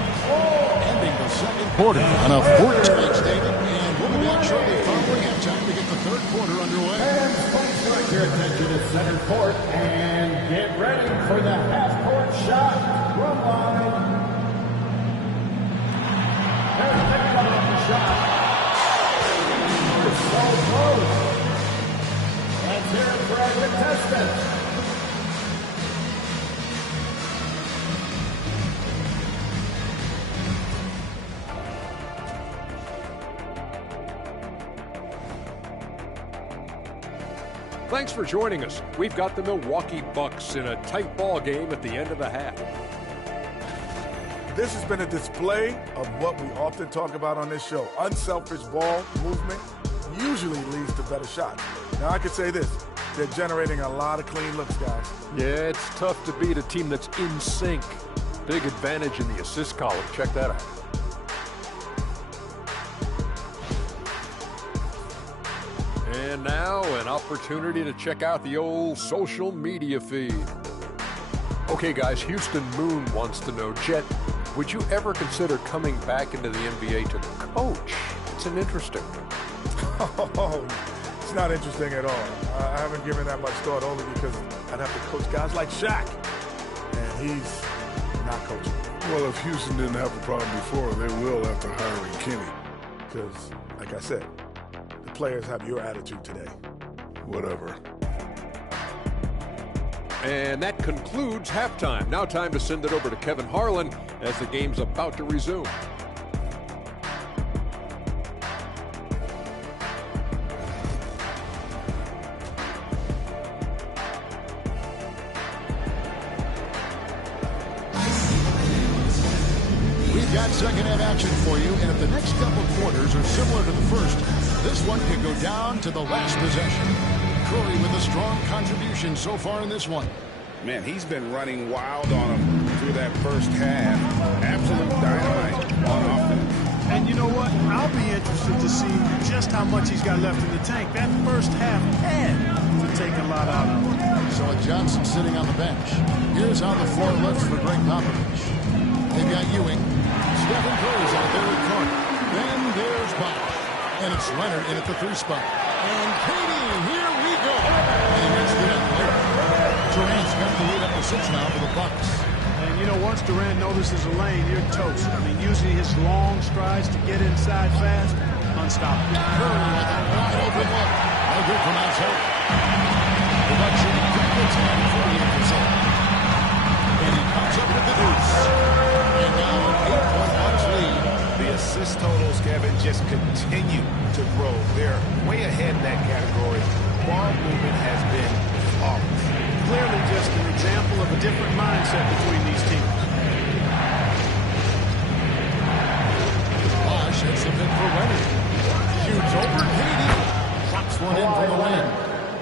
Ending the second quarter on a 14-inch David. And we'll be back shortly following halftime to get the 3rd quarter underway. Direct your attention to center court and get ready for the half-court shot. Run line. There's the shot off the shot. It's so close. Let's hear it for Edwin Teston. Thanks for joining us. We've got the Milwaukee Bucks in a tight ball game at the end of the half. This has been a display of what we often talk about on this show. Unselfish ball movement usually leads to better shots. Now, I could say this. They're generating a lot of clean looks, guys. Yeah, it's tough to beat a team that's in sync. Big advantage in the assist column. Check that out. And now, an opportunity to check out the old social media feed. Okay, guys, Houston Moon wants to know, Jet, would you ever consider coming back into the NBA to coach? It's an interesting one. Oh, it's not interesting at all. I haven't given that much thought only because I'd have to coach guys like Shaq, and he's not coaching. Well, if Houston didn't have a problem before, they will after hiring Kenny. Because, like I said, the players have your attitude today. Whatever. And that concludes halftime. Now time to send it over to Kevin Harlan as the game's about to resume. We've got second half action for you, and if the next couple quarters are similar to the first, this one could go down to the last possession. Curry with a strong contribution so far in this one. Man, he's been running wild on him through that first half. Absolute dynamite on offense. And you know what? I'll be interested to see just how much he's got left in the tank. That first half had to take a lot out of him. So Johnson sitting on the bench. Here's how the floor looks for Greg Popovich. They've got Ewing. Stephen Curry's out there with Carter. Then there's Bosh. And it's Leonard in at the 3 spot. And Katie, here we go. And he makes good on the later. Durant's got the lead up to 6 now for the Bucks. And, you know, once Durant notices a lane, you're toast. I mean, using his long strides to get inside fast, unstoppable. Curry with a wide open look. No good from outside. The Bucks shooting 3 for 10, 48%. And he comes up with the deuce. And now an 8-point Bucks lead. The assist totals, Kevin, just continue to grow. They're way ahead in that category. Ball movement has been flawless. Clearly just an example of a different mindset between these teams. Bosh hits the pick for Leonard. Shoots over Katie. Drops one in for the win.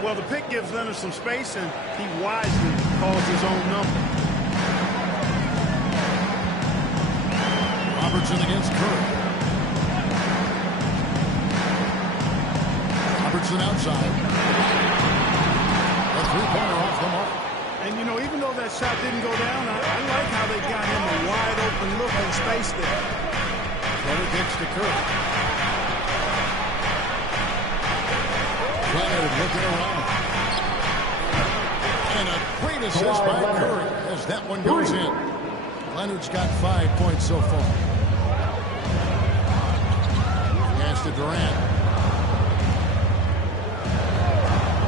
Well, the pick gives Leonard some space, and he wisely calls his own number. Robertson against Curry. Robertson outside. A 3-pointer off the mark. And, you know, even though that shot didn't go down, I like how they got him a wide open look in space there. Leonard kicks to Curry. could look it around. And a great assist by Curry as that one goes in. Leonard's got 5 points so far. Pass to Durant.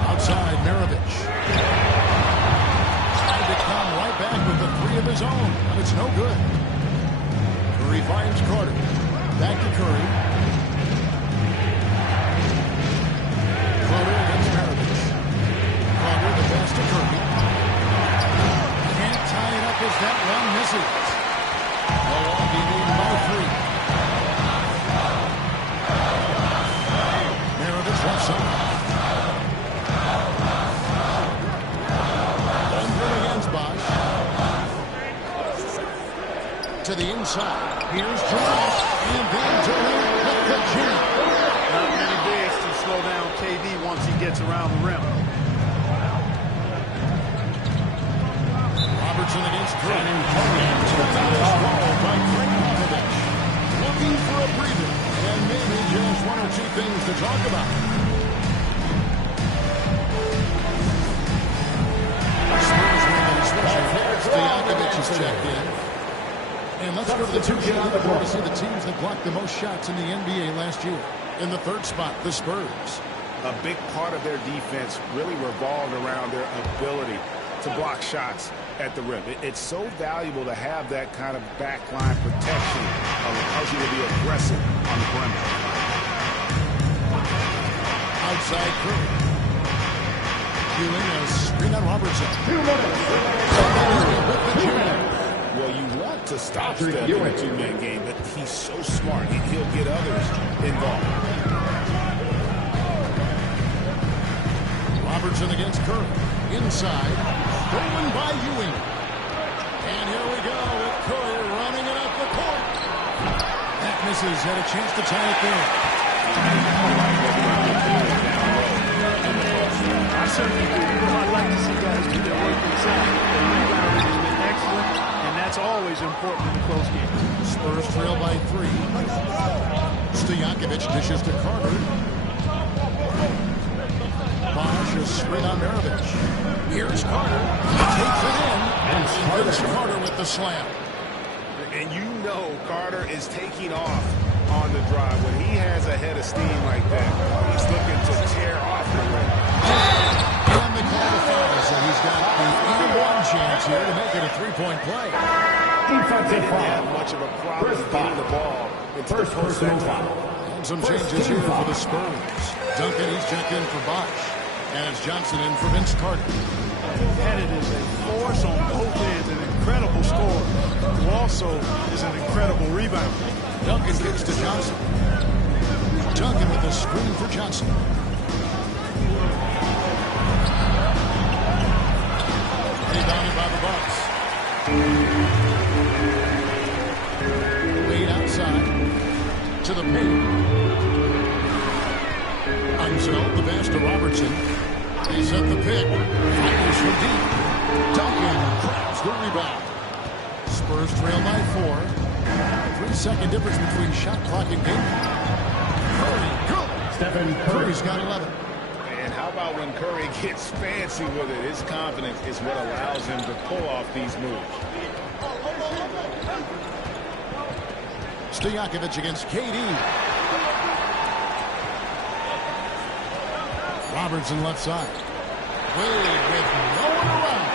Outside, Maravich. Trying to come right back with the three of his own, but it's no good. Curry finds Carter. Back to Curry. Carter against Maravich. Carter, the pass to Curry. Can't tie it up as that one misses. Milwaukee leading by 3. Maravich left side. To the inside. Here's Durant. And then Durant with the jam. Not many bigs to slow down KD once he gets around the rim. Robertson against Curry. Followed by Craig Popovich. Looking for a breather. And maybe just one or two things to talk about. Spurs winning switching. Stojakovic is checked in. And let's go to the two-sheet leaderboard to see the teams that blocked the most shots in the NBA last year. In the third spot, the Spurs. A big part of their defense really revolved around their ability to block shots at the rim. It's so valuable to have that kind of backline protection. Allows you to be aggressive on the perimeter. Outside Curry. Ewing has screen on Robertson. 2 minutes. Well, you want to stop Steph in a two-man game, but he's so smart. He'll get others involved. Robertson against Curry. Inside. Stolen by Ewing. And here we go with Curry running it up the court. That misses. Had a chance to tie it there. I certainly do. I'd like to see guys do their work inside. The rebounding has been excellent. That's always important in a close game. Spurs trail by 3. Stojakovic dishes to Carter. Bosch is screen on Maravich. Here's Carter. He takes it in. And there's Carter with the slam. And you know Carter is taking off on the drive. When he has a head of steam like that, he's looking to tear off the rim. And they call the foul, so he's got the one chance here to make it a three-point play. Defensive foul. Didn't have much of a problem getting the ball into the personal foul. And some changes here for the Spurs. Duncan, he's checked in for Bosch. And it's Johnson in for Vince Carter. Pettit is a force on both ends, an incredible scorer, who also is an incredible rebounder. Duncan gets to Johnson. Duncan with a screen for Johnson. Rebounded by the Bucks. Wade outside to the paint. Unseld the pass to Robertson. He set the pick. Fires from deep. Duncan grabs the rebound. Spurs trail by 4. 3-second difference between shot clock and game. Curry, good. Curry's got 11. And how about when Curry gets fancy with it? His confidence is what allows him to pull off these moves. Stojakovic against KD. Robertson left side. Wade with no one around.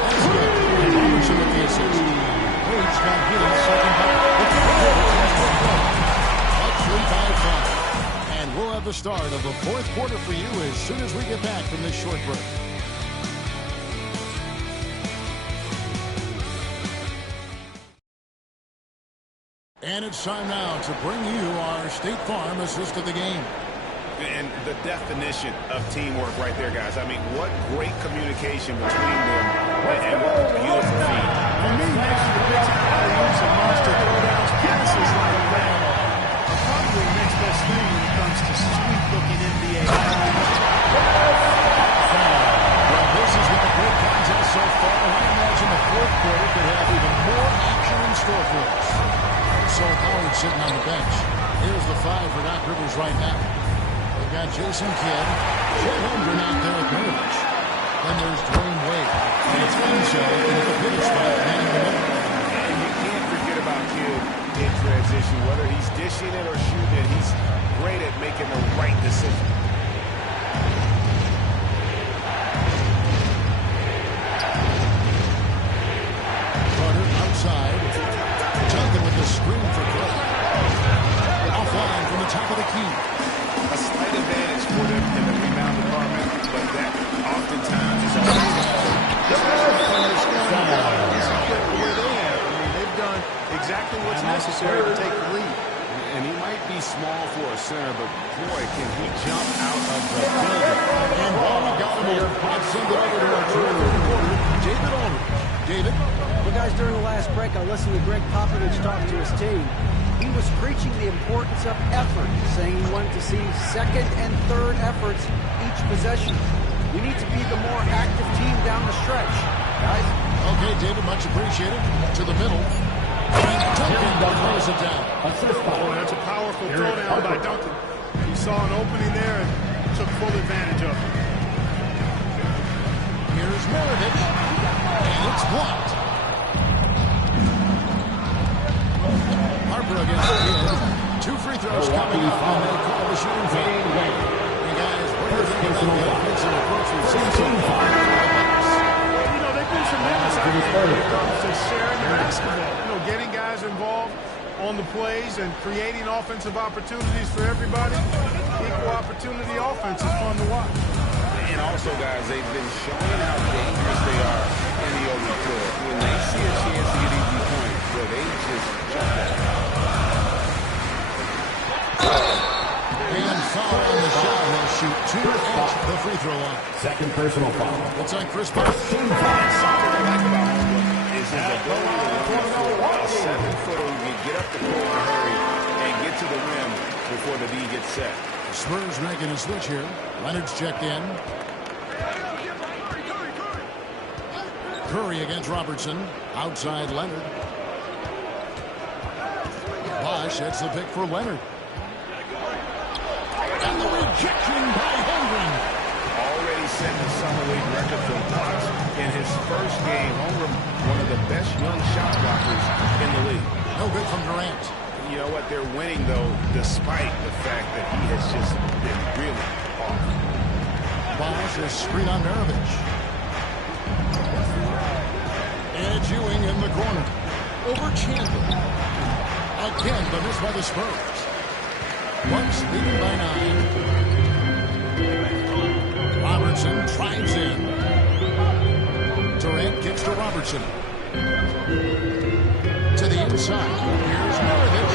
That's good. And Robertson with the assist. Wade's got his second back. Up 3-5. And we'll have the start of the fourth quarter for you as soon as we get back from this short break. And it's time now to bring you our State Farm assist of the game. And the definition of teamwork right there, guys. I mean, what great communication between them and what a beautiful feed. For me, next to the big alley-oops and monster throwdowns, passes like that are probably the next best thing when it comes to sweet-looking NBA. Well, this has been a great contest so far, and I imagine the fourth quarter could have even more action in store for us. So Howard sitting on the bench. Here's the 5 for Doc Rivers right now. They've got Jason Kidd, Chet Holmgren out there with Mirovich. Then there's Dwayne Wade. And it's Enzo in the pivot spot, man in the middle. And you can't forget about Kidd in transition. Whether he's dishing it or shooting it, he's great at making the right decision. Carter outside. Duncan with the screen for Clay. Offline from the top of the key. A slight advantage for them in the rebound department, but that oftentimes is all. They've done exactly what's necessary to take the lead. And he might be small for a center, but boy, can he jump out of the building. And while we got him here, let's send it over to our third quarter, David Aldridge. David? Well, guys, during the last break, I listened to Greg Popovich talk to his team. He was preaching the importance of effort, saying he wanted to see second and third efforts each possession. We need to be the more active team down the stretch, guys. Okay, David, much appreciated. To the middle. And Duncan throws it down. Oh, that's a powerful throwdown by Duncan. He saw an opening there and took full advantage of it. Here's Mirovich. And it's blocked. Harper against Kidd. 2 free throws coming up, and they call the shooting foul. Hey, guys, what do you think about the offensive approach we've seen so far? You know, they've been tremendous out there when it comes to sharing the basketball. Getting guys involved on the plays and creating offensive opportunities for everybody. Equal opportunity offense is fun to watch. And also, guys, they've been showing how dangerous they are in the open floor. When they see a chance to get easy points, well, they just jump at it. And foul on the shot. He'll shoot 2 at the free throw line. Second personal foul. Looks like Chris Paul. Something I like about Holmgren is his ability to run the floor. A 7-footer who can get up the court in a hurry and get to the rim before the D gets set. The Spurs making a switch here. Leonard's checked in. Curry against Robertson. Outside Leonard. Bosch hits the pick for Leonard. And the rejection by Holmgren. Already setting the summer league record for blocks in his first game. Holmgren, one of the best young shot blockers in the league. No good from Durant. You know what? They're winning, though, despite the fact that he has just been really off. Bosch is screen on Mirovich. Edge Ewing in the corner. Over Chandler. Again, but missed by the Spurs. Bucks leading by 9. Robertson drives in. Durant kicks to Robertson. To the inside. Here's Mirovich.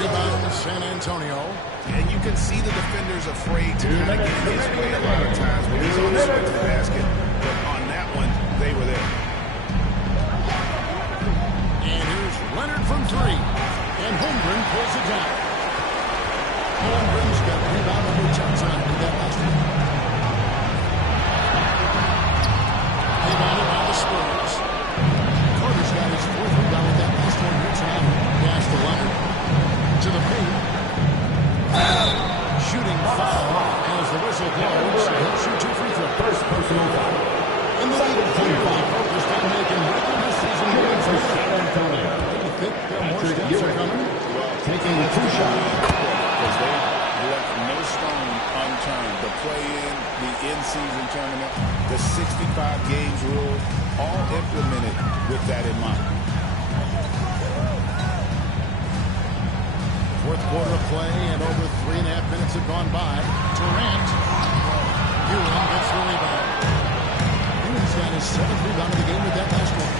Rebound San Antonio. And you can see the defenders afraid to kind of get his way a lot of times when he's on the way to the basket. But on that one, they were there. And here's Leonard from 3. And Holmgren pulls it down. Holmgren's got a rebound over Johnson with that last one. Rebounded by the Spurs. Carter's got his 4th rebound with that last one. Here's Allen. Pass to Leonard. To the paint. Shooting foul as the whistle blows. He'll shoot 2 free throws. First personal foul. In the league, Holmgren focused on making regular season games for San Antonio. You think more steps are coming? Taking the 2 shot. Because they left no stone unturned. The play-in, the in-season tournament, the 65 games rule, all implemented with that in mind. 4th quarter of play, and over 3.5 minutes have gone by. Durant. Ewing gets the rebound. Ewing's got his 7th rebound of the game with that last one.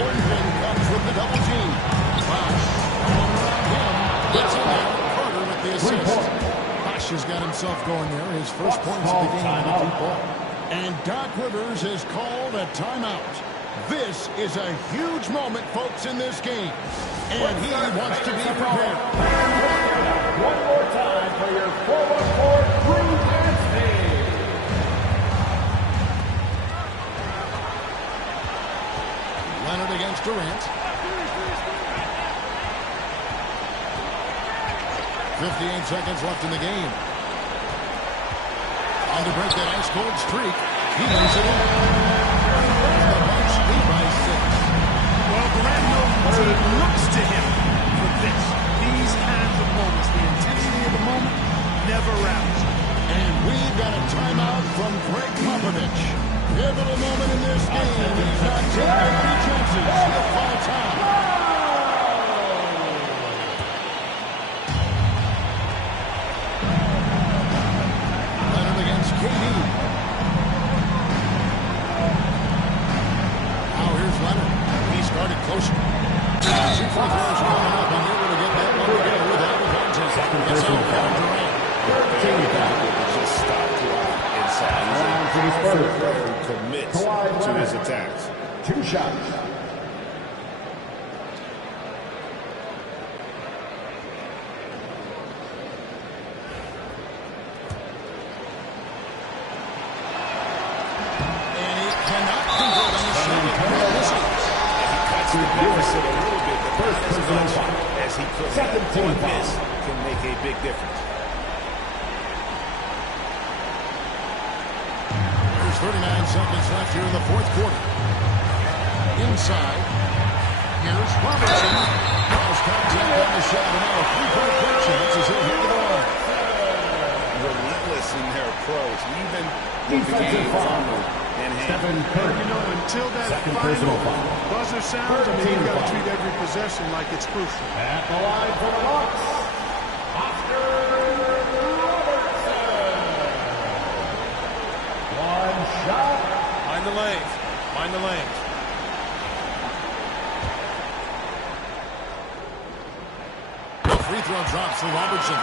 Holmgren comes with the double team. Bosch all around him. Gets in there. Carter with the assist. Bosch has got himself going there. His first points of the game on the deep ball. And Doc Rivers has called a timeout. This is a huge moment, folks, in this game. And he wants to be prepared. One more time for your forward crew dance team. Leonard against Durant. 58 seconds left in the game. And to break that ice-cold streak, he lays it in. The Bucks lead by 6. Well, Durant knows the team looks to him for this. These kinds of moments, the intensity of the moment, never routes. And we've got a timeout from Greg Popovich. Pivotal moment in this game. He's not taking any chances. He'll call time. Leonard against KD. Now here's Leonard. He started closer. Two free throws coming up, and able to get that one together without the contest. It's out for Durant. Just stop inside. He's a player who commits to his attacks. 2 shots. And he cannot convert on the shot. He cuts the deficit a little bit, but not as much as he could have. One miss can make a big difference. There's 39 seconds left here in the fourth quarter. Inside. Here's Robertson. Lost contact on the shot, and now a free-throw chance as he'll hit the line. Relentless in their approach, even with the game fumbled in hand. You know, until that final buzzer sounds, I mean, you've got to treat every possession like it's crucial. At the line for the Bucks, Oscar Robertson. 1 shot. Mind the lanes. Mind the lanes. The free throw drops for Robertson.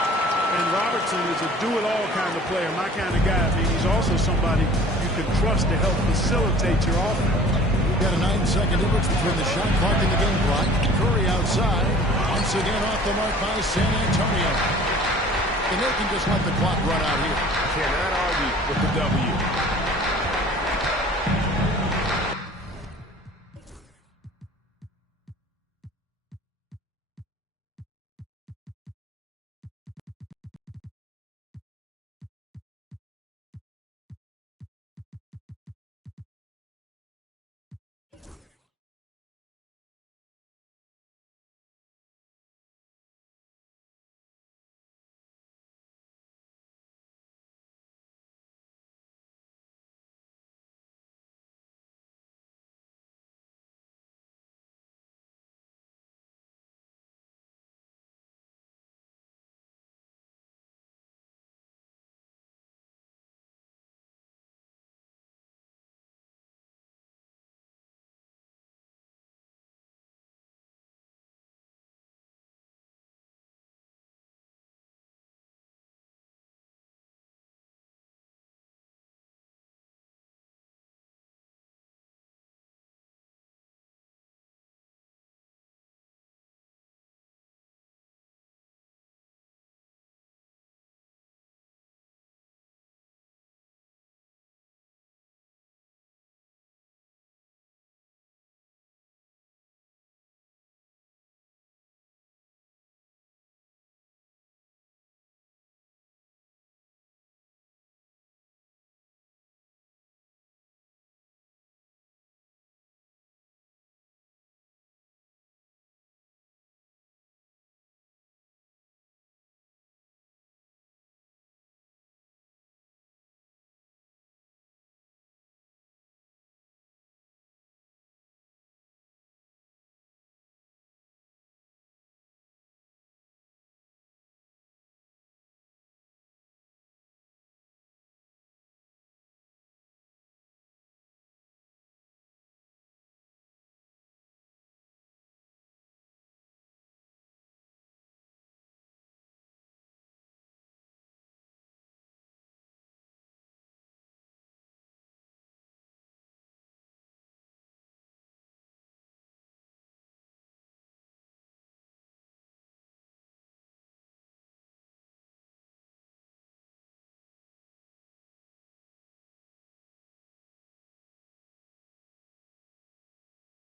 And Robertson is a do-it-all kind of player, my kind of guy. I mean, he's also somebody you can trust to help facilitate your offense. We've got a 9-second difference between the shot clock and the game clock. Curry outside. Once again off the mark by San Antonio. And they can just let the clock run out here. Cannot argue with the W.